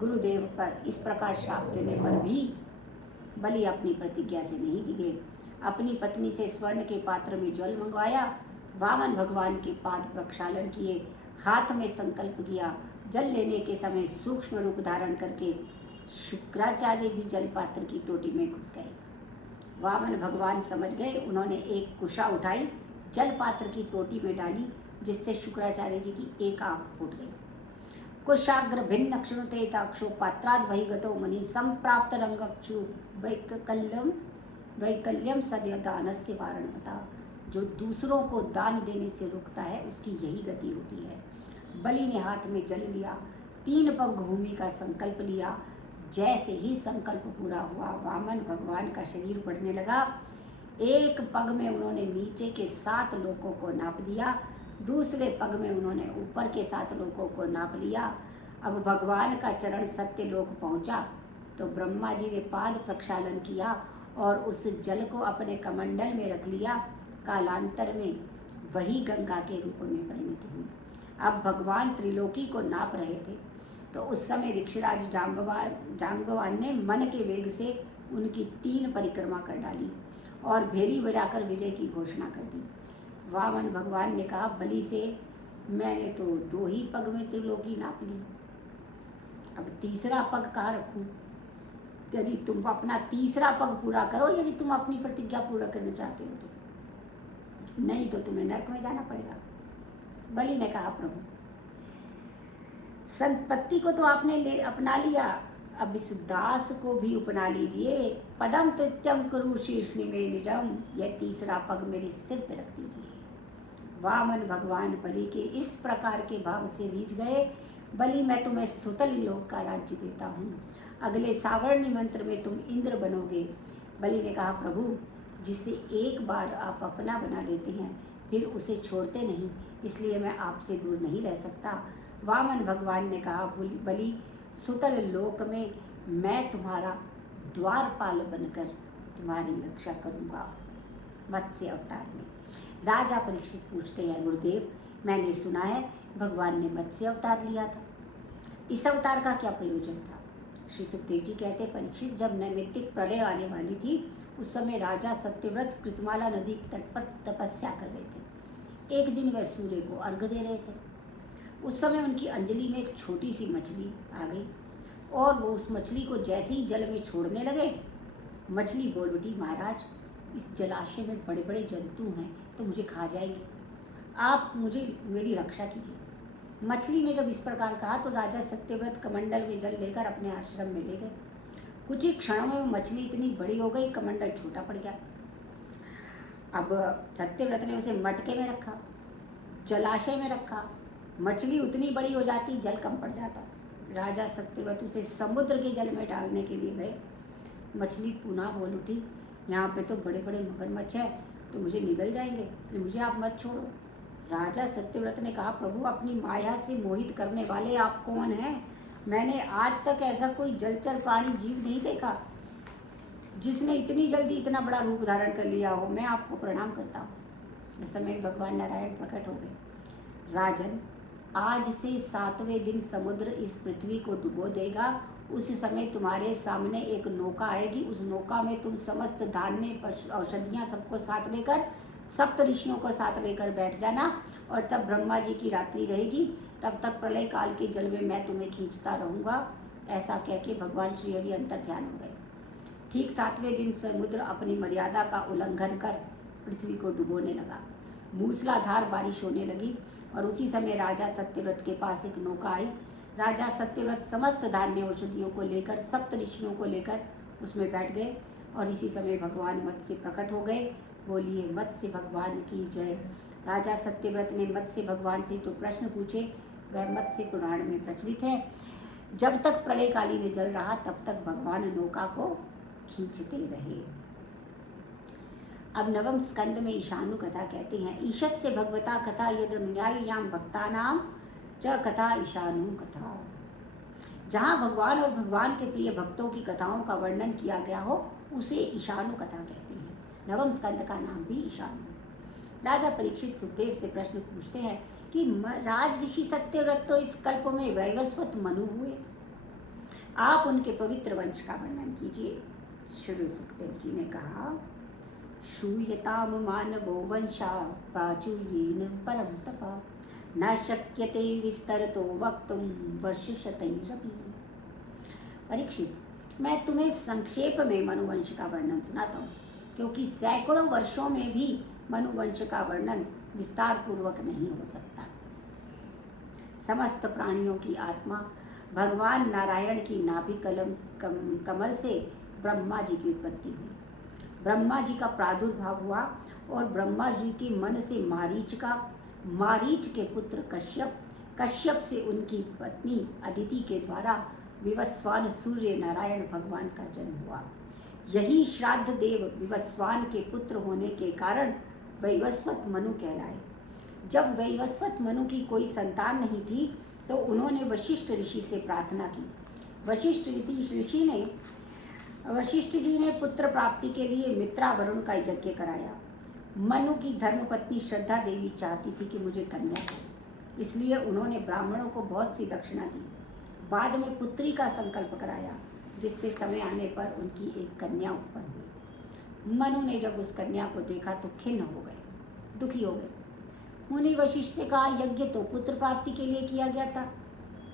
गुरुदेव पर इस प्रकार श्राप देने पर भी बलि अपनी प्रतिज्ञा से नहीं डिगे। अपनी पत्नी से स्वर्ण के पात्र में जल मंगवाया, वामन भगवान के पाद प्रक्षालन किए, हाथ में संकल्प किया। जल लेने के समय सूक्ष्म रूप धारण करके शुक्राचार्य भी जल पात्र की टोटी में घुस गए। वामन भगवान समझ गए, उन्होंने एक कुशा उठाई, जल पात्र की टोटी में डाली, जिससे शुक्राचार्य जी की एक आंख फूट गई। कुशाग्र भिन्न क्षुणुते ताक्षो पात्राद वही गतो मणि संप्राप्त रंगक्षु वैकल्यम सद्य दानस्य वारणवता। जो दूसरों को दान देने से रुकता है उसकी यही गति होती है। बलि ने हाथ में जल लिया, 3 पग भूमि का संकल्प लिया। जैसे ही संकल्प पूरा हुआ, वामन भगवान का शरीर बढ़ने लगा। एक पग में उन्होंने नीचे के 7 लोकों को नाप दिया, दूसरे पग में उन्होंने ऊपर के 7 लोकों को नाप लिया। अब भगवान का चरण सत्य लोक पहुंचा तो ब्रह्मा जी ने पाद प्रक्षालन किया और उस जल को अपने कमंडल में रख लिया। कालांतर में वही गंगा के रूप में परिणित हुई। अब भगवान त्रिलोकी को नाप रहे थे तो उस समय ऋक्षराज जांबवान ने मन के वेग से उनकी 3 परिक्रमा कर डाली और भेरी बजाकर विजय की घोषणा कर दी। वामन भगवान ने कहा बलि से, मैंने तो 2 ही पग में त्रिलोकी नाप ली, अब तीसरा पग कहाँ रखूं? यदि तुम अपना तीसरा पग पूरा करो, यदि तुम अपनी प्रतिज्ञा पूरा करना चाहते हो तो, नहीं तो तुम्हें नरक में जाना पड़ेगा। बलि ने कहा प्रभु, संपत्ति को तो आपने अपना लिया, अब इस दास को भी अपना लीजिए। पदम तृत्यम कुरु शीर्षनि में निजम, यह तीसरा पग मेरे सिर पे रख दीजिए। वामन भगवान बलि के इस प्रकार के भाव से रीझ गए। बलि, मैं तुम्हें सुतल लोक का राज्य देता हूँ, अगले सावर्णी मंत्र में तुम इंद्र बनोगे। बलि ने कहा प्रभु, जिसे एक बार आप अपना बना लेते हैं फिर उसे छोड़ते नहीं, इसलिए मैं आपसे दूर नहीं रह सकता। वामन भगवान ने कहा बलि, सुतल लोक में मैं तुम्हारा द्वारपाल बनकर तुम्हारी रक्षा करूँगा। मत्स्य अवतार में राजा परीक्षित पूछते हैं, गुरुदेव मैंने सुना है भगवान ने मत्स्य अवतार लिया था, इस अवतार का क्या प्रयोजन था? श्री सुखदेव जी कहते, परीक्षित, जब नैमित्तिक प्रलय आने वाली थी उस समय राजा सत्यव्रत कृतमाला नदी के तट पर तपस्या कर रहे थे। एक दिन वह सूर्य को अर्घ्य दे रहे थे। उस समय उनकी अंजलि में एक छोटी सी मछली आ गई और वो उस मछली को जैसे ही जल में छोड़ने लगे, मछली बोल उठी, महाराज इस जलाशय में बड़े बड़े जंतु हैं तो मुझे खा जाएंगे, आप मेरी रक्षा कीजिए। मछली ने जब इस प्रकार कहा तो राजा सत्यव्रत कमंडल में जल लेकर अपने आश्रम में ले गए। कुछ ही क्षणों में वो मछली इतनी बड़ी हो गई, कमंडल छोटा पड़ गया। अब सत्यव्रत ने उसे मटके में रखा, जलाशय में रखा, मछली उतनी बड़ी हो जाती, जल कम पड़ जाता। राजा सत्यव्रत उसे समुद्र के जल में डालने के लिए गए। मछली पुनः बोल उठी, यहाँ पे तो बड़े बड़े मगरमच्छ है तो मुझे निगल जाएंगे, इसलिए मुझे आप मत छोड़ो। राजा सत्यव्रत ने कहा, प्रभु अपनी माया से मोहित करने वाले आप कौन हैं? मैंने आज तक ऐसा कोई जलचर प्राणी जीव नहीं देखा जिसने इतनी जल्दी इतना बड़ा रूप धारण कर लिया हो। मैं आपको प्रणाम करता हूँ। इस समय भगवान नारायण प्रकट हो गए। राजन, आज से 7वें दिन समुद्र इस पृथ्वी को डुबो देगा। उस समय तुम्हारे सामने एक नौका आएगी, उस नौका में तुम समस्त धान्य औषधियाँ सबको साथ लेकर, सप्त ऋषियों को साथ लेकर बैठ जाना और तब ब्रह्मा जी की रात्रि रहेगी, तब तक प्रलय काल के जल में मैं तुम्हें खींचता रहूँगा। ऐसा कह के भगवान श्री हरि अंतर ध्यान हो गए। ठीक 7वें दिन समुद्र अपनी मर्यादा का उल्लंघन कर पृथ्वी को डुबोने लगा। मूसलाधार बारिश होने लगी और उसी समय राजा सत्यव्रत के पास एक नौका आई। राजा सत्यव्रत समस्त धान्य औषधियों को लेकर, सप्त ऋषियों को लेकर उसमें बैठ गए और इसी समय भगवान मत्स्य प्रकट हो गए। बोलिए मत्स्य भगवान की जय। राजा सत्यव्रत ने मत्स्य भगवान से तो प्रश्न पूछे, वह मत्स्य पुराण में प्रचलित है। जब तक प्रलयकालीन जल रहा तब तक भगवान नौका को खींचते रहे। अब 9वें स्कंद में ईशानु कथा कहते हैं, ईशस्य भगवता कथा यद न्याययाम भक्तानाम च कथा ईशानु कथा। जहाँ भगवान और भगवान के प्रिय भक्तों की कथाओं का वर्णन किया गया हो उसे ईशानु कथा कहते हैं। नवम स्कंद का नाम भी ईशान। राजा परीक्षित सुखदेव से प्रश्न पूछते हैं कि राज ऋषि सत्यव्रत तो इस कल्प में वैवस्वत मनु हुए, आप उनके पवित्र वंश का वर्णन कीजिए। श्री सुखदेव जी ने कहा, श्रूयताम मानवो वंशा प्राचुर्येण परम तपा, न शक्यते विस्तरतो वक्तुम वर्षशतैरपि। परीक्षित, मैं तुम्हें संक्षेप में मनुवंश का वर्णन सुनाता हूँ, क्योंकि सैकड़ों वर्षों में भी मनुवंश का वर्णन विस्तार पूर्वक नहीं हो सकता। समस्त प्राणियों की आत्मा भगवान नारायण की नाभि कमल से ब्रह्मा जी की उत्पत्ति हुई। ब्रह्मा जी का प्रादुर्भाव हुआ और ब्रह्मा जी के मन से मारीच के पुत्र कश्यप से उनकी पत्नी अदिति के द्वारा विवस्वान सूर्य नारायण भगवान का जन्म हुआ। यही श्राद्ध देव विवस्वान के पुत्र होने के कारण वैवस्वत मनु कहलाए। जब वैवस्वत मनु की कोई संतान नहीं थी तो उन्होंने वशिष्ठ ऋषि से प्रार्थना की। वशिष्ठ जी ने पुत्र प्राप्ति के लिए मित्रा वरुण का यज्ञ कराया। मनु की धर्मपत्नी श्रद्धा देवी चाहती थी कि मुझे कन्या हो, इसलिए उन्होंने ब्राह्मणों को बहुत सी दक्षिणा दी। बाद में पुत्री का संकल्प कराया, जिससे समय आने पर उनकी एक कन्या उत्पन्न हुई। मनु ने जब उस कन्या को देखा तो खिन्न हो गए, दुखी हो गए। मुनि वशिष्ठ से कहा, यज्ञ तो पुत्र प्राप्ति के लिए किया गया था,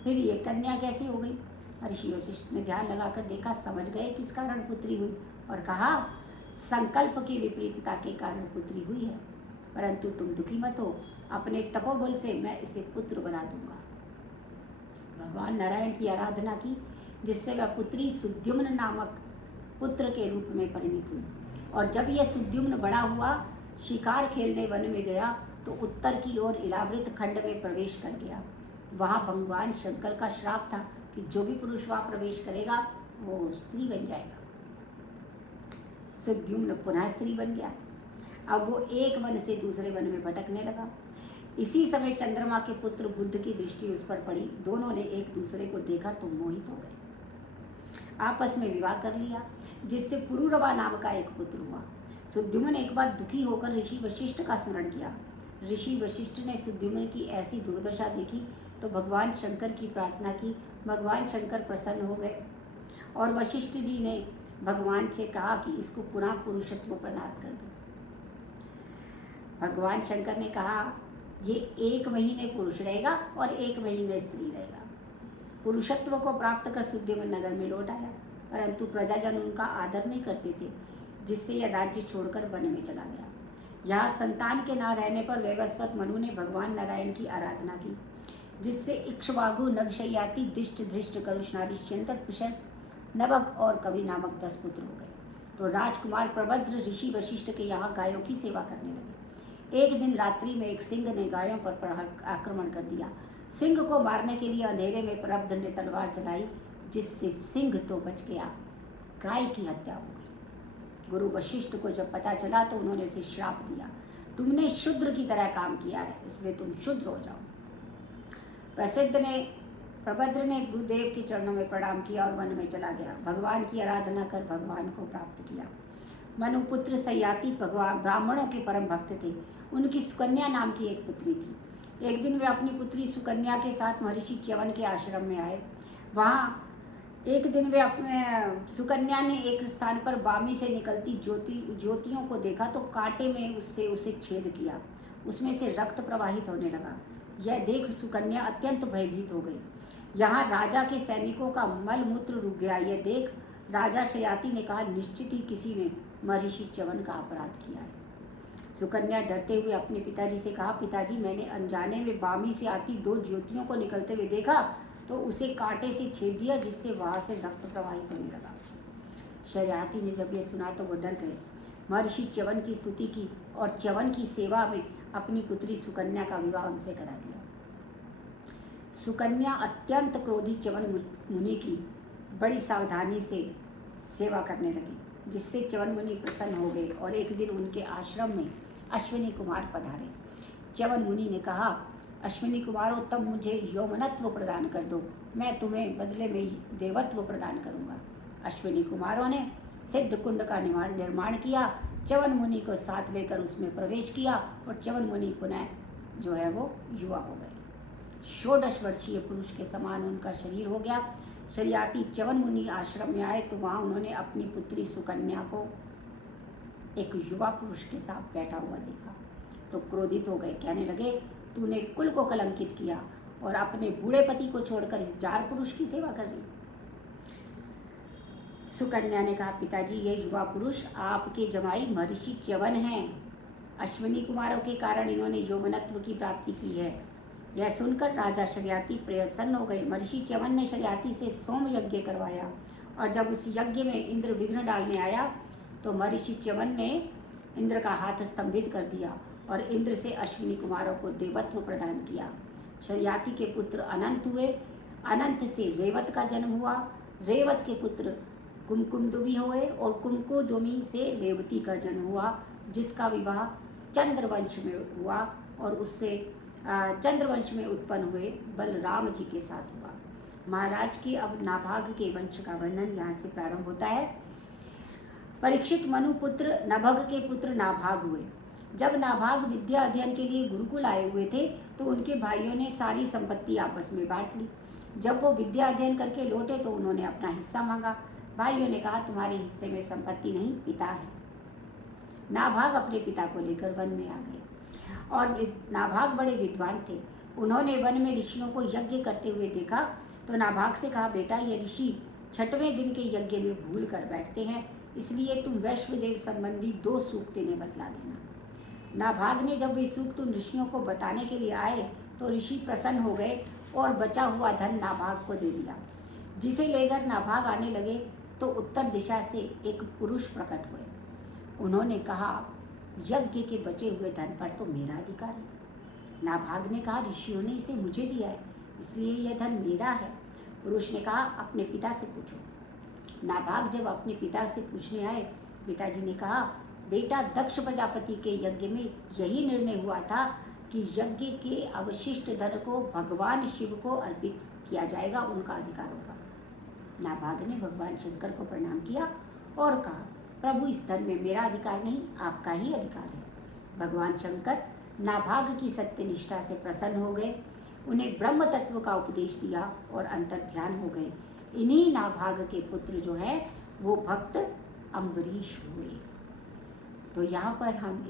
फिर ये कन्या कैसे हो गई? ऋषि वशिष्ठ ने ध्यान लगाकर देखा, समझ गए किस कारण पुत्री हुई और कहा, संकल्प की विपरीतता के कारण पुत्री हुई है, परंतु तुम दुखी मत हो, अपने तपोबल से मैं इसे पुत्र बना दूंगा। भगवान नारायण की आराधना की, जिससे वह पुत्री सुद्युम्न नामक पुत्र के रूप में परिणित हुई। और जब यह सुद्युम्न बड़ा हुआ, शिकार खेलने वन में गया तो उत्तर की ओर इलावृत खंड में प्रवेश कर गया। वहाँ भगवान शंकर का श्राप था कि जो भी पुरुष वहाँ प्रवेश करेगा वो स्त्री बन जाएगा। सुद्युम्न पुनः स्त्री बन गया। अब वो एक वन से दूसरे वन में भटकने लगा। इसी समय चंद्रमा के पुत्र बुद्ध की दृष्टि उस पर पड़ी। दोनों ने एक दूसरे को देखा तो मोहित हो गए, आपस में विवाह कर लिया, जिससे पुरुरवा नाम का एक पुत्र हुआ। सुद्युम्न एक बार दुखी होकर ऋषि वशिष्ठ का स्मरण किया। ऋषि वशिष्ठ ने सुद्युम्न की ऐसी दुर्दशा देखी तो भगवान शंकर की प्रार्थना की। भगवान शंकर प्रसन्न हो गए और वशिष्ठ जी ने भगवान से कहा कि इसको पुनः पुरुषत्व प्रदान कर दो। भगवान शंकर ने कहा, ये 1 महीने पुरुष रहेगा और 1 महीने स्त्री रहेगा। पुरुषत्व को प्राप्त कर सुद्युम्न नगर में लौट आया, परंतु प्रजाजन उनका आदर नहीं करते थे, जिससे यह राज्य छोड़कर वन में चला गया। यहाँ संतान के न रहने पर वैवस्वत मनु ने भगवान नारायण की आराधना की, जिससे इक्ष्वाकु, नगशयाति, दिष्ट, धृष्ट, करुष्णारी, श्यंतर, पुषत, नभग और कवि नामक 10 पुत्र हो गए। तो राजकुमार प्रभद्र ऋषि वशिष्ठ के यहाँ गायों की सेवा करने लगे। एक दिन रात्रि में एक सिंह ने गायों पर आक्रमण कर दिया। सिंह को मारने के लिए अंधेरे में प्रभद्र ने तलवार चलाई, जिससे सिंह तो बच गया, गाय की हत्या हो गई। गुरु वशिष्ठ को जब पता चला तो उन्होंने उसे श्राप दिया, तुमने शूद्र की तरह काम किया है, इसलिए तुम शूद्र हो जाओ। प्रभद्र ने गुरुदेव के चरणों में प्रणाम किया और वन में चला गया। भगवान की आराधना कर भगवान को प्राप्त किया। मनुपुत्र सयाति भगवान ब्राह्मणों के परम भक्त थे। उनकी सुकन्या नाम की एक पुत्री थी। एक दिन वे अपनी पुत्री सुकन्या के साथ महर्षि च्यवन के आश्रम में आए। वहाँ एक दिन वे अपने सुकन्या ने एक स्थान पर बामी से निकलती ज्योतियों को देखा तो कांटे में उससे उसे छेद किया। उसमें से रक्त प्रवाहित होने लगा। यह देख सुकन्या अत्यंत भयभीत हो गई। यहाँ राजा के सैनिकों का मल मूत्र रुक गया। यह देख राजा शयाति ने कहा, निश्चित ही किसी ने महर्षि च्यवन का अपराध किया है। सुकन्या डरते हुए अपने पिताजी से कहा, पिताजी, मैंने अनजाने में बामी से आती 2 ज्योतियों को निकलते हुए देखा तो उसे कांटे से छेद दिया, जिससे वहाँ से रक्त प्रवाहित होने लगा। शयाति ने जब यह सुना तो वह डर गए। महर्षि च्यवन की स्तुति की और च्यवन की सेवा में अपनी पुत्री सुकन्या का विवाह उनसे करा दिया। सुकन्या अत्यंत क्रोधी च्यवन मुनि की बड़ी सावधानी से सेवा करने लगी, जिससे च्यवन मुनि प्रसन्न हो गए और एक दिन उनके आश्रम में अश्विनी कुमार पधारे। च्यवन मुनि ने कहा, अश्विनी कुमारों, तब मुझे यौवनत्व प्रदान कर दो, मैं तुम्हें बदले में देवत्व प्रदान करूंगा। अश्विनी कुमारों ने सिद्ध कुंड का निर्माण किया, च्यवन मुनि को साथ लेकर उसमें प्रवेश किया और च्यवन मुनि पुनः जो है वो युवा हो गए। 16 वर्षीय पुरुष के समान उनका शरीर हो गया। शरियाती च्यवन मुनि आश्रम में आए तो वहाँ उन्होंने अपनी पुत्री सुकन्या को एक युवा पुरुष के साथ बैठा हुआ देखा तो क्रोधित हो गए। कहने लगे, तूने कुल को कलंकित किया और अपने बूढ़े पति को छोड़कर इस जार पुरुष की सेवा कर रही। सुकन्या ने कहा, पिताजी, ये युवा पुरुष आपके जमाई महर्षि च्यवन हैं। अश्विनी कुमारों के कारण इन्होंने यौवनत्व की प्राप्ति की है। यह सुनकर राजा शरियाती प्रसन्न हो गए। महर्षि च्यवन ने शरियाती से सोम यज्ञ करवाया और जब उस यज्ञ में इंद्र विघ्न डालने आया तो महर्षि च्यवन ने इंद्र का हाथ स्तंभित कर दिया और इंद्र से अश्विनी कुमारों को देवत्व प्रदान किया। शरियाती के पुत्र अनंत हुए। अनंत से रेवत का जन्म हुआ। रेवत के पुत्र कुमकुमदुमी हुए और कुमकुदुमी से रेवती का जन्म हुआ, जिसका विवाह चंद्रवंश में हुआ और उससे चंद्रवंश में उत्पन्न हुए बलराम जी के साथ हुआ। महाराज के अब नाभाग के वंश का वर्णन यहाँ से प्रारंभ होता है। परीक्षित मनुपुत्र नभग के पुत्र नाभाग हुए। जब नाभाग विद्या अध्ययन के लिए गुरुकुल आए हुए थे तो उनके भाइयों ने सारी संपत्ति आपस में बांट ली। जब वो विद्या अध्ययन करके लौटे तो उन्होंने अपना हिस्सा मांगा। भाइयों ने कहा, तुम्हारे हिस्से में संपत्ति नहीं, पिता है। नाभाग अपने पिता को लेकर वन में आ गए और नाभाग बड़े विद्वान थे। उन्होंने वन में ऋषियों को यज्ञ करते हुए देखा तो नाभाग से कहा, बेटा, ये ऋषि 6वें दिन के यज्ञ में भूल कर बैठते हैं, इसलिए तुम वैश्वदेव संबंधी 2 सूक्त इन्हें बतला देना। नाभाग ने जब वे सूक्त उन ऋषियों को बताने के लिए आए तो ऋषि प्रसन्न हो गए और बचा हुआ धन नाभाग को दे दिया। जिसे लेकर नाभाग आने लगे तो उत्तर दिशा से एक पुरुष प्रकट हुए। उन्होंने कहा, यज्ञ के बचे हुए धन पर तो मेरा अधिकार है। नाभाग ने कहा, ऋषियों ने इसे मुझे दिया है, इसलिए यह धन मेरा है। पुरुष ने कहा, अपने पिता से पूछो। नाभाग जब अपने पिता से पूछने आए, पिताजी ने कहा, बेटा, दक्ष प्रजापति के यज्ञ में यही निर्णय हुआ था कि यज्ञ के अवशिष्ट धन को भगवान शिव को अर्पित किया जाएगा, उनका अधिकार होगा। नाभाग ने भगवान शंकर को प्रणाम किया और कहा, प्रभु, इस धन में मेरा अधिकार नहीं, आपका ही अधिकार है। भगवान शंकर नाभाग की सत्यनिष्ठा से प्रसन्न हो गए, उन्हें ब्रह्म तत्व का उपदेश दिया और अंतर ध्यान हो गए। इन्हीं नाभाग के पुत्र जो है वो भक्त अम्बरीश हुए। तो यहाँ पर हम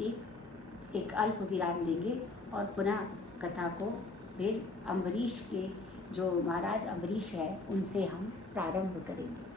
एक अल्प विराम लेंगे और पुनः कथा को फिर अम्बरीश के जो महाराज अम्बरीश है उनसे हम प्रारंभ करेंगे।